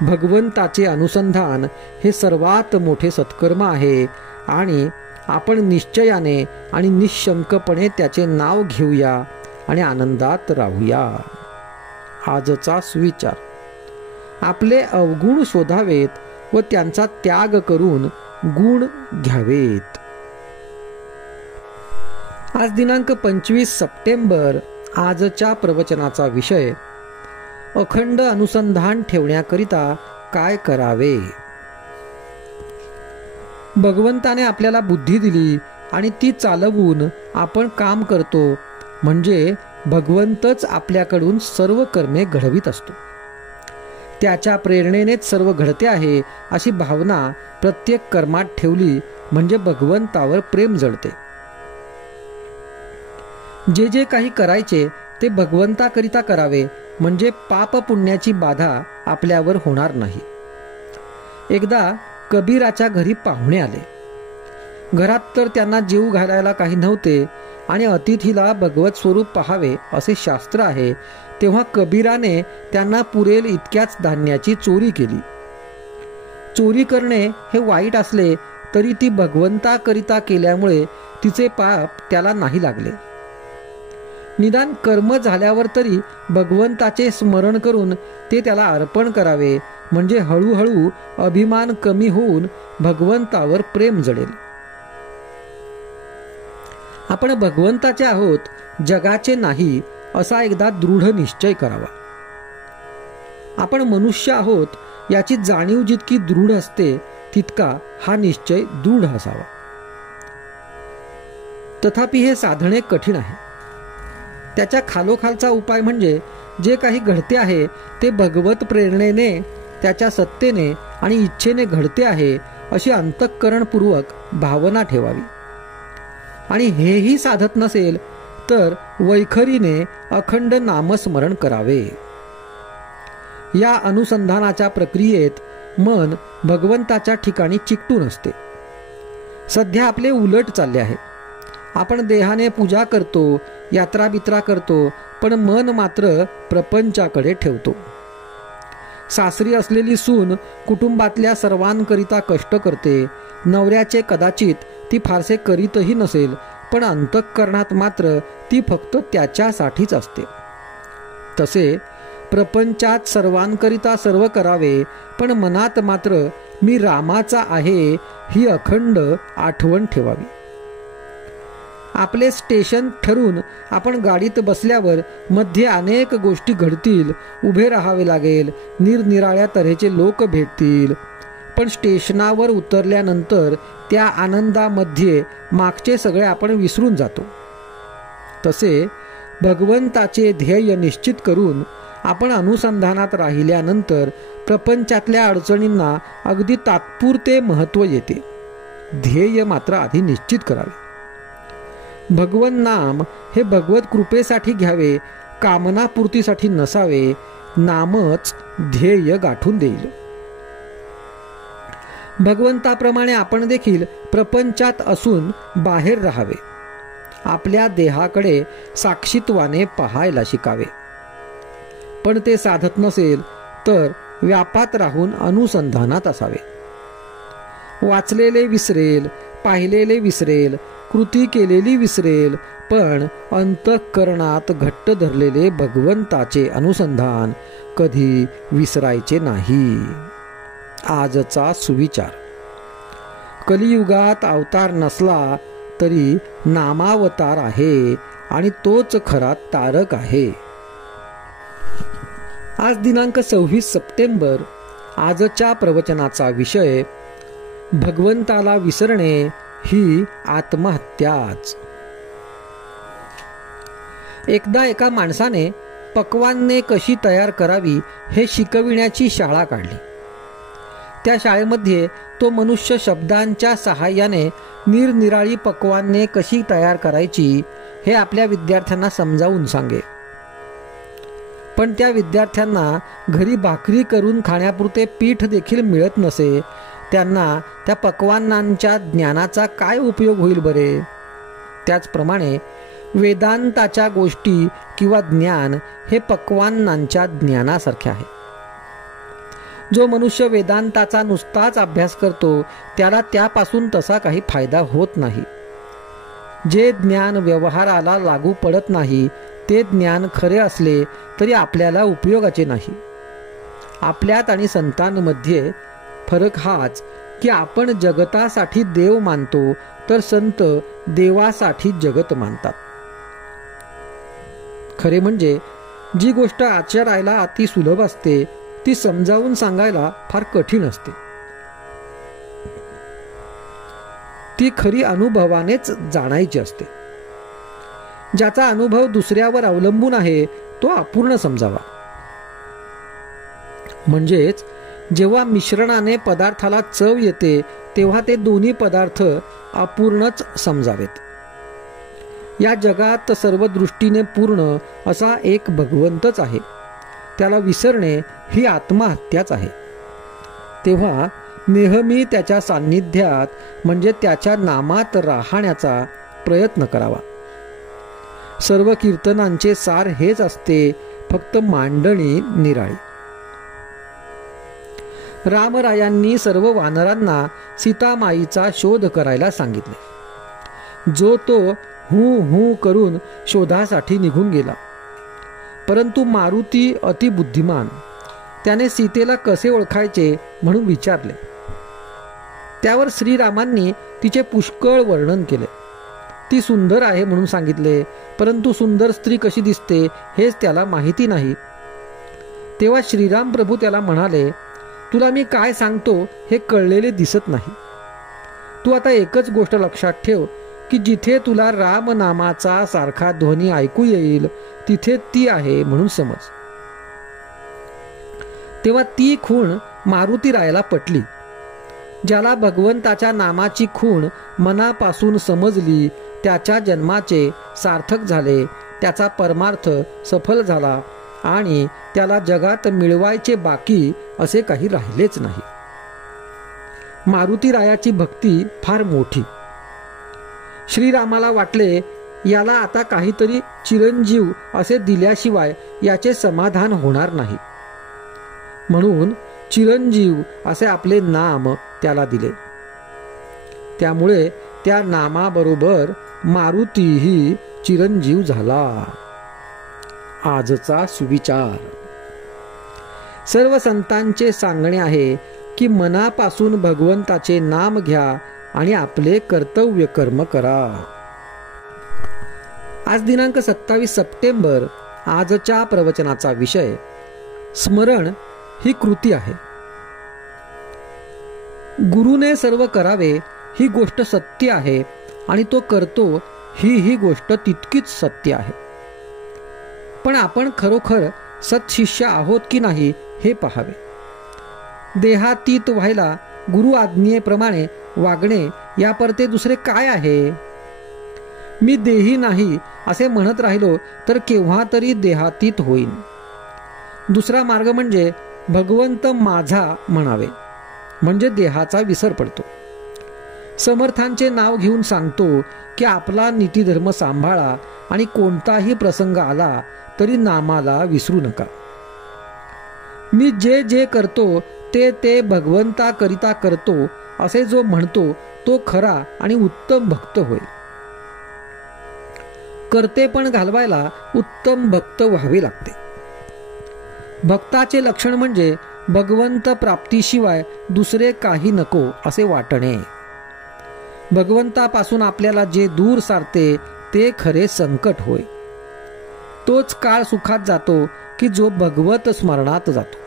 भगवंताचे अनुसंधान हे सर्वात मोठे सत्कर्म आहे आणि आपण निश्चयाने आणि निशंकपणे त्याचे नाव घेऊया आणि आनंदात राहूया. आजचा सुविचार. आपले अवगुण शोधावेत व त्यांचा त्याग करून गुण घ्यावेत. आज दिनांक 25 सप्टेंबर. आजच्या प्रवचनाचा विषय अखंड अनुसंधान ठेवण्याकरिता काय करावे. भगवंताने आपल्याला बुद्धी दिली आणि ती चालवून आपण काम करतो म्हणजे भगवंतच आपल्याकडून सर्व कर्मे घडवीत असतो. त्याच्या प्रेरणेनेच सर्व घडते आहे अशी भावना प्रत्येक कर्मात ठेवली म्हणजे भगवंतावर प्रेम जडते. जे जे काही करायचे ते भगवंताकरिता करावे म्हणजे पाप पुण्याची बाधा आपल्यावर होणार नाही. एकदा कबीराच्या घरी पाहुणे आले. घरात तर त्यांना जीव घालायला काही नव्हते आणि अतिथीला भगवत स्वरूप पाहावे असे शास्त्र आहे. तेव्हा कबीराने त्यांना पुरेल इतक्याच धान्याची चोरी केली. चोरी करणे हे वाईट असले तरी ती भगवंताकरिता केल्यामुळे तिचे पाप त्याला नाही लागले. निदान कर्म झाल्यावर तरी भगवंताचे स्मरण करून ते त्याला अर्पण करावे म्हणजे हळूहळू अभिमान कमी होऊन भगवंतावर प्रेम जडेल. आपण भगवंताचे आहोत, जगाचे नाही असा एकदा दृढ निश्चय करावा. आपण मनुष्य आहोत याची जाणीव जितकी दृढ असते तितका हा निश्चय दृढ असावा. तथापि हे साधणे कठीण आहे. त्याच्या खालोखालचा उपाय म्हणजे जे काही घडते आहे ते भगवत प्रेरणेने, त्याच्या सत्तेने आणि इच्छेने घडते आहे अशी अंतःकरणपूर्वक भावना ठेवावी. आणि हेही साधत नसेल तर वैखरीने अखंड नामस्मरण करावे. या अनुसंधानाच्या प्रक्रियेत मन भगवंताच्या ठिकाणी चिकटून असते. सध्या आपले उलट चालले आहे. आपण देहाने पूजा करतो, यात्रा बित्रा करतो, पण मन मात्र प्रपंचाकडे ठेवतो. सासरी असलेली सून कुटुंबातल्या सर्वांकरिता कष्ट करते. नवऱ्याचे कदाचित ती फारसे करीतही नसेल, पण अंतःकरणात मात्र ती फक्त त्याच्यासाठीच असते. तसे प्रपंचात सर्वांकरिता सर्व करावे, पण मनात मात्र मी रामाचा आहे ही अखंड आठवण ठेवावी. आपले स्टेशन ठरून आपण गाडीत बसल्यावर मध्ये अनेक गोष्टी घडतील. उभे राहावे लागेल, निरनिराळ्या तऱ्हेचे लोक भेटतील, पण स्टेशनावर उतरल्यानंतर त्या आनंदामध्ये मागचे सगळे आपण विसरून जातो. तसे भगवंताचे ध्येय निश्चित करून आपण अनुसंधानात राहिल्यानंतर प्रपंचातल्या अडचणींना अगदी तात्पुरते महत्त्व येते. ध्येय मात्र आधी निश्चित करावे. भगवन नाम हे भगवत कृपेसाठी घ्यावे, कामनापूर्तीसाठी नसावे. नामच ध्येय गाठून देईल. भगवंताप्रमाणे आपण देखील प्रपंचात असून बाहेर राहावे. आपल्या देहाकडे साक्षीत्वाने पाहायला शिकावे. पण ते साधत नसेल तर व्यापात राहून अनुसंधानात असावे. वाचलेले विसरेल, पाहिलेले विसरेल, कृती केलेली विसरेल, पण अंतःकरणात घट्ट धरलेले भगवंताचे अनुसंधान कधी विसरायचे नाही. आजचा सुविचार. कलियुगात अवतार नसला तरी नामावतार आहे आणि तोच खरा तारक आहे. आज दिनांक 26 सप्टेंबर. आजच्या प्रवचनाचा विषय भगवंताला विसरणे ही आत्महत्याच. एकदा एका माणसाने पक्वान्ने कशी तयार करावी हे शिकविण्याची शाळा काढली. त्या शाळेमध्ये तो मनुष्य शब्दांच्या सहाय्याने निरनिराळी पक्वान्ने कशी तयार करायची हे आपल्या विद्यार्थ्यांना समजावून सांगे. पण त्या विद्यार्थ्यांना घरी भाकरी करून खाण्यापुरते पीठ देखील मिळत नसे, त्यांना त्या पक्वान्नांच्या ज्ञानाचा काय उपयोग होईल बरे? त्याचप्रमाणे वेदांताच्या गोष्टी किंवा ज्ञान हे पक्वान्नांच्या ज्ञानासारखे आहे. जो मनुष्य वेदांताचा नुसताच अभ्यास करतो त्याला त्यापासून तसा काही फायदा होत नाही. जे ज्ञान व्यवहाराला लागू पडत नाही ते ज्ञान खरे असले तरी आपल्याला उपयोगाचे नाही. आपल्यात आणि संतांमध्ये फरक हाच की आपण जगतासाठी देव मानतो तर संत देवासाठी जगत मानतात. खरे म्हणजे जी गोष्ट आचरायला अति सुलभ असते ती समजावून सांगायला फार कठीण असते. ती खरी अनुभवानेच जाणायची असते. ज्याचा अनुभव दुसऱ्यावर अवलंबून आहे तो अपूर्ण समजावा. म्हणजेच जेव्हा मिश्रणाने पदार्थाला चव येते तेव्हा ते दोन्ही पदार्थ अपूर्णच समजावेत. या जगात सर्व दृष्टीने पूर्ण असा एक भगवंतच आहे. त्याला विसरणे ही आत्महत्याच आहे. तेव्हा नेहमी त्याच्या सान्निध्यात म्हणजे त्याच्या नामात राहण्याचा प्रयत्न करावा. सर्व कीर्तनांचे सार हेच असते, फक्त मांडणी निराळी. रामरायांनी सर्व वानरांना सीतामाईचा शोध करायला सांगितले. जो तो हू हू करून शोधासाठी निघून गेला. परंतु मारुती अतिबुद्धिमान, त्याने सीतेला कसे ओळखायचे म्हणून विचारले. त्यावर श्रीरामांनी तिचे पुष्कळ वर्णन केले. ती सुंदर आहे म्हणून सांगितले, परंतु सुंदर स्त्री कशी दिसते हेच त्याला माहिती नाही. तेव्हा श्रीराम प्रभू त्याला म्हणाले, तुला मी काय सांगतो हे कळलेले दिसत नाही. तू आता एकच गोष्ट लक्षात ठेव की जिथे तुला राम नामाचा सारखा ध्वनी ऐकू येईल तिथे ती आहे म्हणून समज. तेव्हा ती खूण मारुतीरायाला पटली. ज्याला भगवंताच्या नामाची खूण मनापासून समजली त्याच्या जन्माचे सार्थक झाले, त्याचा परमार्थ सफल झाला आणि त्याला जगात मिळवायचे बाकी असे काही राहिलेच नाही. मारुतीरायाची भक्ती फार मोठी. श्रीरामाला वाटले याला आता काहीतरी चिरंजीव असे दिल्याशिवाय याचे समाधान होणार नाही, म्हणून चिरंजीव असे आपले नाम त्याला दिले. त्यामुळे त्या नामाबरोबर मारुतीही चिरंजीव झाला. आजचा सुविचार. सर्व संतांचे सांगणे आहे की मनापासून भगवंताचे नाम घ्या आणि आपले कर्तव्य कर्म करा. आज दिनांक 27 सप्टेंबर. आजच्या प्रवचनाचा विषय स्मरण ही कृती आहे. गुरुने सर्व करावे ही गोष्ट सत्य आहे आणि तो करतो ही गोष्ट तितकीच सत्य आहे. पण आपण खरोखर सत्शिष्य आहोत की नाही हे पाहावे. देहातीत व्हायला गुरु आज्ञेप्रमाणे वागणे यापरते दुसरे काय आहे? मी देही नाही असे म्हणत राहिलो तर केव्हा तरी देहातीत होईन. दुसरा मार्ग म्हणजे भगवंत माझा म्हणावे, म्हणजे देहाचा विसर पडतो. समर्थांचे नाव घेऊन सांगतो की आपला नीतिधर्म सांभाळा आणि कोणताही प्रसंग आला तरी नामाला विसरू नका. मी जे जे करतो ते ते भगवंताकरिता करतो असे जो म्हणतो तो खरा आणि उत्तम भक्त होय. करते पण घालवायला उत्तम भक्त व्हावे लागते. भक्ताचे लक्षण म्हणजे भगवंत प्राप्तीशिवाय दुसरे काही नको असे वाटणे. भगवंतापासून आपल्याला जे दूर सारते ते खरे संकट होय. तोच काळ सुखात जातो की जो भगवत स्मरणात जातो.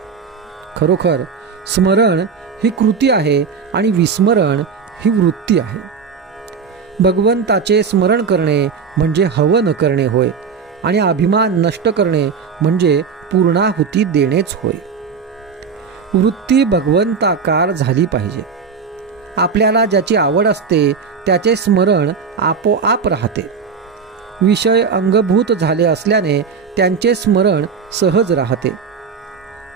खरोखर स्मरण ही कृती आहे आणि विस्मरण ही वृत्ती आहे. भगवंताचे स्मरण करणे म्हणजे हवन करणे होय आणि अभिमान नष्ट करणे म्हणजे पूर्णाहुती देणेच होय. वृत्ती भगवंताकार झाली पाहिजे. आपल्याला ज्याची आवड असते त्याचे स्मरण आपोआप राहते. विषय अंगभूत झाले असल्याने त्यांचे स्मरण सहज राहते.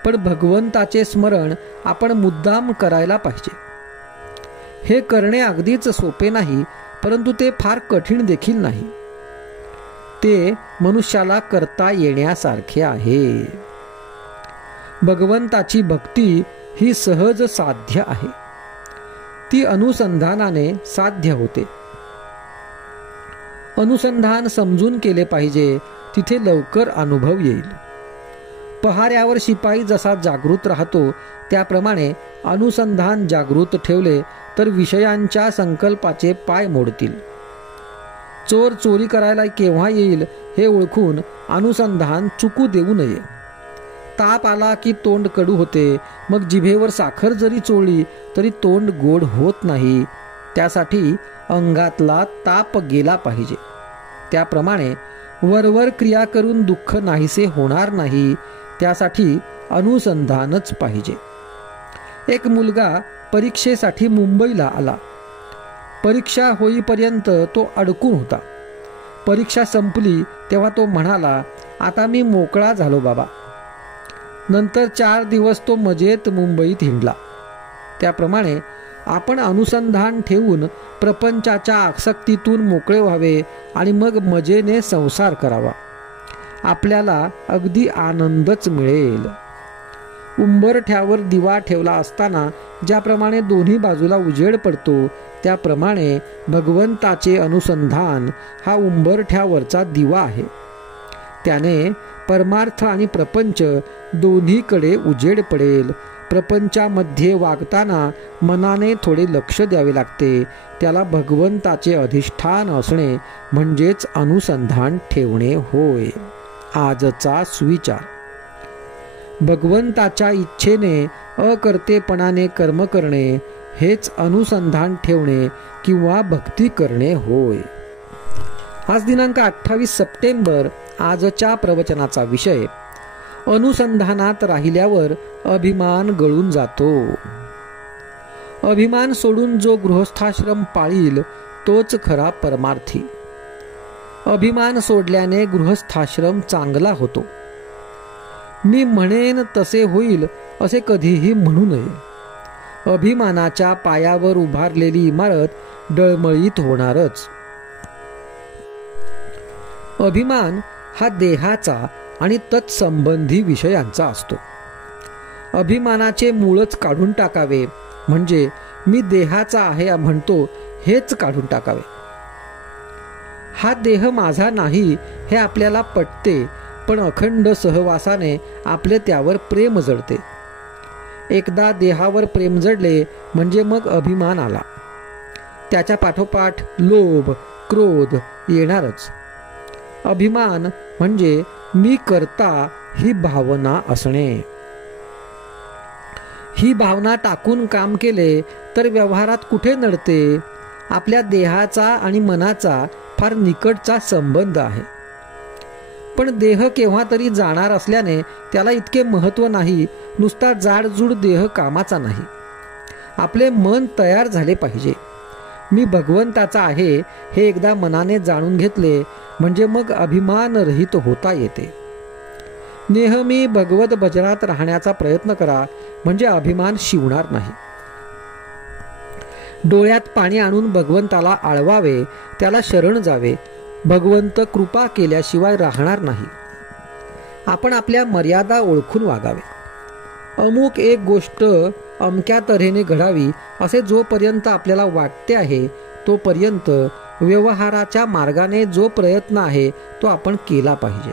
पण भगवंताचे स्मरण आपण मुद्दाम करायला पाहिजे. हे करणे अगदीच सोपे नाही, परंतु ते फार कठीण देखील नाही. ते मनुष्याला करता येण्यासारखे आहे. भगवंताची भक्ती ही सहज साध्य आहे. ती अनुसंधानाने साध्य होते. अनुसंधान समजून केले पाहिजे, तिथे लवकर अनुभव येईल. पहाऱ्यावर शिपाई जसा जागृत राहतो त्याप्रमाणे अनुसंधान जागृत ठेवले तर विषयांच्या संकल्पाचे पाय मोडतील. चोर चोरी करायला केव्हा येईल हे ओळखून अनुसंधान चुकू देऊ नये. ताप आला की तोंड कडू होते, मग जिभेवर साखर जरी चोळली तरी तोंड गोड होत नाही. त्यासाठी अंगातला ताप गेला पाहिजे. त्याप्रमाणे वरवर क्रिया करून दुःख नाहीसे होणार नाही. त्यासाठी अनुसंधानच पाहिजे. एक मुलगा परीक्षेसाठी मुंबईला आला. परीक्षा होईपर्यंत तो अडकून होता. परीक्षा संपली तेव्हा तो म्हणाला, आता मी मोकळा झालो बाबा. नंतर 4 दिवस तो मजेत मुंबईत हिंडला. त्याप्रमाणे आपण अनुसंधान ठेवून प्रपंचाच्या आसक्तीतून मोकळे व्हावे आणि मग मजेने संसार करावा. आपल्याला अगदी आनंदच मिळेल. उंबरठ्यावर दिवा ठेवला असताना ज्याप्रमाणे दोन्ही बाजूला उजेड पडतो, त्याप्रमाणे भगवंताचे अनुसंधान हा उंबरठ्यावरचा दिवा आहे. त्याने परमार्थ आणि प्रपंच दोन्हीकडे उजेड पडेल. प्रपंचामध्ये वागताना मनाने थोडे लक्ष द्यावे लागते. त्याला भगवंताचे अधिष्ठान असणे म्हणजेच अनुसंधान ठेवणे होय. आजचा सुविचार. भगवंताच्या इच्छेने अकर्तेपणाने कर्म करणे हेच अनुसंधान ठेवणे किंवा भक्ती करणे होय. आज दिनांक 28 सप्टेंबर. आजच्या प्रवचनाचा विषय, अनुसंधानात राहिल्यावर अभिमान गळून जातो. अभिमान सोडून जो गृहस्थाश्रम पाळील तोच खरा परमार्थी. अभिमान सोडल्याने गृहस्थाश्रम चांगला होतो. मी म्हणेन तसे होईल असे कधीही म्हणू नये. अभिमानाच्या पायावर उभारलेली इमारत डळमळीत होणारच. अभिमान हा देहाचा आणि तत्संबंधी विषयांचा असतो. अभिमानाचे मूळच काढून टाकावे, म्हणजे मी देहाचा आहे म्हणतो हेच काढून टाकावे. हा देह माझा नाही हे आपल्याला पटते, पण अखंड सहवासाने आपले त्यावर प्रेम जडते. एकदा देहावर प्रेम जडले म्हणजे मग अभिमान आला. त्याच्या पाठोपाठ लोभ, क्रोध येणारच. अभिमान म्हणजे मी करता ही भावना असणे. ही भावना टाकून काम केले तर व्यवहारात कुठे नडते. आपल्या देहाचा आणि मनाचा फार निकटचा संबंध आहे. पण देह केव्हा तरी जाणार असल्याने त्याला इतके महत्त्व नाही. नुसता जाडजूड देह कामाचा नाही. आपले मन तयार झाले पाहिजे. मी भगवंताचा आहे हे एकदा मनाने जाणून घेतले म्हणजे मग अभिमान रहित होता येते. नेहमी भगवत भजनात राहण्याचा प्रयत्न करा, म्हणजे अभिमान शिवणार नाही. डोळ्यात पाणी आणून भगवंताला आळवावे, त्याला शरण जावे. भगवंत कृपा केल्याशिवाय राहणार नाही. आपण आपल्या मर्यादा ओळखून वागावे. अमुक एक गोष्ट अमक्या तऱ्हेने घडावी असे जोपर्यंत आपल्याला वाटते आहे तोपर्यंत व्यवहाराच्या मार्गाने जो प्रयत्न आहे तो आपण केला पाहिजे.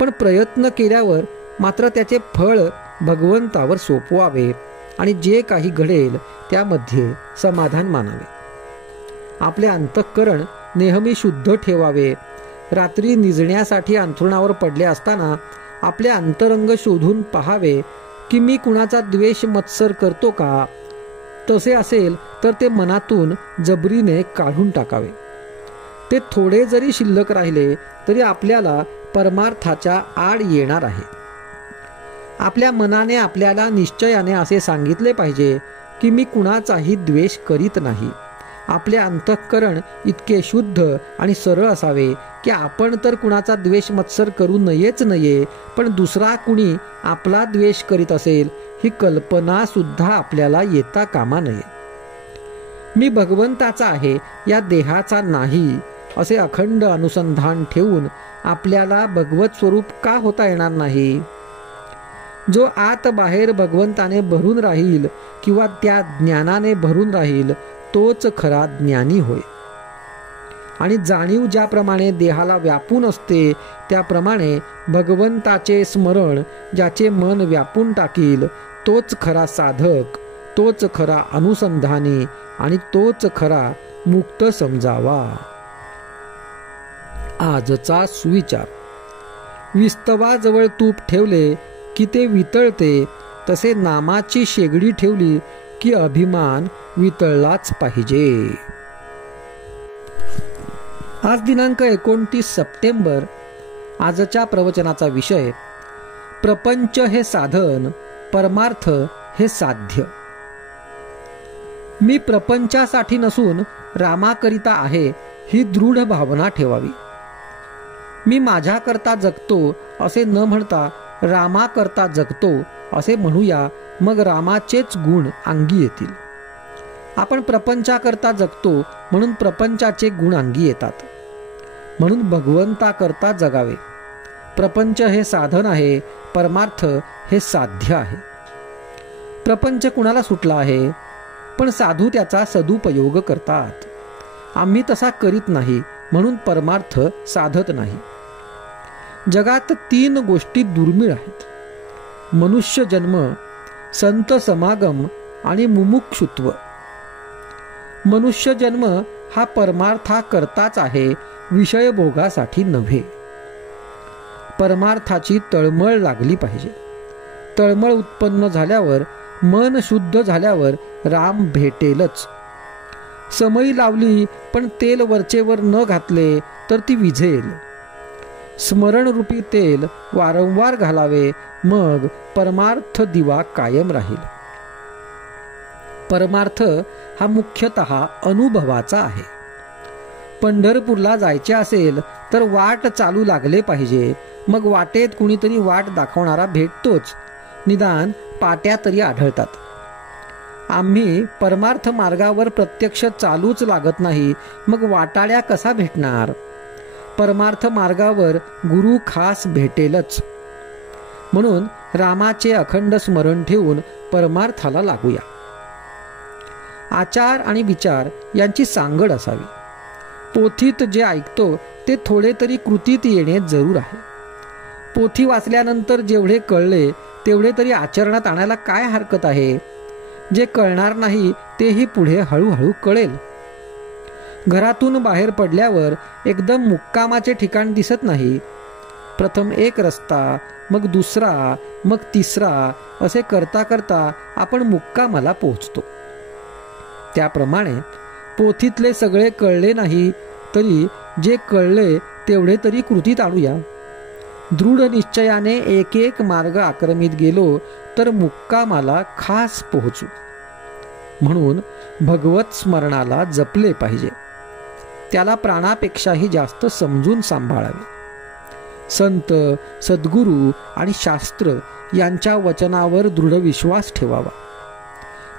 पण प्रयत्न केल्यावर मात्र त्याचे फळ भगवंतावर सोपवावे आणि जे काही घडेल त्यामध्ये समाधान मानावे. आपले अंतःकरण नेहमी शुद्ध ठेवावे. रात्री निजण्यासाठी अंथरुणावर पडले असताना आपले अंतरंग शोधून पहावे की मी कुणाचा द्वेष मत्सर करतो का. तसे असेल तर ते मनातून जबरीने काढून टाकावे. ते थोडे जरी शिल्लक राहिले तरी आपल्याला परमार्थाच्या आड येणार आहे. आपल्या मनाने आपल्याला निश्चयाने असे सांगितले पाहिजे की मी कुणाचाही द्वेष करीत नाही. आपले अंतःकरण इतके शुद्ध आणि सरळ असावे की आपण तर कुणाचा द्वेष मत्सर करू नये, पण दुसरा कुणी आपला द्वेष करीत असेल ही कल्पना सुद्धा आपल्याला येता कामा नये. मी भगवंताचा आहे, या देहाचा नाही, असे अखंड अनुसंधान ठेवून आपल्याला भगवत स्वरूप का होता येणार नाही? जो आत बाहेर भगवंताने भरून राहील किंवा त्या ज्ञानाने भरून राहील तोच खरा ज्ञानी होय. आणि जाणीव ज्याप्रमाणे देहाला व्यापून असते त्याप्रमाणे भगवंताचे स्मरण ज्याचे मन व्यापून टाकील तोच खरा साधक, तोच खरा अनुसंधानी आणि तोच खरा मुक्त समजावा. आजचा सुविचार. विस्तवाजवळ तूप ठेवले की ते वितळते, तसे नामाची शेगडी ठेवली की अभिमान वितळलाच पाहिजे. आज दिनांक 29 सप्टेंबर. आजच्या प्रवचनाचा विषय प्रपंच हे साधन, परमार्थ हे साध्य. मी प्रपंचासाठी नसून रामाकरिता आहे ही दृढ भावना ठेवावी. मी माझ्याकरता जगतो असे न म्हणता रामाकरता जगतो असे म्हणूया, मग रामाचेच गुण अंगी येतील. आपण प्रपंचाकरता जगतो म्हणून प्रपंचाचे गुण अंगी येतात. म्हणून भगवंताकरता जगावे. प्रपंच हे साधन आहे, परमार्थ हे साध्य आहे. प्रपंच कुणाला सुटला आहे, पण साधू त्याचा सदुपयोग करतात. आम्ही तसा करीत नाही म्हणून परमार्थ साधत नाही. जगात 3 गोष्टी दुर्मिळ आहेत: मनुष्य जन्म, संत समागम आणि मुमुक्षुत्व. मनुष्य जन्म हा परमार्थाकरताच आहे, विषय भोगासाठी नव्हे. परमार्थाची तळमळ लागली पाहिजे. तळमळ उत्पन्न झाल्यावर, मन शुद्ध झाल्यावर राम भेटेलच. समई लावली पण तेल वरचेवर न घातले तर ती विझेल. स्मरणरूपी तेल वारंवार घालावे, मग परमार्थ दिवा कायम राहील. परमार्थ हा मुख्यतः अनुभवाचा आहे. पंढरपूरला जायचे असेल तर वाट चालू लागले पाहिजे, मग वाटेत कुणीतरी वाट दाखवणारा भेटतोच, निदान पाट्या तरी आढळतात. आम्ही परमार्थ मार्गावर प्रत्यक्ष चालूच लागत नाही, मग वाटाड्या कसा भेटणार? परमार्थ मार्गावर गुरु खास भेटेलच. म्हणून रामाचे अखंड स्मरण ठेवून परमार्थाला लागूया. आचार आणि विचार यांची सांगड असावी. पोथीत जे ऐकतो ते थोडे तरी कृतीत येणे जरूर आहे. पोथी वाचल्यानंतर जेवढे कळले तेवढे तरी आचरणात आणायला काय हरकत आहे? जे कळणार नाही तेही पुढे हळूहळू कळेल. घरातून बाहेर पडल्यावर एकदम मुक्कामाचे ठिकाण दिसत नाही. प्रथम एक रस्ता, मग दुसरा, मग तिसरा, असे करता करता आपण मुक्कामाला पोहोचतो. त्याप्रमाणे पोथीतले सगळे कळले नाही तरी जे कळले तेवढे तरी कृतीत आणूया. दृढ निश्चयाने एक एक मार्ग आक्रमित गेलो तर मुक्कामाला खास पोहोचू. म्हणून भगवत स्मरणाला जपले पाहिजे. त्याला प्राणापेक्षाही जास्त समजून सांभाळावे. संत, सद्गुरू आणि शास्त्र यांच्या वचनावर दृढ विश्वास ठेवावा.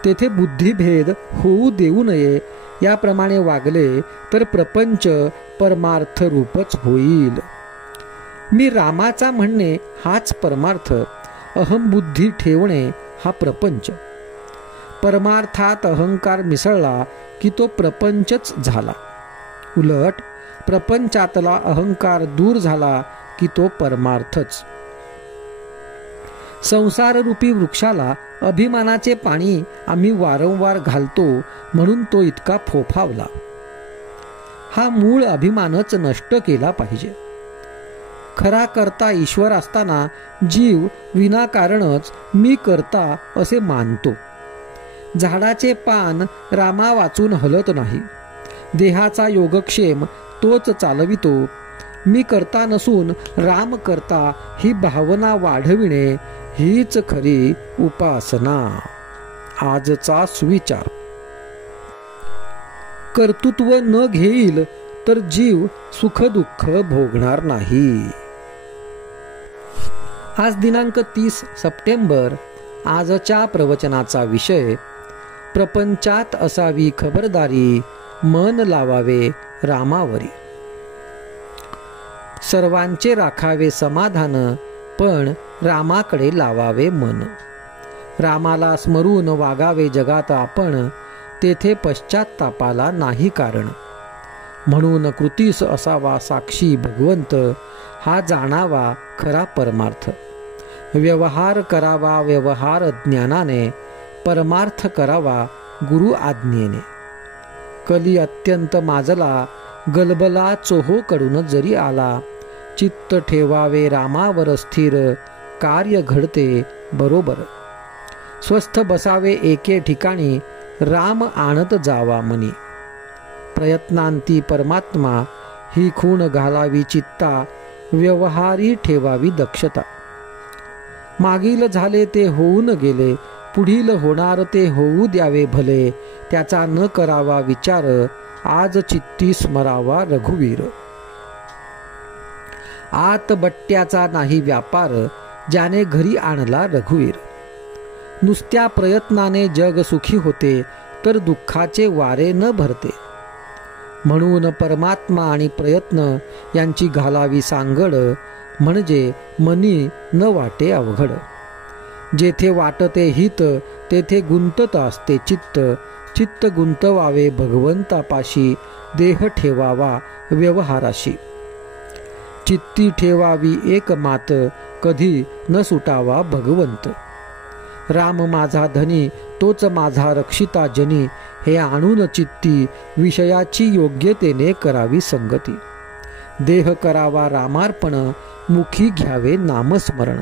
तेथे बुद्धिभेद होऊ देऊ नये. याप्रमाणे वागले तर प्रपंच परमार्थ रूपच होईल. मी रामाचा म्हणणे हाच परमार्थ, अहंबुद्धी ठेवणे हा प्रपंच. परमार्थात अहंकार मिसळला की तो प्रपंचच झाला. उलट प्रपंचातला अहंकार दूर झाला की तो परमार्थच. संसाररूपी वृक्षाला अभिमानाचे पाणी आम्ही वारंवार घालतो म्हणून तो इतका फोफावला. हा मूळ अभिमानच नष्ट केला पाहिजे. खरा करता ईश्वर असताना जीव विनाकारणच मी करता असे मानतो. झाडाचे पान रामा वाचून हलत नाही. देहाचा योगक्षेम तोच चालवितो. मी करता नसून राम करता ही भावना वाढविणे हीच खरी उपासना. आजचा सुविचार. कर्तृत्व न घेईल तर जीव सुख दुःख भोगणार नाही. आज दिनांक 30 सप्टेंबर. आजच्या प्रवचनाचा विषय प्रपंचात असावी खबरदारी, मन लावावे रामावरी. सर्वांचे राखावे समाधान, पण रामाकडे लावावे मन. रामाला स्मरून वागावे जगात आपण, तेथे पश्चात्तापाला नाही कारण. म्हणून कृतीस असावा साक्षी भगवंत, हा जाणावा खरा परमार्थ. व्यवहार करावा व्यवहार ज्ञानाने, परमार्थ करावा गुरु आज्ञेने. कली अत्यंत माजला, गलबला चोहोकडून जरी आला. चित्त ठेवावे रामावर स्थिर, कार्य घडते बरोबर. स्वस्थ बसावे एके ठिकाणी, राम आणत जावा मनी. प्रयत्नांती परमात्मा, ही खूण घालावी चित्ता. व्यवहारी ठेवावी दक्षता. मागील झाले ते होऊन गेले, पुढील होणार ते होऊ द्यावे भले. त्याचा न करावा विचार, आज चित्ती स्मरावा रघुवीर. आत बट्ट्याचा नाही व्यापार, ज्याने घरी आणला रघुवीर. नुसत्या प्रयत्नाने जग सुखी होते, तर दुःखाचे वारे न भरते. म्हणून परमात्मा आणि प्रयत्न यांची घालावी सांगड, म्हणजे मनी न वाटे अवघड. जेथे वाटते हित, तेथे गुंतत असते चित्त. चित्त गुंतवावे भगवंतापाशी, देह ठेवावा व्यवहाराशी. चित्ती ठेवावी एक मात, कधी न सुटावा भगवंत. राम माझा धनी, तोच माझा रक्षिता जनी. हे आणून चित्ती, विषयाची योग्यतेने करावी संगती. देह करावा रामार्पण, मुखी घ्यावे नामस्मरण.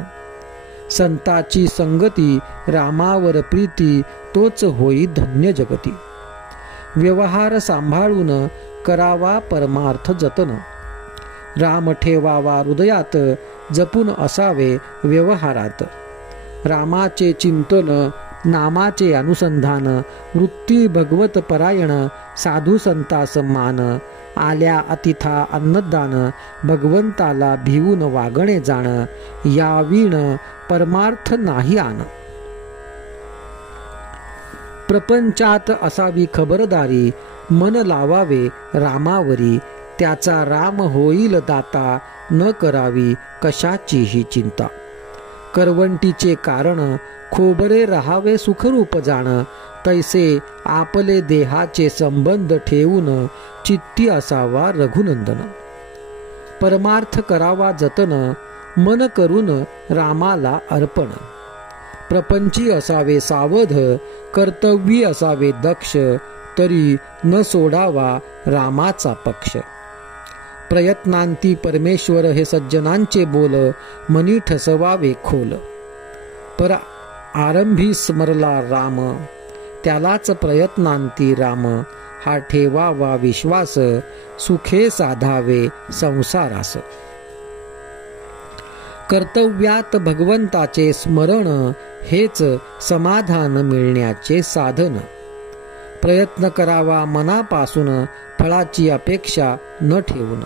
संताची संगती, रामावर प्रीती, तोच होई धन्य जगती. व्यवहार सांभाळून करावा परमार्थ जतन. राम ठेवावा हृदयात, जपून असावे व्यवहारात. रामाचे चिंतन, नामाचे अनुसंधान. वृत्ती भगवत परायण, साधू संतास मान. आल्या अतिथा अन्नदान, भगवंताला भिवून वागणे जाण. या वीण परमार्थ नाही आन. प्रपंचात असावी खबरदारी, मन लावावे रामावरी. त्याचा राम होईल दाता, न करावी कशाचीही चिंता. करवंटीचे कारण, खोबरे रहावे सुखरूप जाण. तैसे आपले देहाचे संबंध ठेवून, चित्ती असावा रघुनंदन. परमार्थ करावा जतन, मन करून रामाला अर्पण. प्रपंची असावे सावध, कर्तव्यी असावे दक्ष. तरी न सोडावा रामाचा पक्ष. प्रयत्नांती परमेश्वर, हे सज्जनांचे बोल. मनी ठसवावे खोल. पर आरंभी स्मरला राम, त्यालाच प्रयत्नांती राम. हा ठेवावा विश्वास, सुखे साधावे संसारास. कर्तव्यात भगवंताचे स्मरण, हेच समाधान मिळण्याचे साधन. प्रयत्न करावा मनापासून, फळाची अपेक्षा न ठेवून.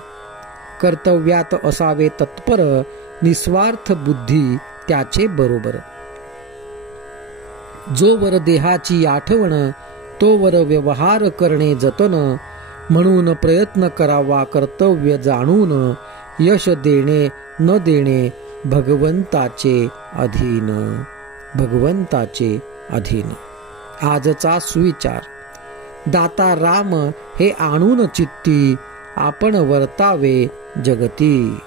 कर्तव्यात असावे तत्पर, निस्वार्थ बुद्धी त्याचे बरोबर. जोवर देहाची आठवण, तोवर व्यवहार करणे जतन. म्हणून प्रयत्न करावा कर्तव्य जाणून. यश देणे न देणे भगवंताचे अधीन. भगवंताचे अधीन. आजचा सुविचार. दाता राम, हे आणून चित्ती. आपण वर्तावे जगती.